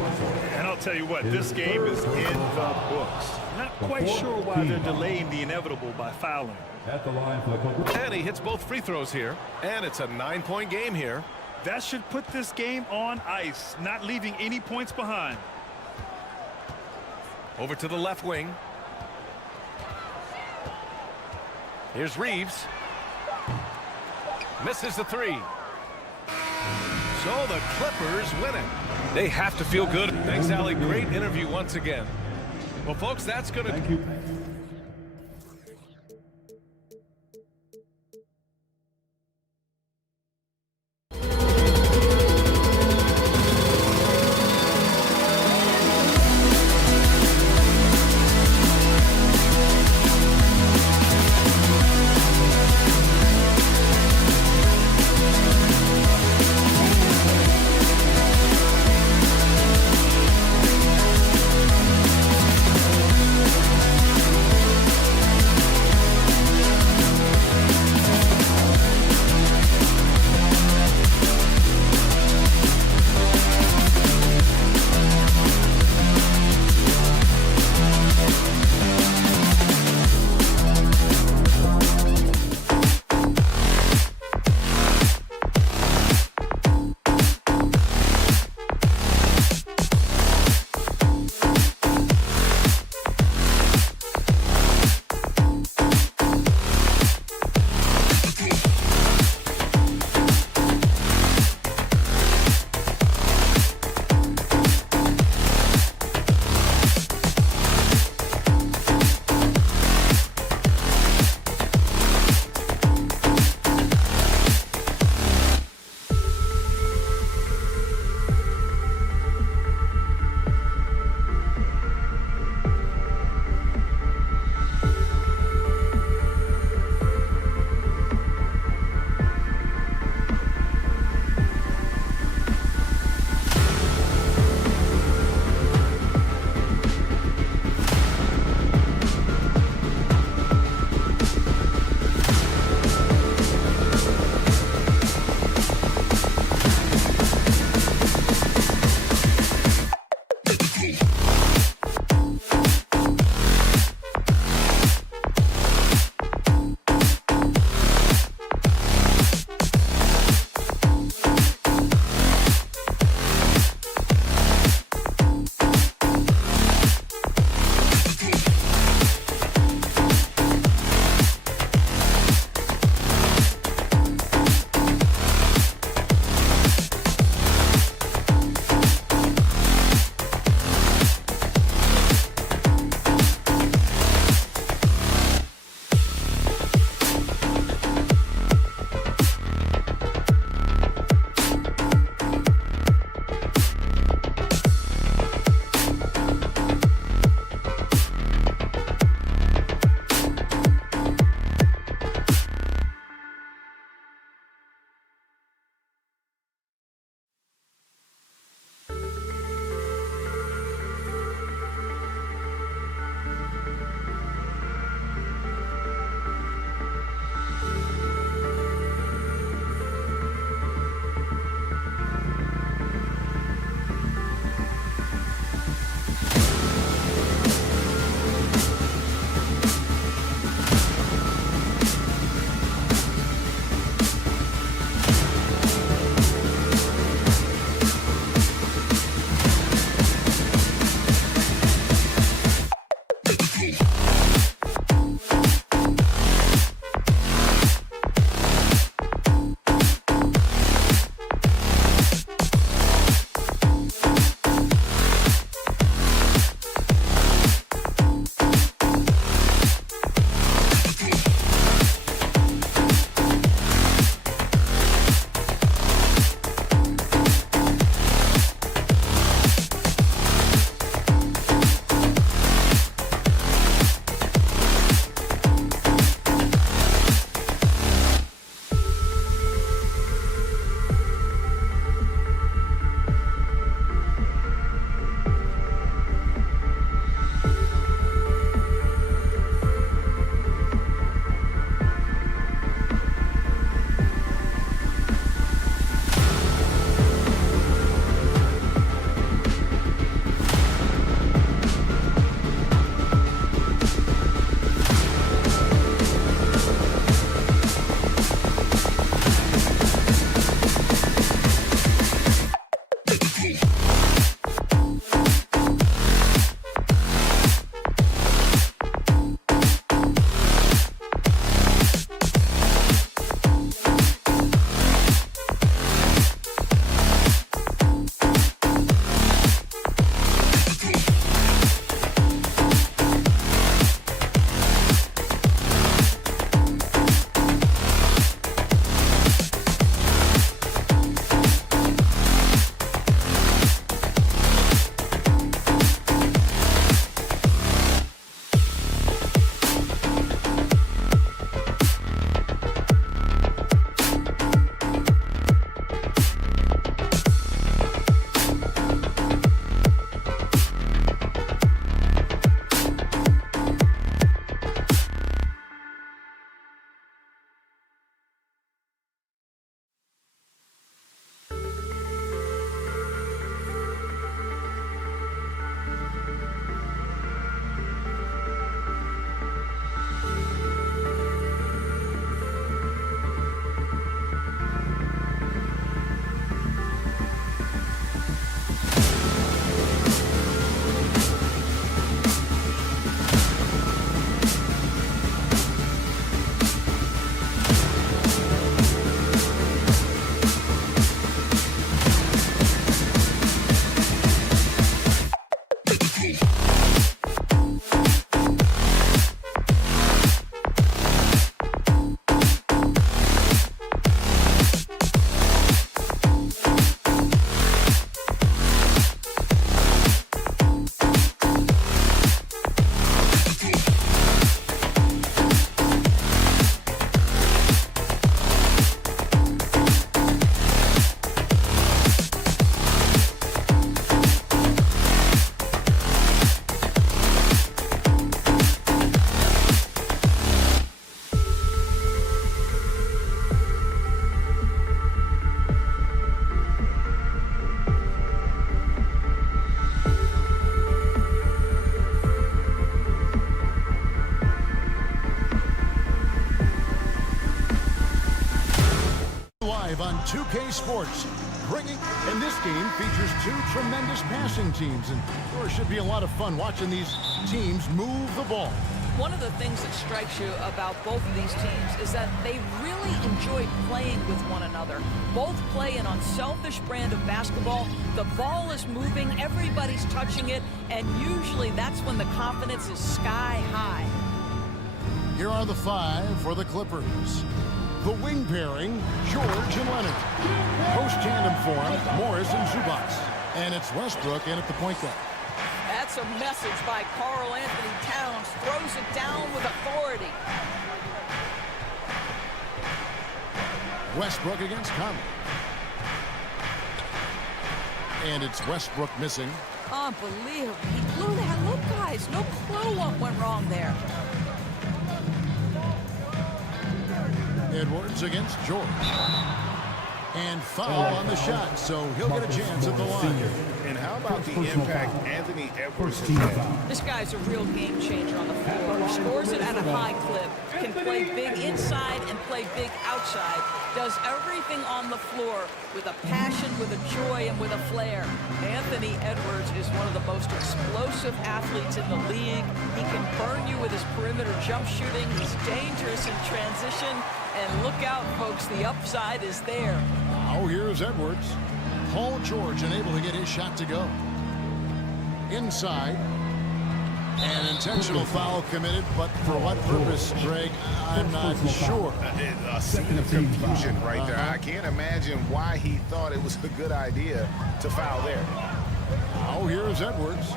And I'll tell you what, this game is in the books. Not quite sure why they're delaying the inevitable by fouling. At the line for the Clippers. And he hits both free throws here. And it's a 9-point game here. That should put this game on ice, not leaving any points behind. Over to the left wing. Here's Reeves. Misses the 3. So the Clippers win it. They have to feel good. Thanks, Allie. Great interview once again. Well, folks, that's going to... Thank you. 2K Sports. And this game features two tremendous passing teams, and sure should be a lot of fun watching these teams move the ball. One of the things that strikes you about both of these teams is that they really enjoy playing with one another. Both play an unselfish brand of basketball. The ball is moving, everybody's touching it, and usually that's when the confidence is sky high. Here are the five for the Clippers. The wing pairing, George and Leonard. Post tandem form, Morris and Zubac. And it's Westbrook in at the point guard. That's a message by Karl Anthony Towns. Throws it down with authority. Westbrook against Conley. And it's Westbrook missing. Unbelievable. He blew that. Look, guys, no clue what went wrong there. Edwards against George. And foul on the shot, so he'll get a chance at the line. And how about the impact Anthony Edwards has had? This guy's a real game changer on the floor. Scores it at a high clip. Can play big inside and play big outside. Does everything on the floor with a passion, with a joy, and with a flair. Anthony Edwards is one of the most explosive athletes in the league. He can burn you with his perimeter jump shooting. He's dangerous in transition. And look out, folks, the upside is there. Now here's Edwards. Paul George unable to get his shot to go. Inside. An intentional foul committed, but for what purpose, Greg, I'm not sure. A scene of confusion right there. I can't imagine why he thought it was a good idea to foul there. Now here's Edwards.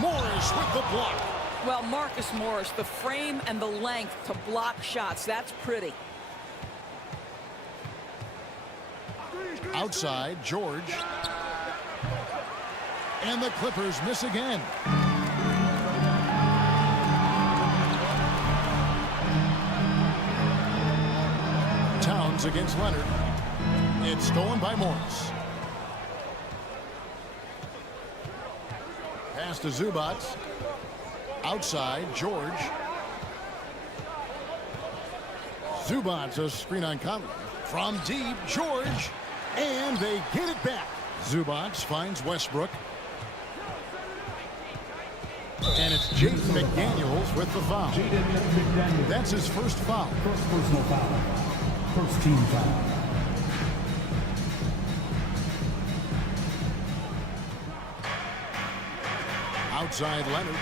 Morris with the block. Well, Marcus Morris, the frame and the length to block shots, that's pretty. Outside, George. And the Clippers miss again. Towns against Leonard. It's stolen by Morris. Pass to Zubac. Outside, George. Zubac, a screen on Conley. From deep, George. And they get it back. Zubac finds Westbrook. And it's Jaden McDaniels with the foul. That's his first foul. First personal foul. First team foul. Outside Leonard.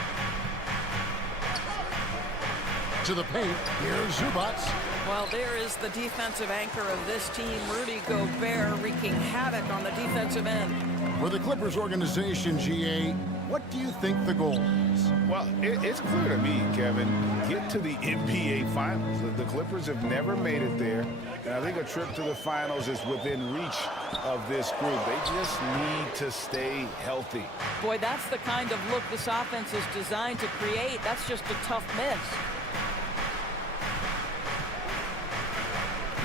To the paint. Here's Zubac. Well, there is the defensive anchor of this team, Rudy Gobert, wreaking havoc on the defensive end. For the Clippers organization, GA, what do you think the goal is? Well, it's clear to me, Kevin. Get to the NBA Finals. The Clippers have never made it there. And I think a trip to the Finals is within reach of this group. They just need to stay healthy. Boy, that's the kind of look this offense is designed to create. That's just a tough miss.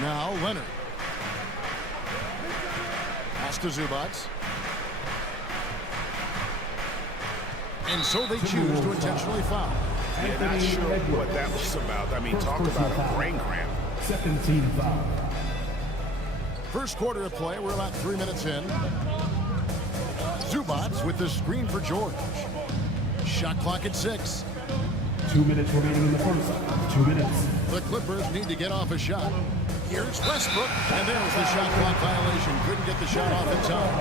Now Leonard. Pass to Zubac. And so they choose to intentionally foul. Yeah, not sure what that was about. I mean, talk about a brain cramp. Second team foul. First quarter of play, we're about 3 minutes in. Zubac with the screen for George. Shot clock at 6. 2 minutes remaining in the first. 2 minutes. The Clippers need to get off a shot. Here's Westbrook, and there's the shot clock violation. Couldn't get the shot off in time.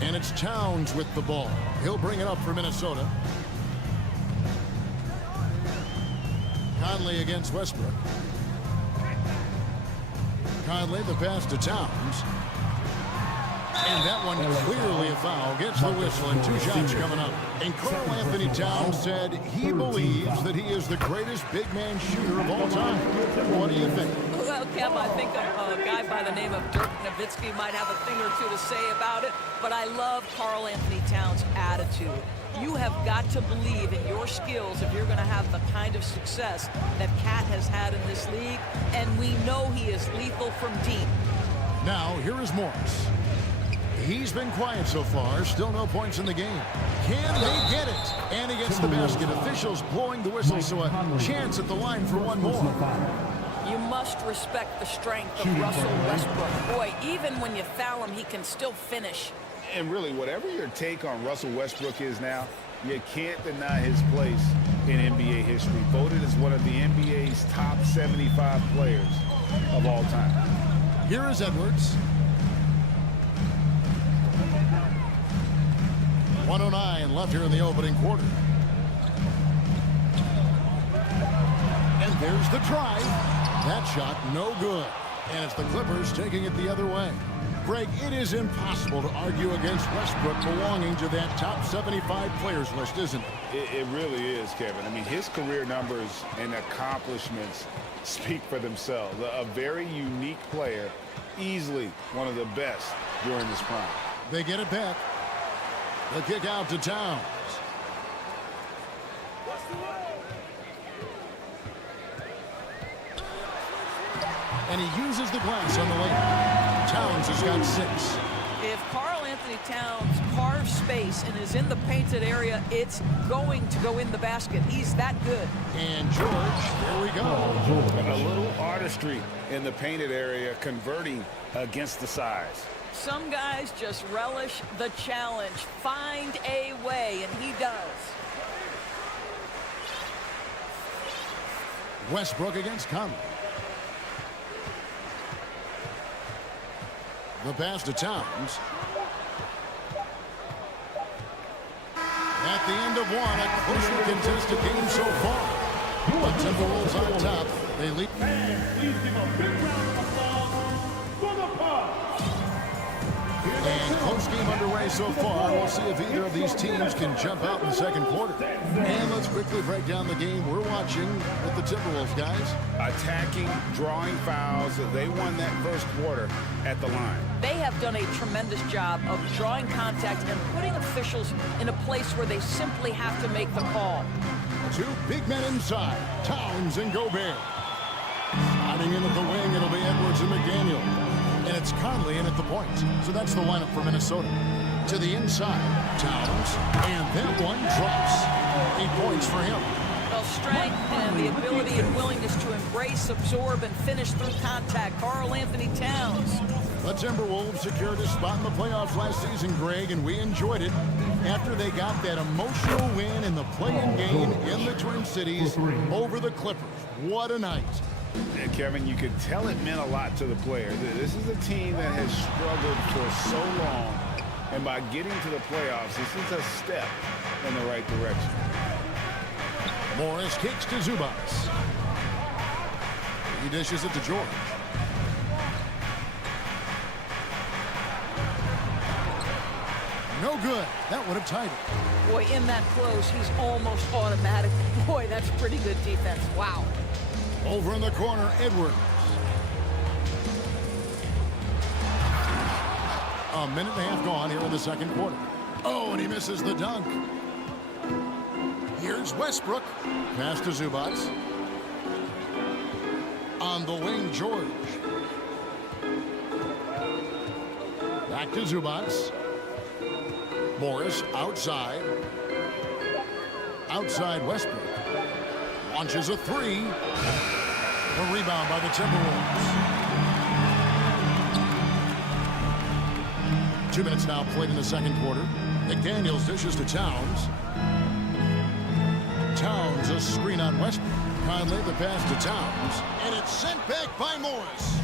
And it's Towns with the ball. He'll bring it up for Minnesota. Conley against Westbrook. Conley, the pass to Towns. And that one clearly a foul. Gets the whistle and 2 shots coming up. And Karl Anthony Towns said he believes that he is the greatest big man shooter of all time. What do you think? Well, Kev, I think a guy by the name of Dirk Nowitzki might have a thing or two to say about it, but I love Karl Anthony Towns' attitude. You have got to believe in your skills if you're going to have the kind of success that Cat has had in this league, and we know he is lethal from deep. Now, here is Morris. He's been quiet so far. Still no points in the game. Can they get it? And he gets the basket. Officials blowing the whistle, so a chance at the line for one more. You must respect the strength of Russell Westbrook. Boy, even when you foul him, he can still finish. And really, whatever your take on Russell Westbrook is now, you can't deny his place in NBA history. Voted as one of the NBA's top 75 players of all time. Here is Edwards. 1:09 left here in the opening quarter. And there's the drive. That shot no good. And it's the Clippers taking it the other way. Greg, it is impossible to argue against Westbrook belonging to that top 75 players list, isn't it? It really is, Kevin. I mean, his career numbers and accomplishments speak for themselves. A very unique player, easily one of the best during this prime. They get it back. The kick out to Towns. And he uses the glass on the lane. Towns has got 6. If Karl-Anthony Towns carves space and is in the painted area, it's going to go in the basket. He's that good. And George, there we go. A little artistry in the painted area, converting against the size. Some guys just relish the challenge. Find a way, and he does. Westbrook against Conley. The pass to Towns. At the end of one, a closely contested game so far. The Timberwolves on top. They lead. Please give a big round of applause for the Bucks. And close game underway so far. We'll see if either of these teams can jump out in the second quarter. And let's quickly break down the game we're watching with the Timberwolves, guys. Attacking, drawing fouls. They won that first quarter at the line. They have done a tremendous job of drawing contact and putting officials in a place where they simply have to make the call. 2 big men inside, Towns and Gobert. Sliding in at the wing, it'll be Edwards and McDaniel. And it's Conley in at the point. So that's the lineup for Minnesota. To the inside, Towns, and that one drops. 8 points for him. Well, strength and the ability and willingness to embrace, absorb, and finish through contact. Karl-Anthony Towns. The Timberwolves secured a spot in the playoffs last season, Greg, and we enjoyed it after they got that emotional win in the play-in game in the Twin Cities over the Clippers. What a night. And Kevin, you could tell it meant a lot to the player. This is a team that has struggled for so long, and by getting to the playoffs, this is a step in the right direction. Morris kicks to Zubats. He dishes it to George. No good. That would have tied it. Boy, in that close, he's almost automatic. Boy, that's pretty good defense. Wow. Over in the corner, Edwards. A minute and a half gone here in the second quarter. Oh, and he misses the dunk. Here's Westbrook. Pass to Zubats. On the wing, George. Back to Zubats. Morris outside. Outside Westbrook. Launches a 3. A rebound by the Timberwolves. 2 minutes now played in the second quarter. McDaniels dishes to Towns. Towns a screen on Westbrook. Conley the pass to Towns. And it's sent back by Morris.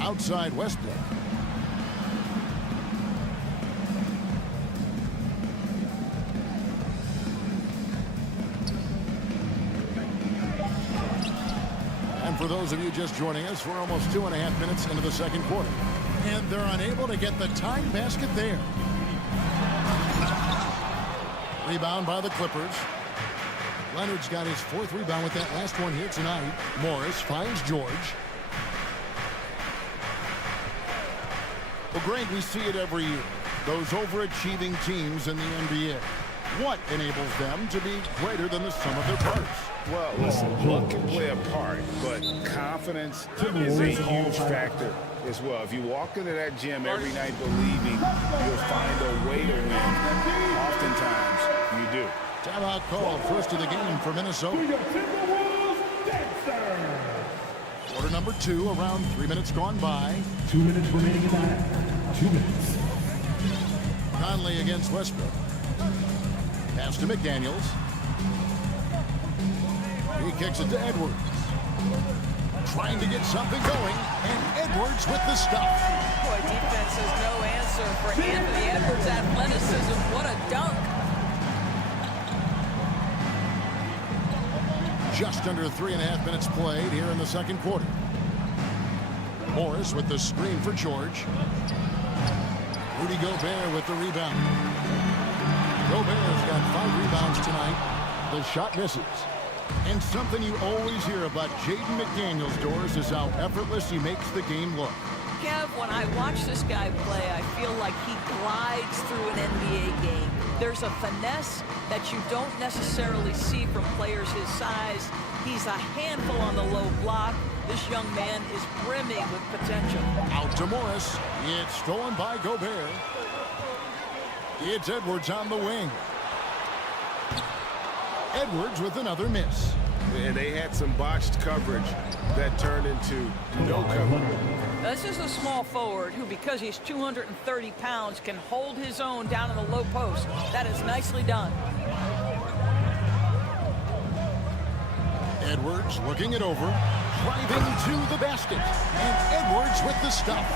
Outside Westbrook. And for those of you just joining us, we're almost 2.5 minutes into the second quarter. And they're unable to get the tying basket there. Rebound by the Clippers. Leonard's got his 4th rebound with that last one here tonight. Morris finds George. Well, Greg, we see it every year. Those overachieving teams in the NBA. What enables them to be greater than the sum of their parts? Well, listen, luck can play a part, but confidence is a huge factor as well. If you walk into that gym every night believing you'll find a way to win, oftentimes you do. Timeout call, first of the game for Minnesota. Quarter number 2, around 3 minutes gone by. 2 minutes remaining in the half. 2 minutes. Conley against Westbrook. Pass to McDaniels. He kicks it to Edwards. Trying to get something going, and Edwards with the stop. Boy, defense has no answer for Anthony Edwards' athleticism. What a dunk. Just under 3.5 minutes played here in the second quarter. Morris with the screen for George. Rudy Gobert with the rebound. Gobert's got 5 rebounds tonight. The shot misses. And something you always hear about Jaden McDaniels, Doris, is how effortless he makes the game look. Kev, when I watch this guy play, I feel like he glides through an NBA game. There's a finesse that you don't necessarily see from players his size. He's a handful on the low block. This young man is brimming with potential. Out to Morris. It's stolen by Gobert. It's Edwards on the wing. Edwards with another miss. And they had some botched coverage that turned into no coverage. This is a small forward who, because he's 230 pounds, can hold his own down in the low post. That is nicely done. Edwards looking it over, driving to the basket, and Edwards with the stop.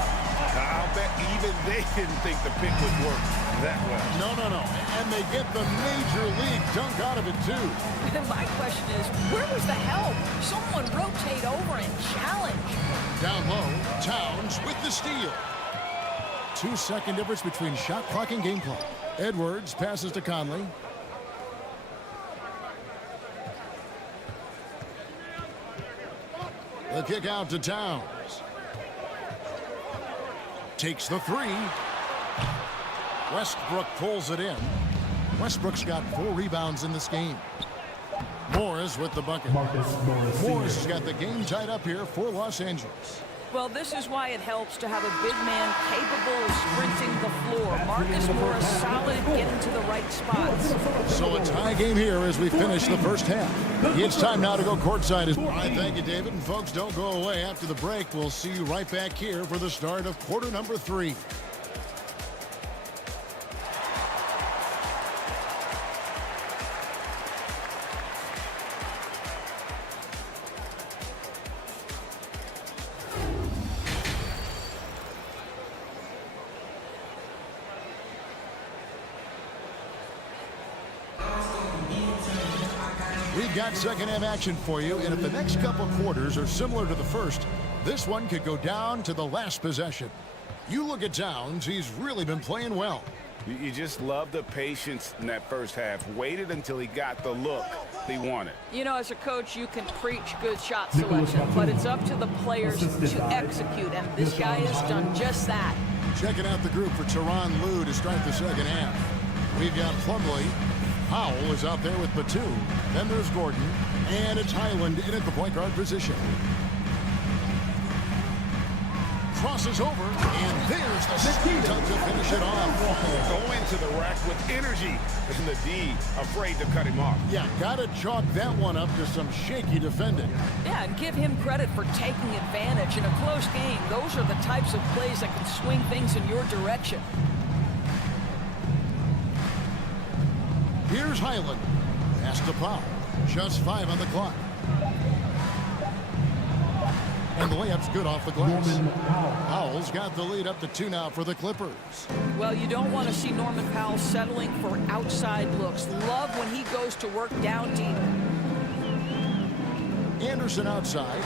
I'll bet even they didn't think the pick would work that well. No. And they get the major league dunk out of it, too. My question is, where was the help? Someone rotate over and challenge. Down low, Towns with the steal. 2-second difference between shot clock and game clock. Edwards passes to Conley. The kick out to Towns. Takes the 3. Westbrook pulls it in. Westbrook's got 4 rebounds in this game. Morris with the bucket. Morris has got the game tied up here for Los Angeles. Well, this is why it helps to have a big man capable of sprinting the floor. Marcus Morris solid, getting to the right spots. So a tie game here as we finish the first half. It's time now to go courtside. All right, thank you, David. And folks, don't go away. After the break, we'll see you right back here for the start of quarter number 3. We've got second half action for you, and if the next couple quarters are similar to the first, this one could go down to the last possession. You look at Towns, he's really been playing well. You just love the patience in that first half. Waited until he got the look he wanted. You know, as a coach, you can preach good shot selection, but it's up to the players to execute, and this guy has done just that. Checking out the group for Tyronn Lue to start the second half. We've got Plumlee. Howell is out there with Batum. Then there's Gordon. And it's Highland in at the point guard position. Crosses over, and there's the speed to finish it off. Go into the rack with energy, and the D afraid to cut him off. Yeah, gotta chalk that one up to some shaky defending. Yeah, and give him credit for taking advantage in a close game. Those are the types of plays that can swing things in your direction. Here's Highland. Pass to Powell. Just 5 on the clock. And the layup's good off the glass. Powell's got the lead up to 2 now for the Clippers. Well, you don't want to see Norman Powell settling for outside looks. Love when he goes to work down deep. Anderson outside.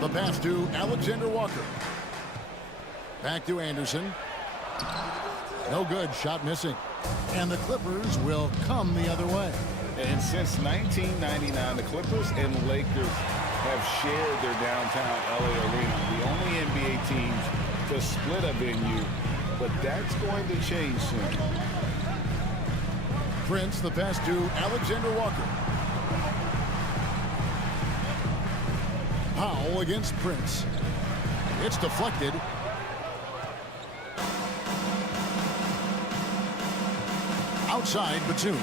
The pass to Alexander Walker. Back to Anderson. No good. Shot missing. And the Clippers will come the other way. And since 1999, the Clippers and Lakers have shared their downtown LA arena. The only NBA teams to split a venue, but that's going to change soon. Prince, the pass to Alexander Walker. Powell against Prince. It's deflected. Outside, Batum.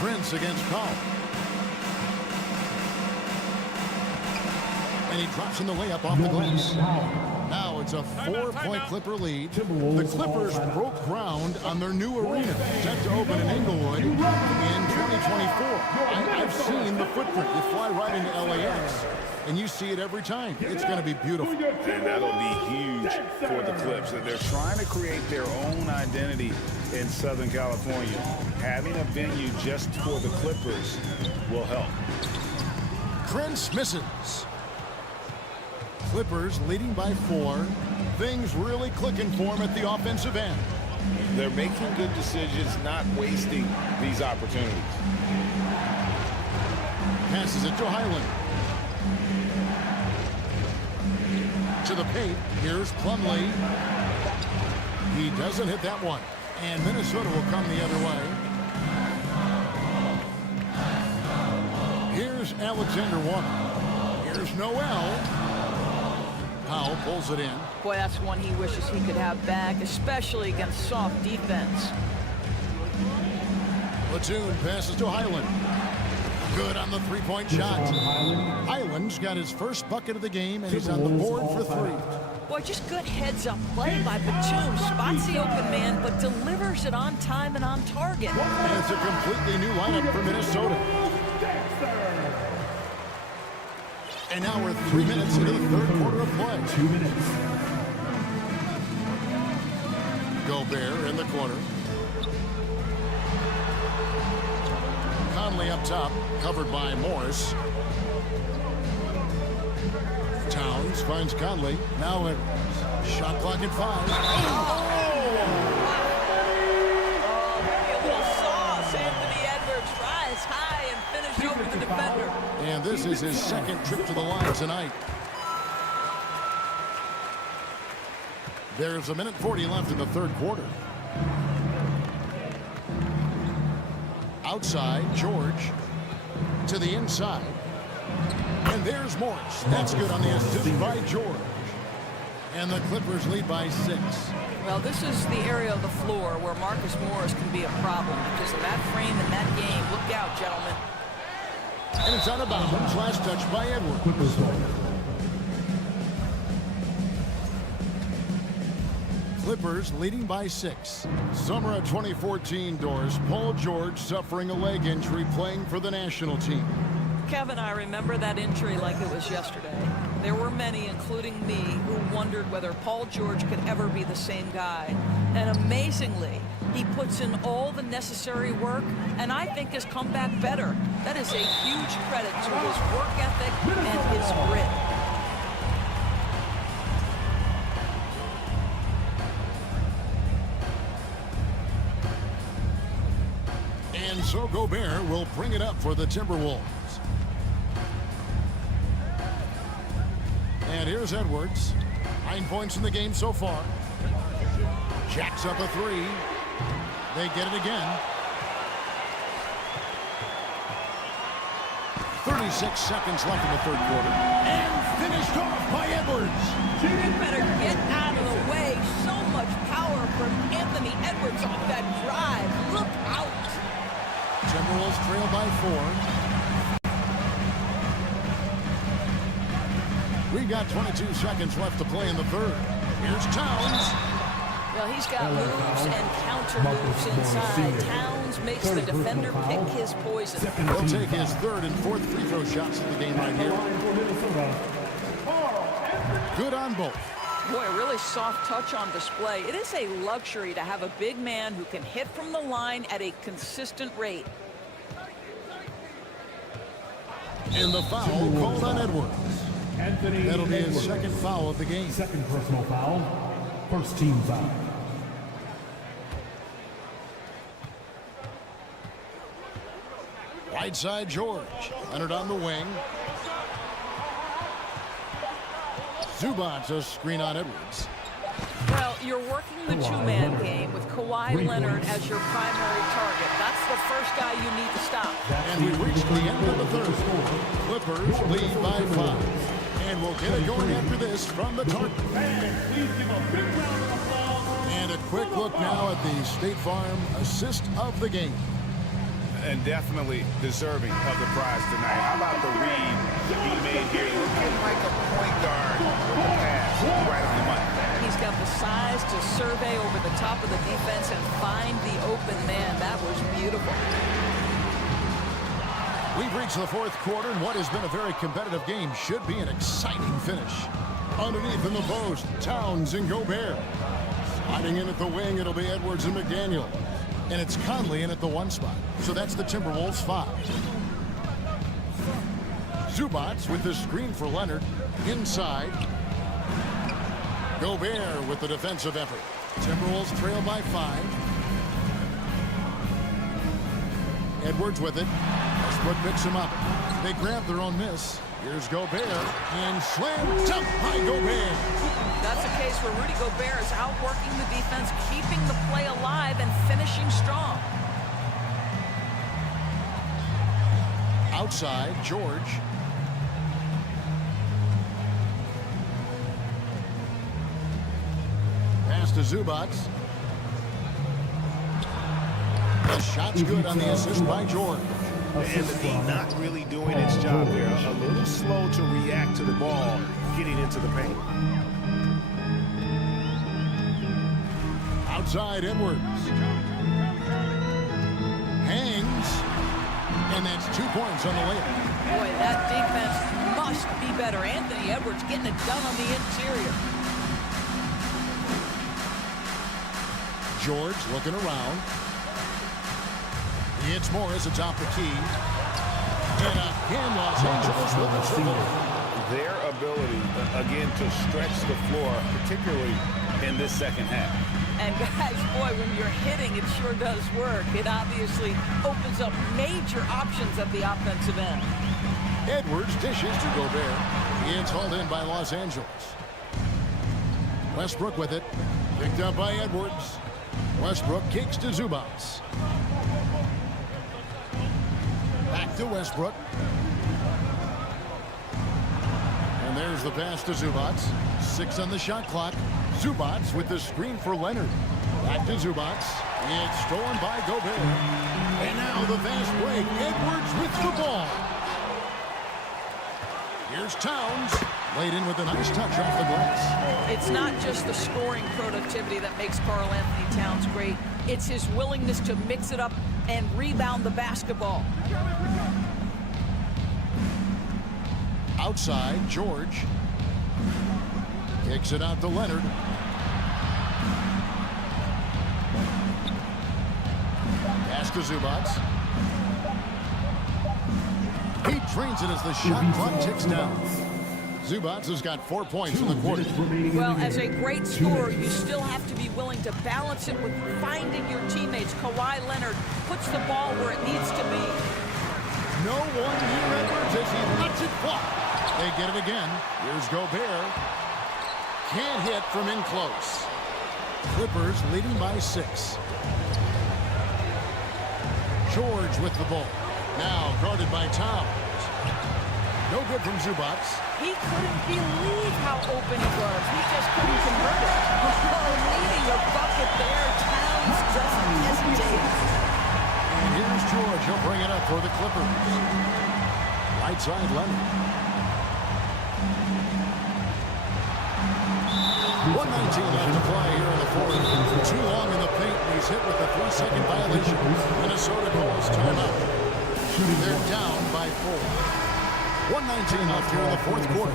Prince against Powell. And he drops in the layup off the glass. Now it's a 4-point Clipper lead. The Clippers broke ground on their new arena, set to open in Inglewood in 2024. I've seen the footprint. You fly right into LAX, and you see it every time. It's going to be beautiful. And that'll be huge for the Clips. They're trying to create their own identity in Southern California. Having a venue just for the Clippers will help. Prince misses. Clippers leading by 4. Things really clicking for them at the offensive end. They're making good decisions, not wasting these opportunities. Passes it to Highland. To the paint. Here's Plumlee. He doesn't hit that one. And Minnesota will come the other way. Here's Alexander Walker. Here's Noel. Powell pulls it in. Boy, that's one he wishes he could have back, especially against soft defense. Platoon passes to Highland. Good on the three-point shot. Highland's got his first bucket of the game, and he's on the board for 3. Boy, just good heads-up play by Batum. Spots the open man, but delivers it on time and on target. And it's a completely new lineup for Minnesota. And now we're 3 minutes into the third quarter of play. 2 minutes. Gobert in the corner. Conley up top, covered by Morris. Towns finds Conley. Now at shot clock at 5. Anthony Edwards rise high and finish over the defender. And this is his second trip to the line tonight. There's 1:40 left in the third quarter. Outside, George to the inside. And there's Morris. That's good on the assist by George. And the Clippers lead by 6. Well, this is the area of the floor where Marcus Morris can be a problem because of that frame in that game. Look out, gentlemen. And it's out of bounds. Last touch by Edwards. Clippers leading by 6. Summer of 2014 doors. Paul George suffering a leg injury playing for the national team. Kevin, I remember that injury like it was yesterday. There were many, including me, who wondered whether Paul George could ever be the same guy. And amazingly, he puts in all the necessary work, and I think has come back better. That is a huge credit to his work ethic and his grit. And so Gobert will bring it up for the Timberwolves. And here's Edwards. 9 points in the game so far. Jacks up a 3. They get it again. 36 seconds left in the third quarter. And finished off by Edwards. You better get out of the way. So much power from Anthony Edwards off that drive. Look out. Timberwolves trail by 4. We've got 22 seconds left to play in the third. Here's Towns. Well, he's got moves and counter moves inside. Towns makes the defender pick his poison. He'll take his third and fourth free throw shots of the game right here. Good on both. Boy, a really soft touch on display. It is a luxury to have a big man who can hit from the line at a consistent rate. And the foul called on Edwards. That'll be his second foul of the game. Second personal foul. First team foul. Right side, George. Leonard on the wing. Zubac's a screen on Edwards. Well, you're working the two-man game with Kawhi Leonard as your primary target. That's the first guy you need to stop. And we reached the end of the third. Clippers lead by 5. And we'll get it going after this from the target. And a quick look now at the State Farm assist of the game. And definitely deserving of the prize tonight. How about the read he made here? Looking like a point guard with the pass right on the money. He's got the size to survey over the top of the defense and find the open man. That was beautiful. We've reached the fourth quarter, and what has been a very competitive game should be an exciting finish. Underneath in the post, Towns and Gobert. Sliding in at the wing, it'll be Edwards and McDaniel. And it's Conley in at the 1 spot. So that's the Timberwolves 5. Zubac with the screen for Leonard. Inside. Gobert with the defensive effort. Timberwolves trail by 5. Edwards with it. Westbrook picks him up. They grab their own miss. Here's Gobert. And slam dunk by Gobert. That's a case where Rudy Gobert is outworking the defense, keeping the play alive, and finishing strong. Outside, George. Pass to Zubac. The shot's good on the assist by George. And the D not really doing its job there. A little slow to react to the ball getting into the paint. Outside, Edwards. Hangs. And that's 2 points on the layup. Boy, that defense must be better. Anthony Edwards getting it done on the interior. George looking around. It's Morris atop the key. And again, Los Angeles with the triple. Their ability, again, to stretch the floor, particularly in this second half. And guys, boy, when you're hitting, it sure does work. It obviously opens up major options at the offensive end. Edwards dishes to Gobert. It's hauled in by Los Angeles. Westbrook with it. Picked up by Edwards. Westbrook kicks to Zubac. Back to Westbrook. And there's the pass to Zubac. 6 on the shot clock. Zubac with the screen for Leonard. Back to Zubac. It's stolen by Gobert. And now the fast break. Edwards with the ball. Here's Towns. Laid in with a nice touch off the glass. It's not just the scoring productivity that makes Karl Anthony Towns great. It's his willingness to mix it up and rebound the basketball. Outside, George. Kicks it out to Leonard. Pass to Zubac. He trains it as the shot clock ticks down. Zubac has got 4 points in the quarter. Well, as a great scorer, you still have to be willing to balance it with finding your teammates. Kawhi Leonard puts the ball where it needs to be. No one near Edwards as he lets it fly. They get it again. Here's Gobert. Can't hit from in close. Clippers leading by 6. George with the ball. Now guarded by Towns. No good from Zubac. He couldn't believe how open he was. He just couldn't convert it. Oh, needing a bucket there. Towns doesn't hesitate. And here's George. He'll bring it up for the Clippers. Right side, Leonard. 1:19 left to play here in the fourth. Too long in the paint, and he's hit with a 3-second violation. Minnesota calls timeout. They're down by 4. 1:19 left here in the fourth quarter.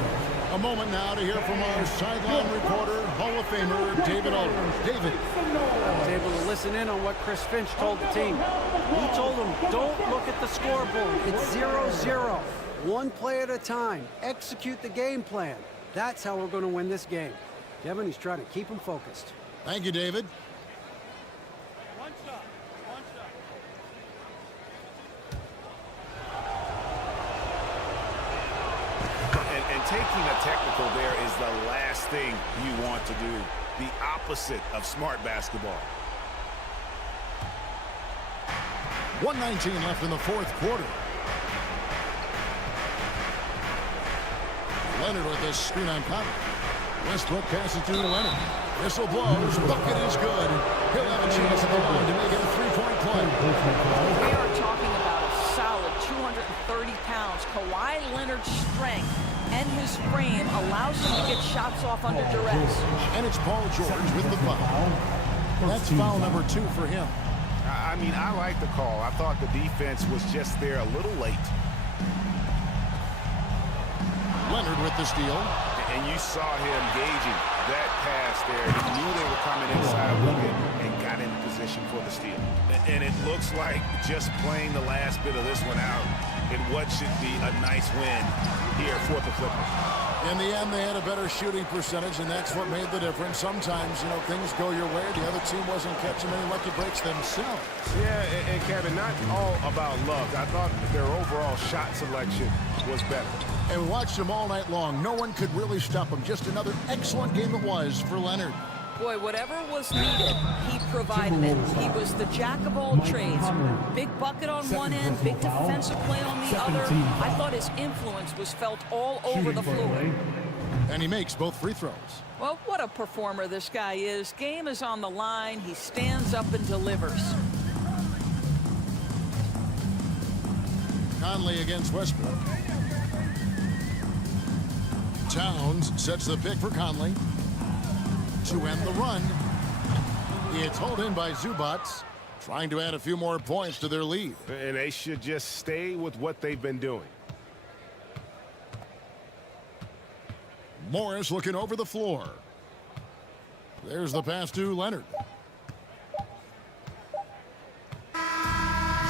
A moment now to hear from our sideline reporter, Hall of Famer David Aldridge. David. I was able to listen in on what Chris Finch told the team. He told them, don't look at the scoreboard. It's 0-0. One play at a time. Execute the game plan. That's how we're going to win this game. Kevin, he's trying to keep them focused. Thank you, David. And taking a technical there is the last thing you want to do. the opposite of smart basketball. 1:19 left in the fourth quarter. Leonard with this screen on Conley. Westbrook passes to Leonard. Whistle blows. Bucket is good. He'll have a chance at the line to make it a three-point play. We are talking about a solid 230 pounds. Kawhi Leonard's strength and his frame allows him to get shots off under duress. And it's Paul George with the foul. That's foul number 2 for him. I mean, I like the call. I thought the defense was just there a little late. Leonard with the steal. And you saw him gauging that pass there. He knew they were coming inside with it and got in position for the steal. And it looks like just playing the last bit of this one out in what should be a nice win here for the Clippers. In the end, they had a better shooting percentage, and that's what made the difference. Sometimes, you know, things go your way. The other team wasn't catching many lucky breaks themselves. Yeah, and Kevin, not all about luck. I thought their overall shot selection was better. And we watched them all night long. No one could really stop them. Just another excellent game it was for Leonard. Boy, whatever was needed, he provided it. He was the jack of all trades. Big bucket on one end, big defensive play on the other. I thought his influence was felt all over the floor. And he makes both free throws. Well, what a performer this guy is. Game is on the line. He stands up and delivers. Conley against Westbrook. Towns sets the pick for Conley to end the run. It's hauled in by Zubats, trying to add a few more points to their lead. And they should just stay with what they've been doing. Morris looking over the floor. There's the pass to Leonard.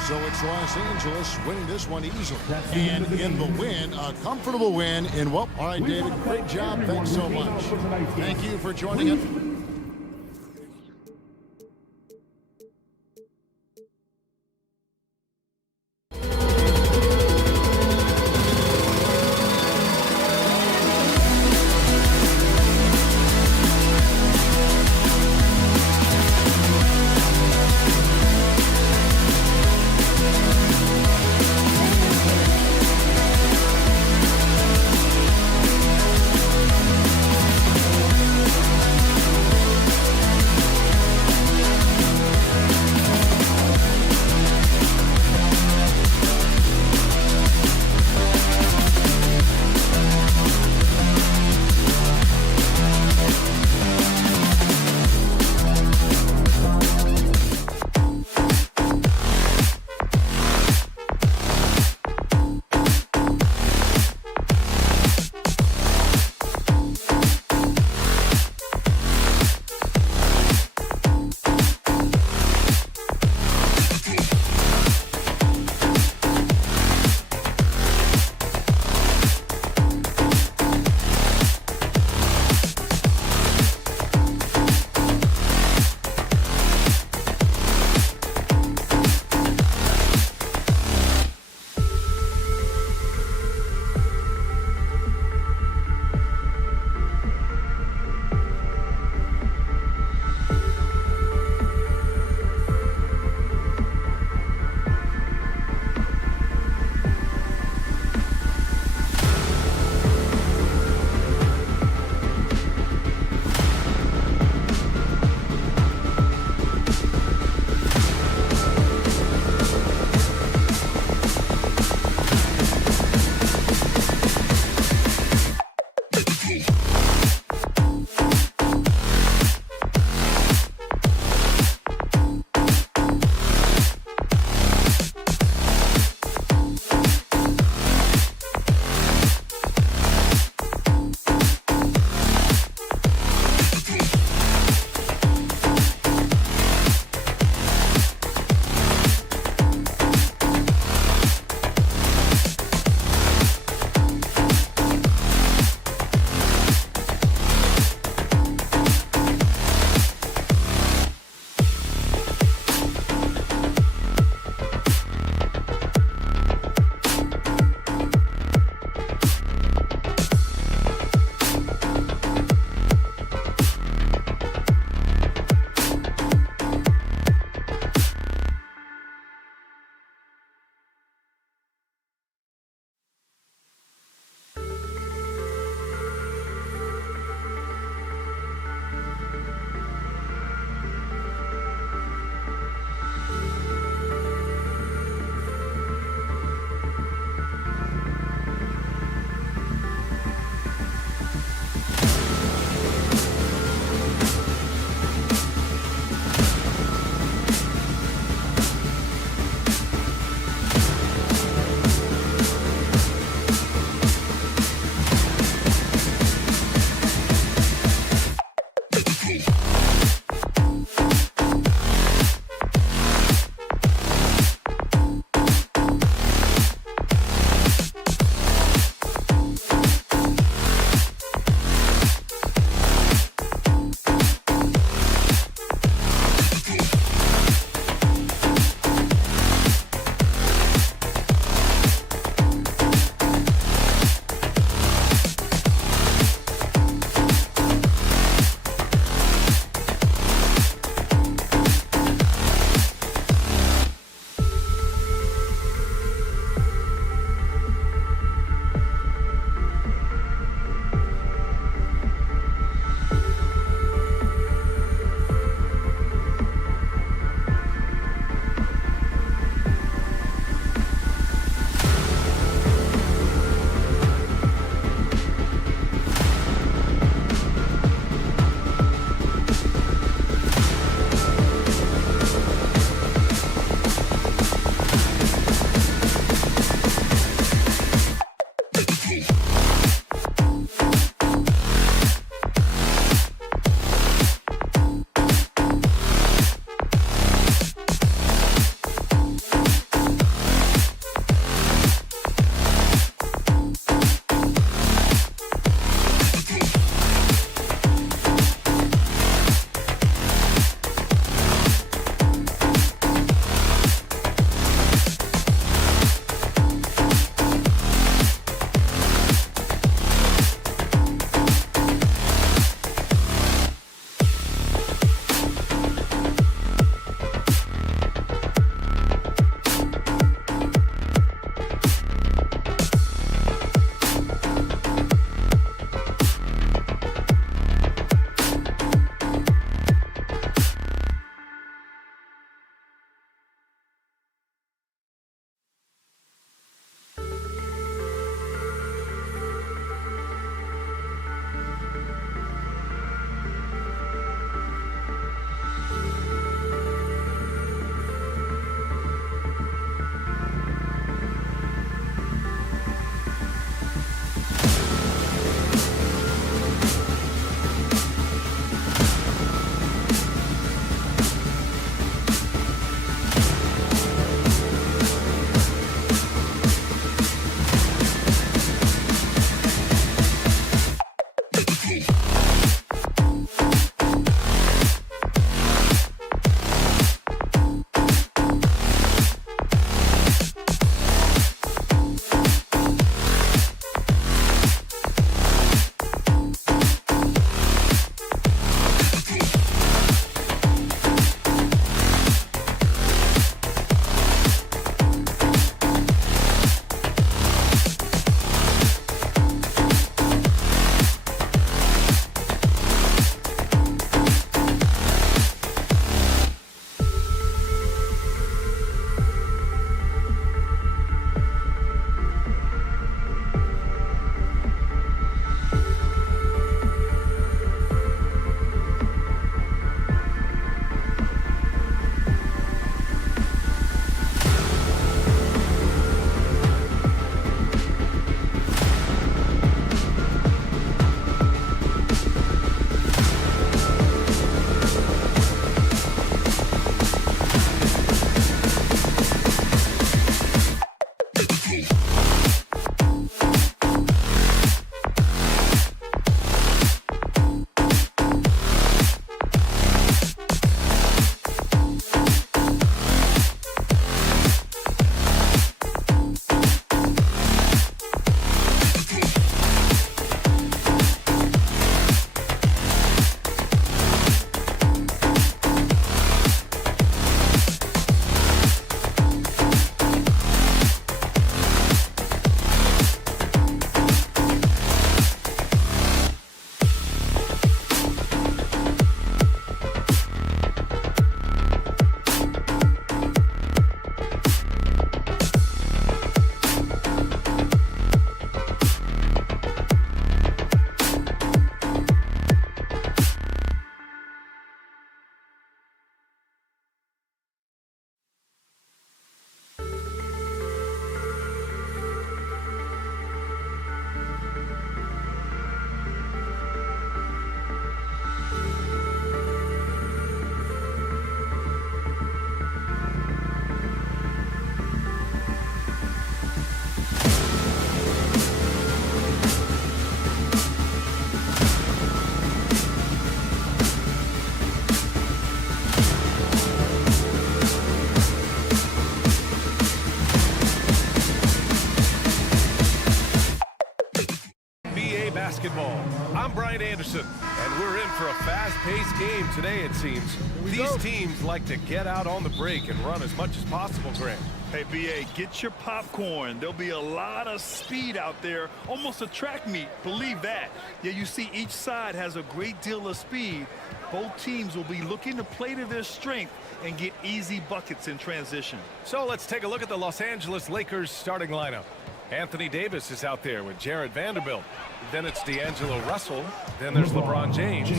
So it's Los Angeles winning this one easily. And in the win, a comfortable win in what? All right, David, great job. Thanks so much. Thank you for joining us. basketball. I'm Brian Anderson, and we're in for a fast-paced game today, it seems. These teams like to get out on the break and run as much as possible, Grant. Hey, B.A., get your popcorn. There'll be a lot of speed out there, almost a track meet. Believe that. Yeah, you see each side has a great deal of speed. Both teams will be looking to play to their strength and get easy buckets in transition. So let's take a look at the Los Angeles Lakers starting lineup. Anthony Davis is out there with Jared Vanderbilt. Then it's D'Angelo Russell. Then there's LeBron James.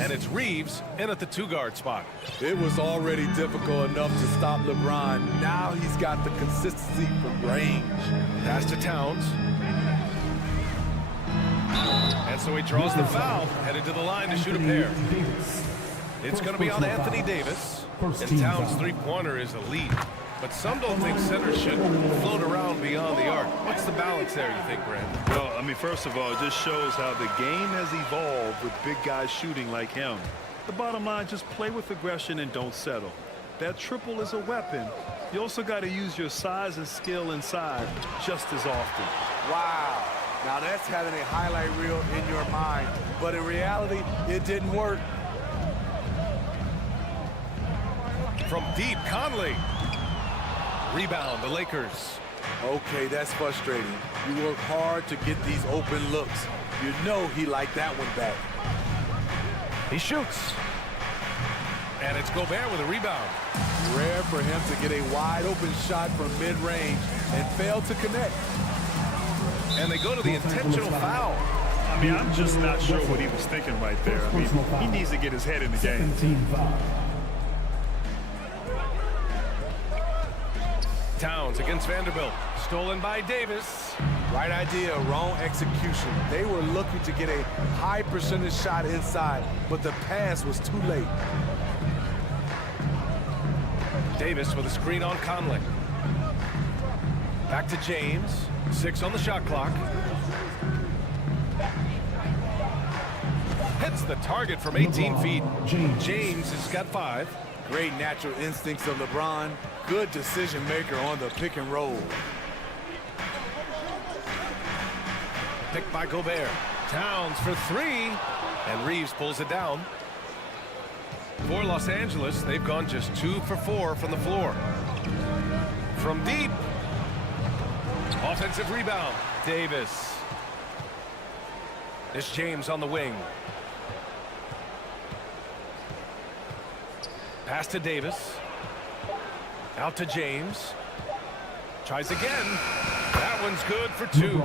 And it's Reeves in at the 2-guard spot. It was already difficult enough to stop LeBron. Now he's got the consistency from range. Pass to Towns. And so he draws the foul, headed to the line to shoot a pair. It's going to be on Anthony Davis. And Towns' three-pointer is elite. But some don't think centers should float around beyond the arc. What's the balance there, you think, Brand? Well, I mean, first of all, it just shows how the game has evolved with big guys shooting like him. The bottom line, just play with aggression and don't settle. That triple is a weapon. You also got to use your size and skill inside just as often. Wow. Now that's having a highlight reel in your mind. But in reality, it didn't work. From deep, Conley. Rebound, the Lakers. Okay, that's frustrating. You work hard to get these open looks. You know he liked that one back. He shoots. And it's Gobert with a rebound. Rare for him to get a wide open shot from mid-range and fail to connect. And they go to the intentional foul. I mean, I'm just not sure what he was thinking right there. I mean, he needs to get his head in the game. Towns against Vanderbilt. Stolen by Davis. Right idea, wrong execution. They were looking to get a high percentage shot inside, but the pass was too late. Davis with a screen on Conley. Back to James. 6 on the shot clock. Hits the target from 18 feet. James has got 5. Great natural instincts of LeBron. Good decision maker on the pick and roll. Picked by Gobert. Towns for 3. And Reeves pulls it down. For Los Angeles, they've gone just 2 for 4 from the floor. From deep. Offensive rebound. Davis. This James on the wing. Pass to Davis. Out to James. Tries again. That one's good for 2.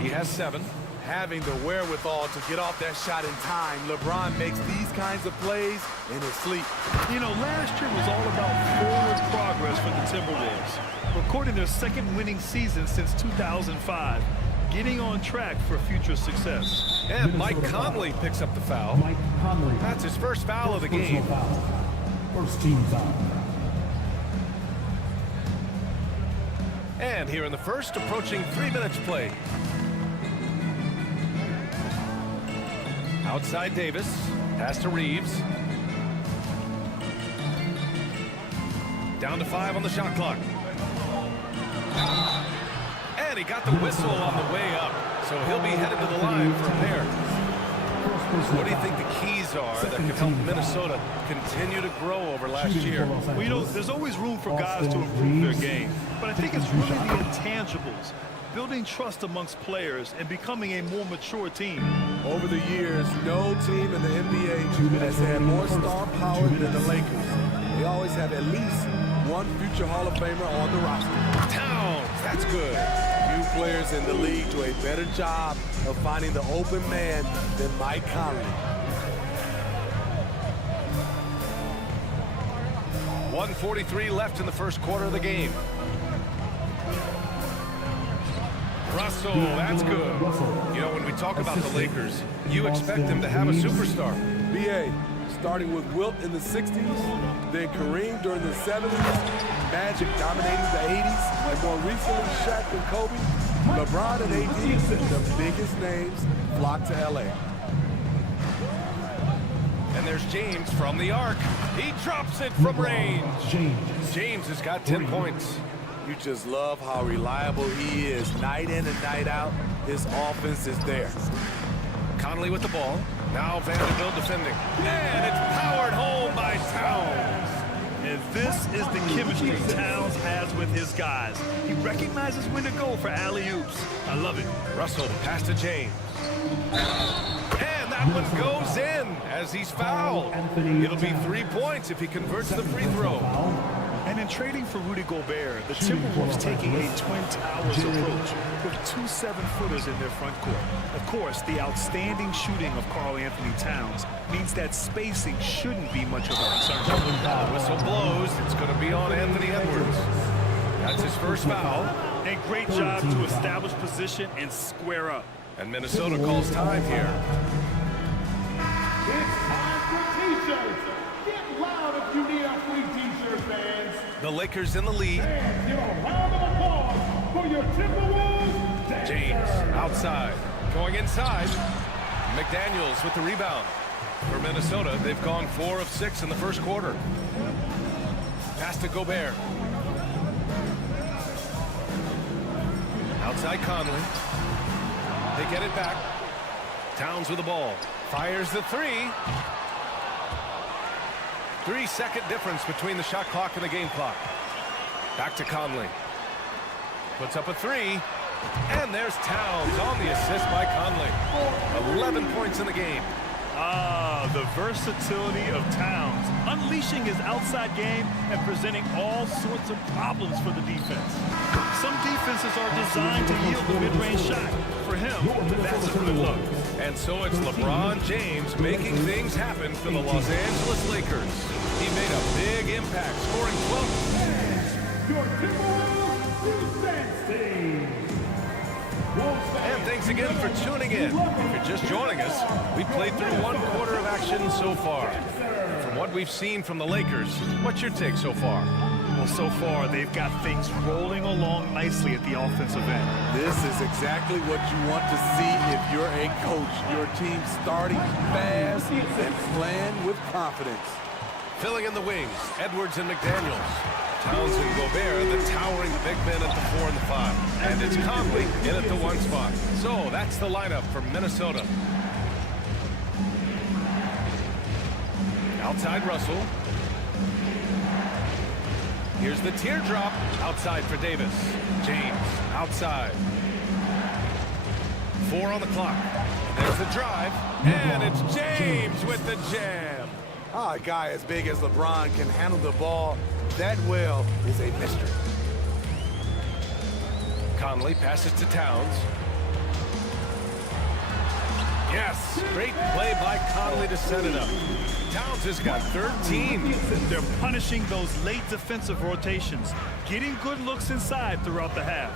He has 7. Having the wherewithal to get off that shot in time, LeBron makes these kinds of plays in his sleep. You know, last year was all about forward progress for the Timberwolves, recording their second winning season since 2005, getting on track for future success. And Mike Conley picks up the foul. That's his first foul of the game. First team foul. And here in the first, approaching 3 minutes played. Outside Davis. Pass to Reeves. Down to 5 on the shot clock. And he got the whistle on the way up. So he'll be headed to the line for a pair. What do you think the keys are that can help Minnesota continue to grow over last year? Well, you know, there's always room for guys to improve their game. But I think it's really the intangibles. Building trust amongst players and becoming a more mature team. Over the years, no team in the NBA has had more star power than the Lakers. They always have at least one future Hall of Famer on the roster. Towns, that's good. Few players in the league do a better job of finding the open man than Mike Conley. 1:43 left in the first quarter of the game. Russell, that's good. You know, when we talk about the Lakers, you expect them to have a superstar. B.A. starting with Wilt in the 60s, then Kareem during the 70s, Magic dominating the 80s, and more recently Shaq and Kobe. LeBron and AD, the biggest names, flock to L.A. And there's James from the arc. He drops it from range. James has got 10 points. You just love how reliable he is. Night in and night out, his offense is there. Conley with the ball. Now Vanderbilt defending. And it's powered home by Towns. And this is the chemistry Towns has with his guys. He recognizes when to go for alley-oops. I love it. Russell pass to James. And that one goes in as he's fouled. It'll be 3 points if he converts the free throw. And in trading for Rudy Gobert, the Timberwolves taking a Twin Towers approach with 2 7-footers in their front court. Of course, the outstanding shooting of Karl-Anthony Towns means that spacing shouldn't be much of a concern. The whistle blows. It's going to be on Anthony Edwards. That's his first foul. A great job to establish position and square up. And Minnesota calls time here. It's time for T-shirts. Get loud if you need a free T-shirt, fans. The Lakers in the lead. Fans, give a round of applause for your Timberwolves. James outside. Going inside. McDaniels with the rebound. For Minnesota, they've gone 4 of 6 in the first quarter. Pass to Gobert. Outside Conley. They get it back. Towns with the ball. Fires the 3. 3-second difference between the shot clock and the game clock. Back to Conley. Puts up a 3. And there's Towns on the assist by Conley. 11 points in the game. Ah, the versatility of Towns, unleashing his outside game and presenting all sorts of problems for the defense. Some defenses are designed to yield the mid-range shot. For him, that's a good look. And so it's LeBron James making things happen for the Los Angeles Lakers. He made a big impact, scoring 12. Your Timberwolves defense team. And thanks again for tuning in. If you're just joining us, we played through 1 quarter of action so far. From what we've seen from the Lakers, what's your take so far? Well, so far, they've got things rolling along nicely at the offensive end. This is exactly what you want to see if you're a coach. Your team starting fast and playing with confidence. Filling in the wings, Edwards and McDaniels. Towns and Gobert, the towering big men at the 4 and the 5. And it's Conley in at the 1 spot. So that's the lineup for Minnesota. Outside Russell. Here's the teardrop. Outside for Davis. James outside. 4 on the clock. There's the drive. And it's James with the jam. A guy as big as LeBron can handle the ball that well is a mystery. Conley passes to Towns. Yes, great play by Conley to set it up. Towns has got 13. They're punishing those late defensive rotations, getting good looks inside throughout the half.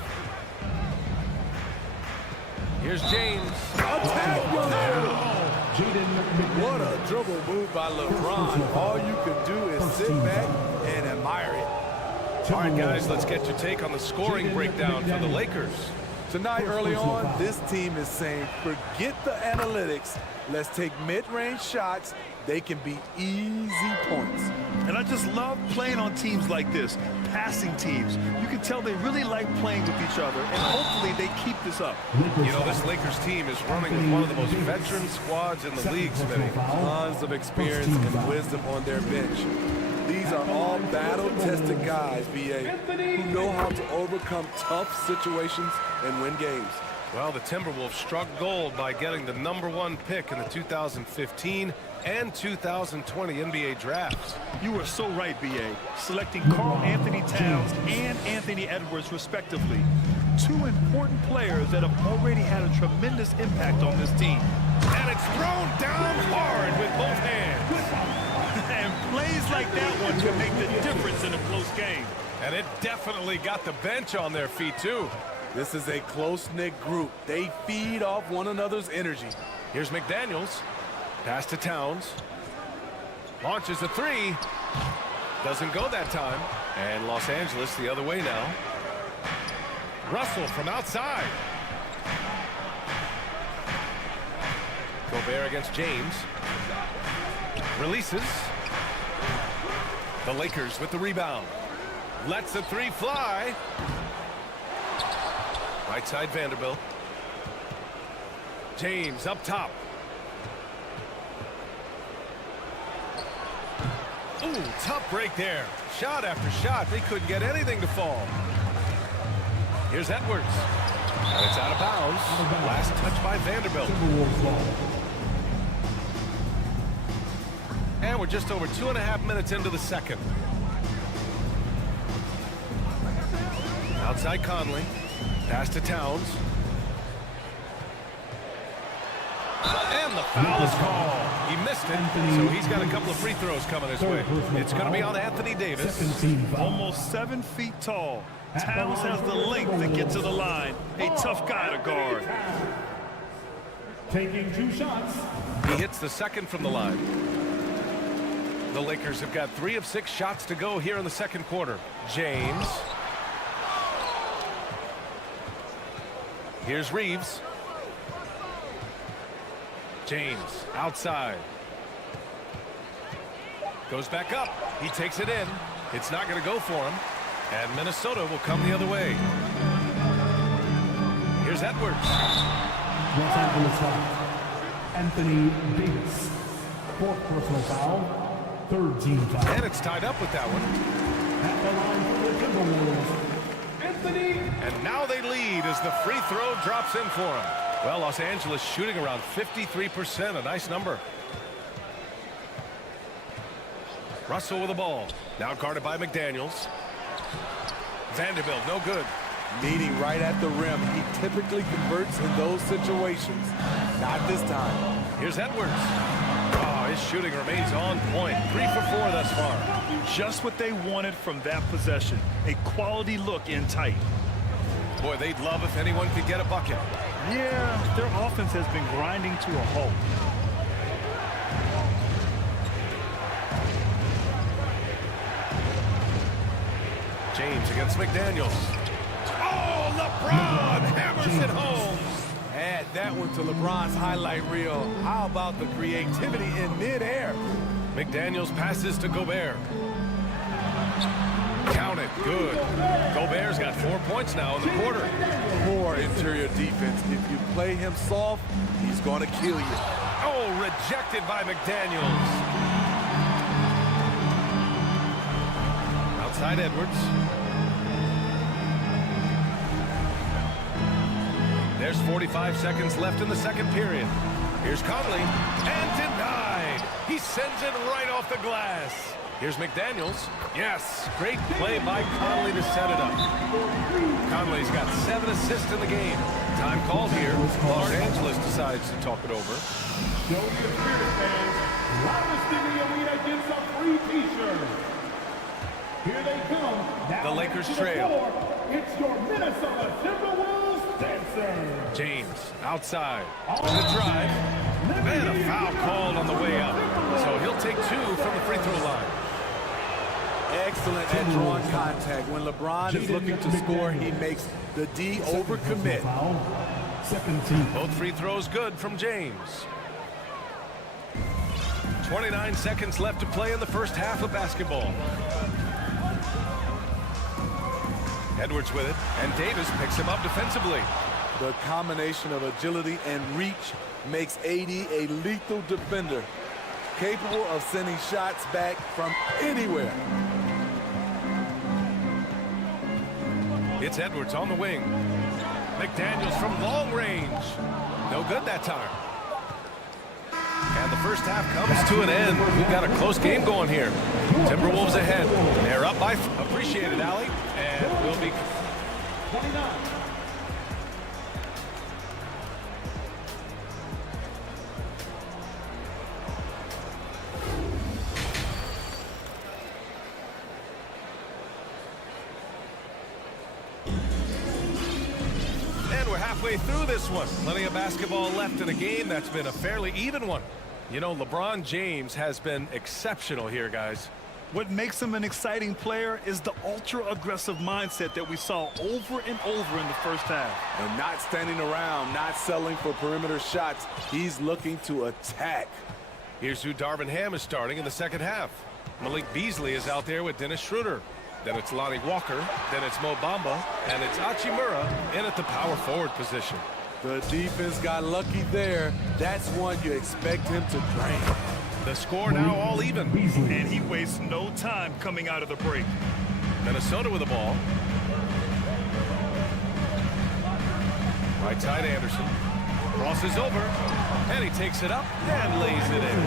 Here's James. Attack! What a dribble move by LeBron. All you can do is sit back and admire it. All right, guys, let's get your take on the scoring breakdown for the Lakers. Tonight, early on, this team is saying, forget the analytics. Let's take mid-range shots. They can be easy points. And I just love playing on teams like this, passing teams. You can tell they really like playing with each other, and hopefully they keep this up. You know, this Lakers team is running with one of the most veteran squads in the league, Smitty. Tons of experience and wisdom on their bench. These are all battle-tested guys, B.A., who know how to overcome tough situations and win games. Well, the Timberwolves struck gold by getting the #1 pick in the 2015 and 2020 NBA drafts. You were so right, B.A., selecting Karl-Anthony Towns and Anthony Edwards, respectively. 2 important players that have already had a tremendous impact on this team. And it's thrown down hard with both hands. And plays like that one can make the difference in a close game. And it definitely got the bench on their feet, too. This is a close-knit group. They feed off one another's energy. Here's McDaniels. Pass to Towns. Launches a 3. Doesn't go that time. And Los Angeles the other way now. Russell from outside. Gobert against James. Releases. The Lakers with the rebound. Lets the 3 fly. Right side Vanderbilt. James up top. Ooh, tough break there. Shot after shot. They couldn't get anything to fall. Here's Edwards. And it's out of bounds. Last touch by Vanderbilt. And we're just over 2.5 minutes into the second. Outside Conley. Pass to Towns. And the foul is called. He missed it, so he's got a couple of free throws coming his way. It's going to be on Anthony Davis. Almost 7 feet tall. Towns has the length to get to the line. A tough guy to guard. Taking 2 shots. He hits the second from the line. The Lakers have got 3 of 6 shots to go here in the second quarter. James. Here's Reeves. James outside. Goes back up. He takes it in. It's not going to go for him. And Minnesota will come the other way. Here's Edwards. Los Angeles foul. Anthony Davis. 4th personal foul. 3rd team foul. And it's tied up with that one. At the line for the Timberwolves, Anthony. And now they lead as the free throw drops in for him. Well, Los Angeles shooting around 53%, a nice number. Russell with the ball. Now guarded by McDaniels. Vanderbilt, no good. Meeting right at the rim. He typically converts in those situations. Not this time. Here's Edwards. Oh, his shooting remains on point. 3 for 4 thus far. Just what they wanted from that possession. A quality look in tight. Boy, they'd love if anyone could get a bucket. Yeah, their offense has been grinding to a halt. James against McDaniels. Oh, LeBron hammers it home. Add that one to LeBron's highlight reel. How about the creativity in midair? McDaniels passes to Gobert. Count it. Good. Gobert's got 4 points now in the quarter. Poor interior defense. If you play him soft, he's going to kill you. Oh, rejected by McDaniels. Outside Edwards. There's 45 seconds left in the second period. Here's Conley. And denied. He sends it right off the glass. Here's McDaniels. Yes, great play by Conley to set it up. Conley's got 7 assists in the game. Time called here. Los Angeles decides to talk it over. Show your spirit, fans. Loudest in the arena gets a free T-shirt. Here they come. Now the Lakers to trail. The floor. It's your Minnesota Timberwolves dancer. James outside. The drive. And a foul called on the way up. So he'll take 2 from the free throw line. Excellent at drawing contact. When LeBron is looking to score, he makes the D overcommit. Both free throws good from James. 29 seconds left to play in the first half of basketball. Edwards with it, and Davis picks him up defensively. The combination of agility and reach makes AD a lethal defender, capable of sending shots back from anywhere. It's Edwards on the wing. McDaniels from long range. No good that time. And the first half comes to an end. We've got a close game going here. Timberwolves ahead. They're up by... Appreciate it, Allie. And we'll be... 29. And we're halfway through this one. Plenty of basketball left in a game that's been a fairly even one. You know, LeBron James has been exceptional here, guys. What makes him an exciting player is the ultra-aggressive mindset that we saw over and over in the first half. And not standing around, not settling for perimeter shots. He's looking to attack. Here's who Darvin Ham is starting in the second half. Malik Beasley is out there with Dennis Schroeder. Then it's Lonnie Walker. Then it's Mo Bamba. And it's Hachimura in at the power forward position. The defense got lucky there. That's one you expect him to drain. The score now all even. And he wastes no time coming out of the break. Minnesota with the ball. Right side Anderson. Crosses over. And he takes it up and lays it in.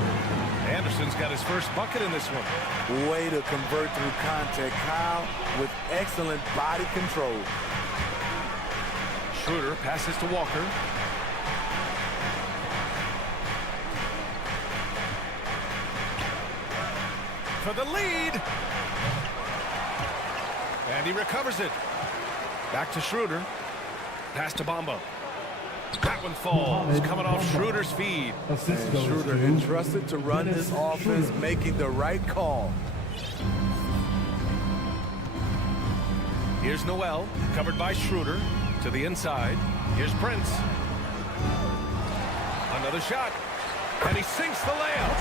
Anderson's got his first bucket in this one. Way to convert through contact, Kyle, with excellent body control. Schroeder passes to Walker. For the lead. And he recovers it. Back to Schroeder. Pass to Bamba. That one falls, coming off Schroeder's feed. And Schroeder entrusted to run this offense, making the right call. Here's Noel, covered by Schroeder, to the inside. Here's Prince. Another shot, and he sinks the layup.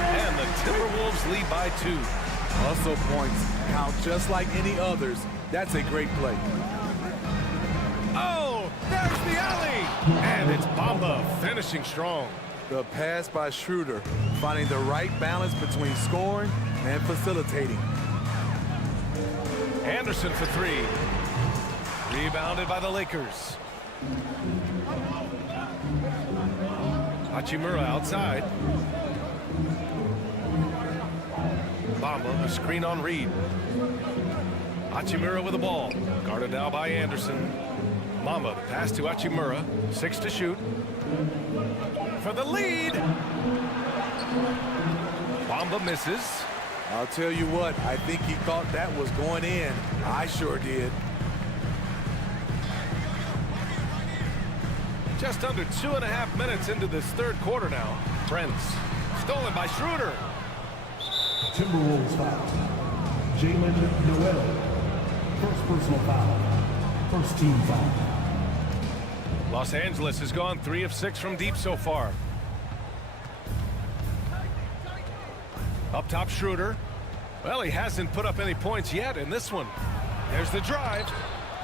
And the Timberwolves lead by 2. Hustle points count just like any others. That's a great play. Oh, there's the alley. And it's Bamba finishing strong. The pass by Schroeder, finding the right balance between scoring and facilitating. Anderson for 3. Rebounded by the Lakers. Hachimura outside. Bamba, a screen on Reed. Hachimura with the ball. Guarded now by Anderson. Mamba, the pass to Hachimura. 6 to shoot. For the lead. Bamba misses. I'll tell you what, I think he thought that was going in. I sure did. Just under 2.5 minutes into this third quarter now. Prince, stolen by Schroeder. Timberwolves foul. Jalen Noel. First personal foul. First team foul. Los Angeles has gone 3 of 6 from deep so far. Up top, Schroeder. Well, he hasn't put up any points yet in this one. There's the drive.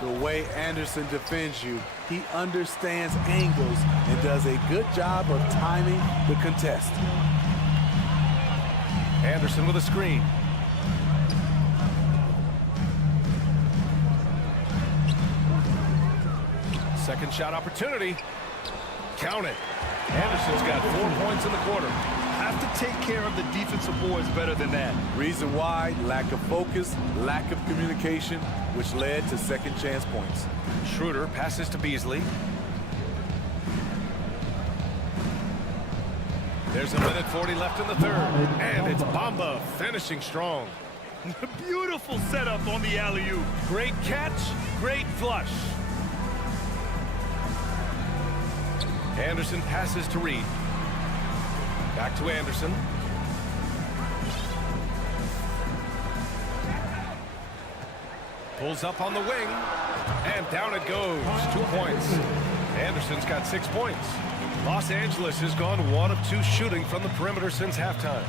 The way Anderson defends you, he understands angles and does a good job of timing the contest. Anderson with a screen. Second shot opportunity. Count it. Anderson's got 4 points in the quarter. Have to take care of the defensive boards better than that. Reason why, lack of focus, lack of communication, which led to second chance points. Schroeder passes to Beasley. There's 1:40 left in the third. And it's Bamba finishing strong. Beautiful setup on the alley-oop. Great catch, great flush. Anderson passes to Reed. Back to Anderson. Pulls up on the wing. And down it goes. 2 points. Anderson's got 6 points. Los Angeles has gone 1 of 2 shooting from the perimeter since halftime.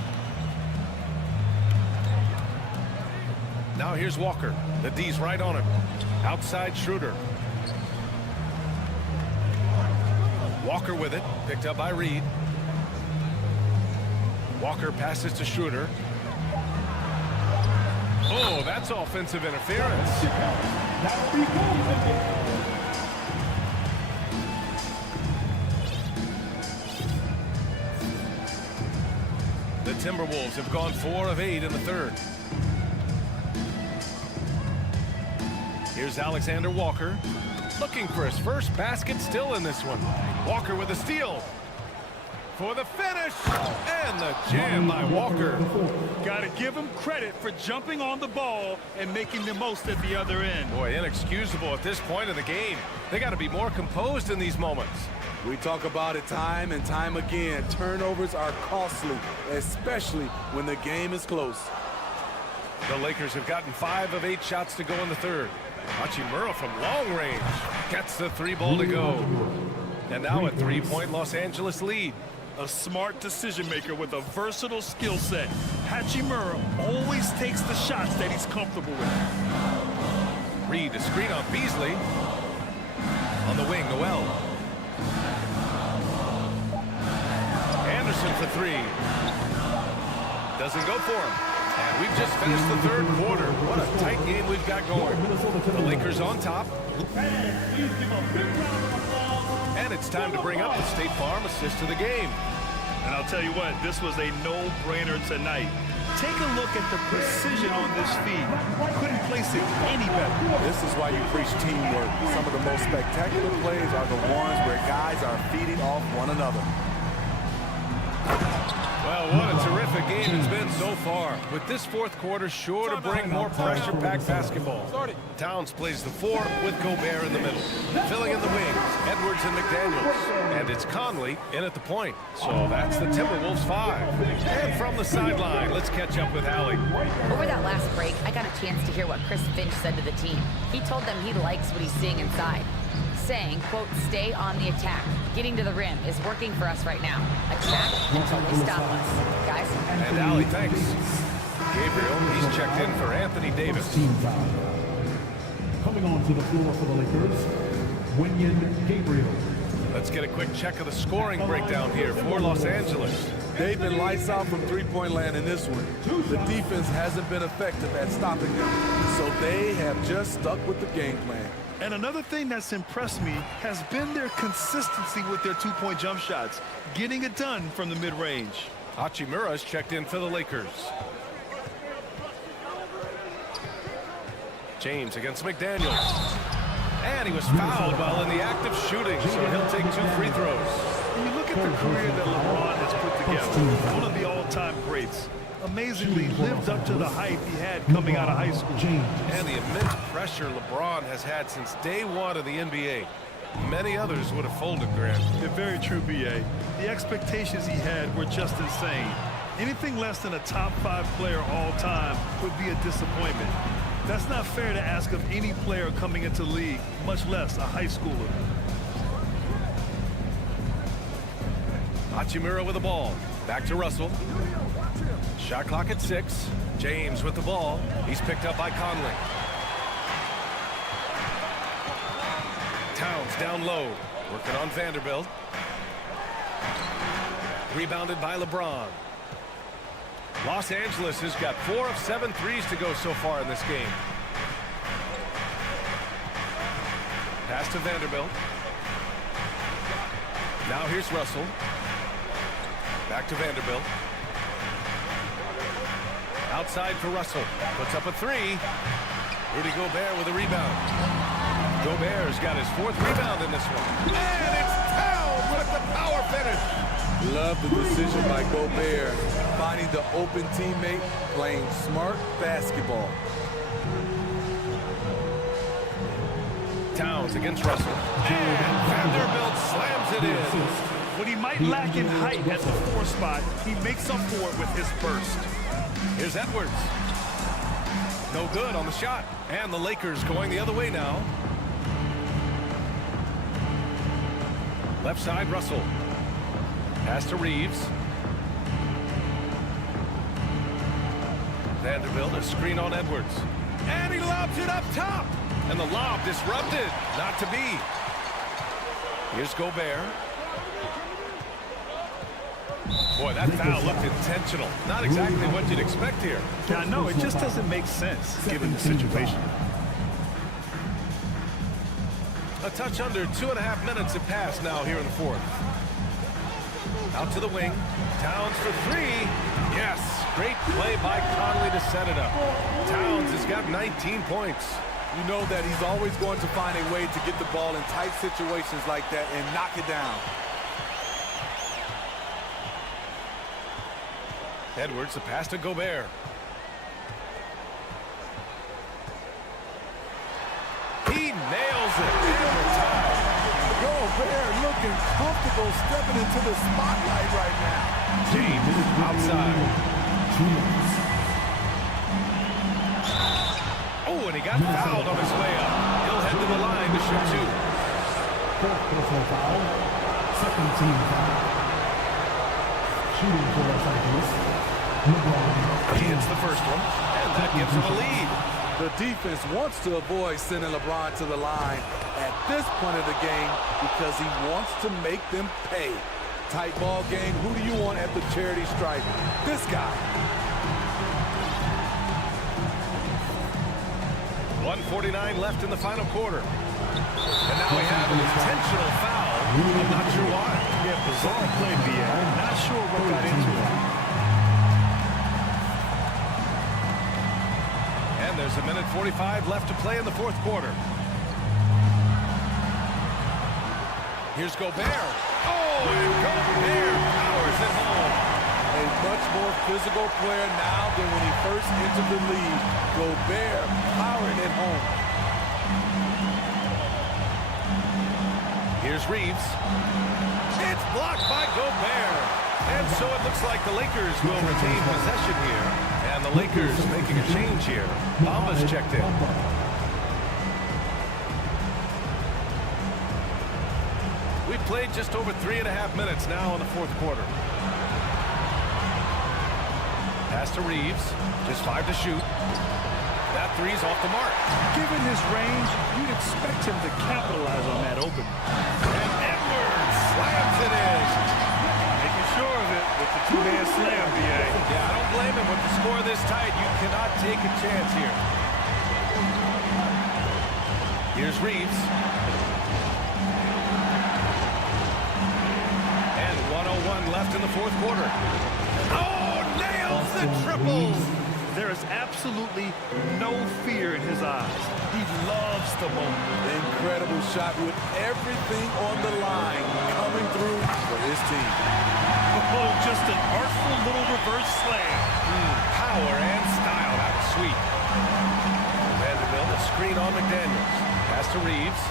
Now here's Walker. The D's right on him. Outside Schroeder. Walker with it. Picked up by Reed. Walker passes to Schroeder. Oh, that's offensive interference. The Timberwolves have gone 4 of 8 in the third. Here's Alexander Walker. Looking for his first basket still in this one. Walker with a steal. For the finish. And the jam by Walker. Got to give him credit for jumping on the ball and making the most at the other end. Boy, inexcusable at this point of the game. They got to be more composed in these moments. We talk about it time and time again. Turnovers are costly, especially when the game is close. The Lakers have gotten 5 of 8 shots to go in the third. Hachimura from long range gets the 3-ball to go. And now a 3-point Los Angeles lead. A smart decision maker with a versatile skill set. Hachimura always takes the shots that he's comfortable with. Reed, a screen on Beasley. On the wing, Noel. Anderson for 3. doesn't go for him. And we've just finished the third quarter. What a tight game we've got going. The Lakers on top. And it's time to bring up the State Farm assist of the game. And I'll tell you what, this was a no-brainer tonight. Take a look at the precision on this feed. Couldn't place it any better. This is why you preach teamwork. Some of the most spectacular plays are the ones where guys are feeding off one another. Well, what a terrific game it's been so far. With this fourth quarter sure to bring more pressure-packed basketball. Towns plays the 4 with Gobert in the middle. Filling in the wings, Edwards and McDaniels. And it's Conley in at the point. So that's the Timberwolves 5. And from the sideline, let's catch up with Allie. Over that last break, I got a chance to hear what Chris Finch said to the team. He told them he likes what he's seeing inside, saying, quote, stay on the attack. Getting to the rim is working for us right now. Attack until they stop us. Guys? And Allie, thanks. Gabriel, he's checked in for Anthony Davis. Team foul. Coming onto the floor for the Lakers, Wenyen Gabriel. Let's get a quick check of the scoring breakdown here for Los Angeles. They've been lights out from three-point land in this one. The defense hasn't been effective at stopping them, so they have just stuck with the game plan. And another thing that's impressed me has been their consistency with their two-point jump shots, getting it done from the mid-range. Hachimura's checked in for the Lakers. James against McDaniels. And he was fouled while in the act of shooting, so he'll take 2 free throws. When you look at the career that LeBron has put together, one of the all-time greats, amazingly lived up to the hype he had coming out of high school. And the immense pressure LeBron has had since day one of the NBA. Many others would have folded, Grant. Yeah, very true, B.A. The expectations he had were just insane. Anything less than a top 5 player all time would be a disappointment. That's not fair to ask of any player coming into the league, much less a high schooler. Hachimura with the ball. Back to Russell. Shot clock at 6. James with the ball. He's picked up by Conley. Towns down low. Working on Vanderbilt. Rebounded by LeBron. Los Angeles has got 4 of 7 threes to go so far in this game. Pass to Vanderbilt. Now here's Russell. Back to Vanderbilt. Outside for Russell. Puts up a 3. Rudy Gobert with a rebound. Gobert's got his 4th rebound in this one. And it's Towns with the power finish. Love the decision by Gobert, finding the open teammate, playing smart basketball. Towns against Russell. And Vanderbilt slams it in. When he might lack in height at the 4 spot, he makes up for it with his burst. Here's Edwards. No good on the shot. And the Lakers going the other way now. Left side, Russell. Pass to Reeves. Vanderbilt, a screen on Edwards. And he lobs it up top. And the lob disrupted. Not to be. Here's Gobert. Boy, that foul looked intentional. Not exactly what you'd expect here. Yeah, no, it just doesn't make sense given the situation. A touch under 2.5 minutes have passed now here in the 4th. Out to the wing. Towns for 3. Yes. Great play by Conley to set it up. Towns has got 19 points. You know that he's always going to find a way to get the ball in tight situations like that and knock it down. Edwards, the pass to Gobert. He nails it. And we're tied. Gobert looking comfortable stepping into the spotlight right now. James outside. Oh, and he got fouled on his way up. He'll head to the line to shoot 2. 4th personal foul. 2nd team foul. Shooting for Los Angeles, LeBron. He hits the first one, and that gives him a lead. The defense wants to avoid sending LeBron to the line at this point of the game because he wants to make them pay. tight ball game. Who do you want at the charity stripe? This guy. 1:49 left in the final quarter. And now we have an intentional foul. I'm not sure why. Yeah, bizarre play, B.A. Not sure what got into it. And there's a minute 45 left to play in the fourth quarter. Here's Gobert. Oh, and Gobert powers it home. A much more physical player now than when he first entered the league. Gobert powering it home. Here's Reeves. It's blocked by Gobert. And so it looks like the Lakers will retain possession here. And the Lakers making a change here. Bamba's checked in. We've played just over 3.5 minutes now in the fourth quarter. Pass to Reeves. Just 5 to shoot. That three's off the mark. Given his range, you'd expect him to capitalize on that open. And Edwards slams it in. Making sure of it with the two-man slam, B.A. Yeah, I don't blame him. With the score this tight, you cannot take a chance here. Here's Reeves. And 1:01 left in the fourth quarter. Oh, nails the triple. There is absolutely no fear in his eyes. He loves the moment. Incredible shot with everything on the line coming through for his team. Oh, just an artful little reverse slam. Power and style. That was sweet. Vanderbilt, a screen on McDaniels. Pass to Reeves.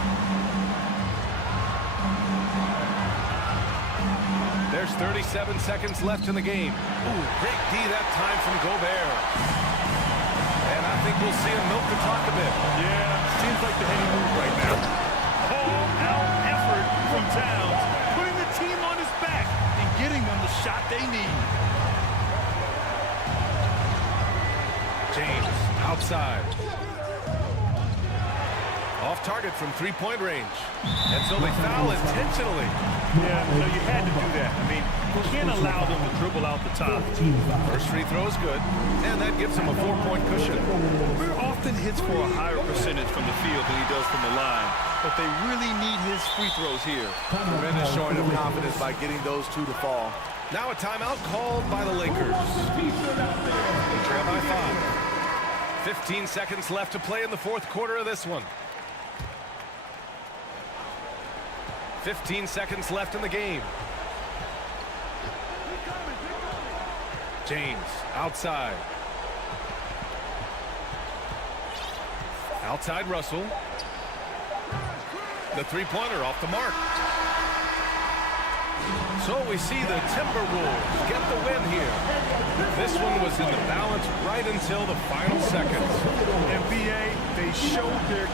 There's 37 seconds left in the game. Ooh, great D that time from Gobert. And I think we'll see him milk the clock a bit. Yeah, seems like the heading move right now. All-out effort from Towns, putting the team on his back and getting them the shot they need. James, outside. Off target from three-point range. And so they foul intentionally. Yeah, so you had to do that. I mean, you can't allow them to dribble out the top. First free throw is good, and that gives him a 4-point cushion. Weir often hits for a higher percentage from the field than he does from the line, but they really need his free throws here. Tremendous showing of confidence by getting those two to fall. Now a timeout called by the Lakers. They trail by 5. 15 seconds left to play in the fourth quarter of this one. 15 seconds left in the game. James, outside. Outside Russell. The three-pointer off the mark. So we see the Timberwolves get the win here. This one was in the balance right until the final seconds. And B.A., they showed their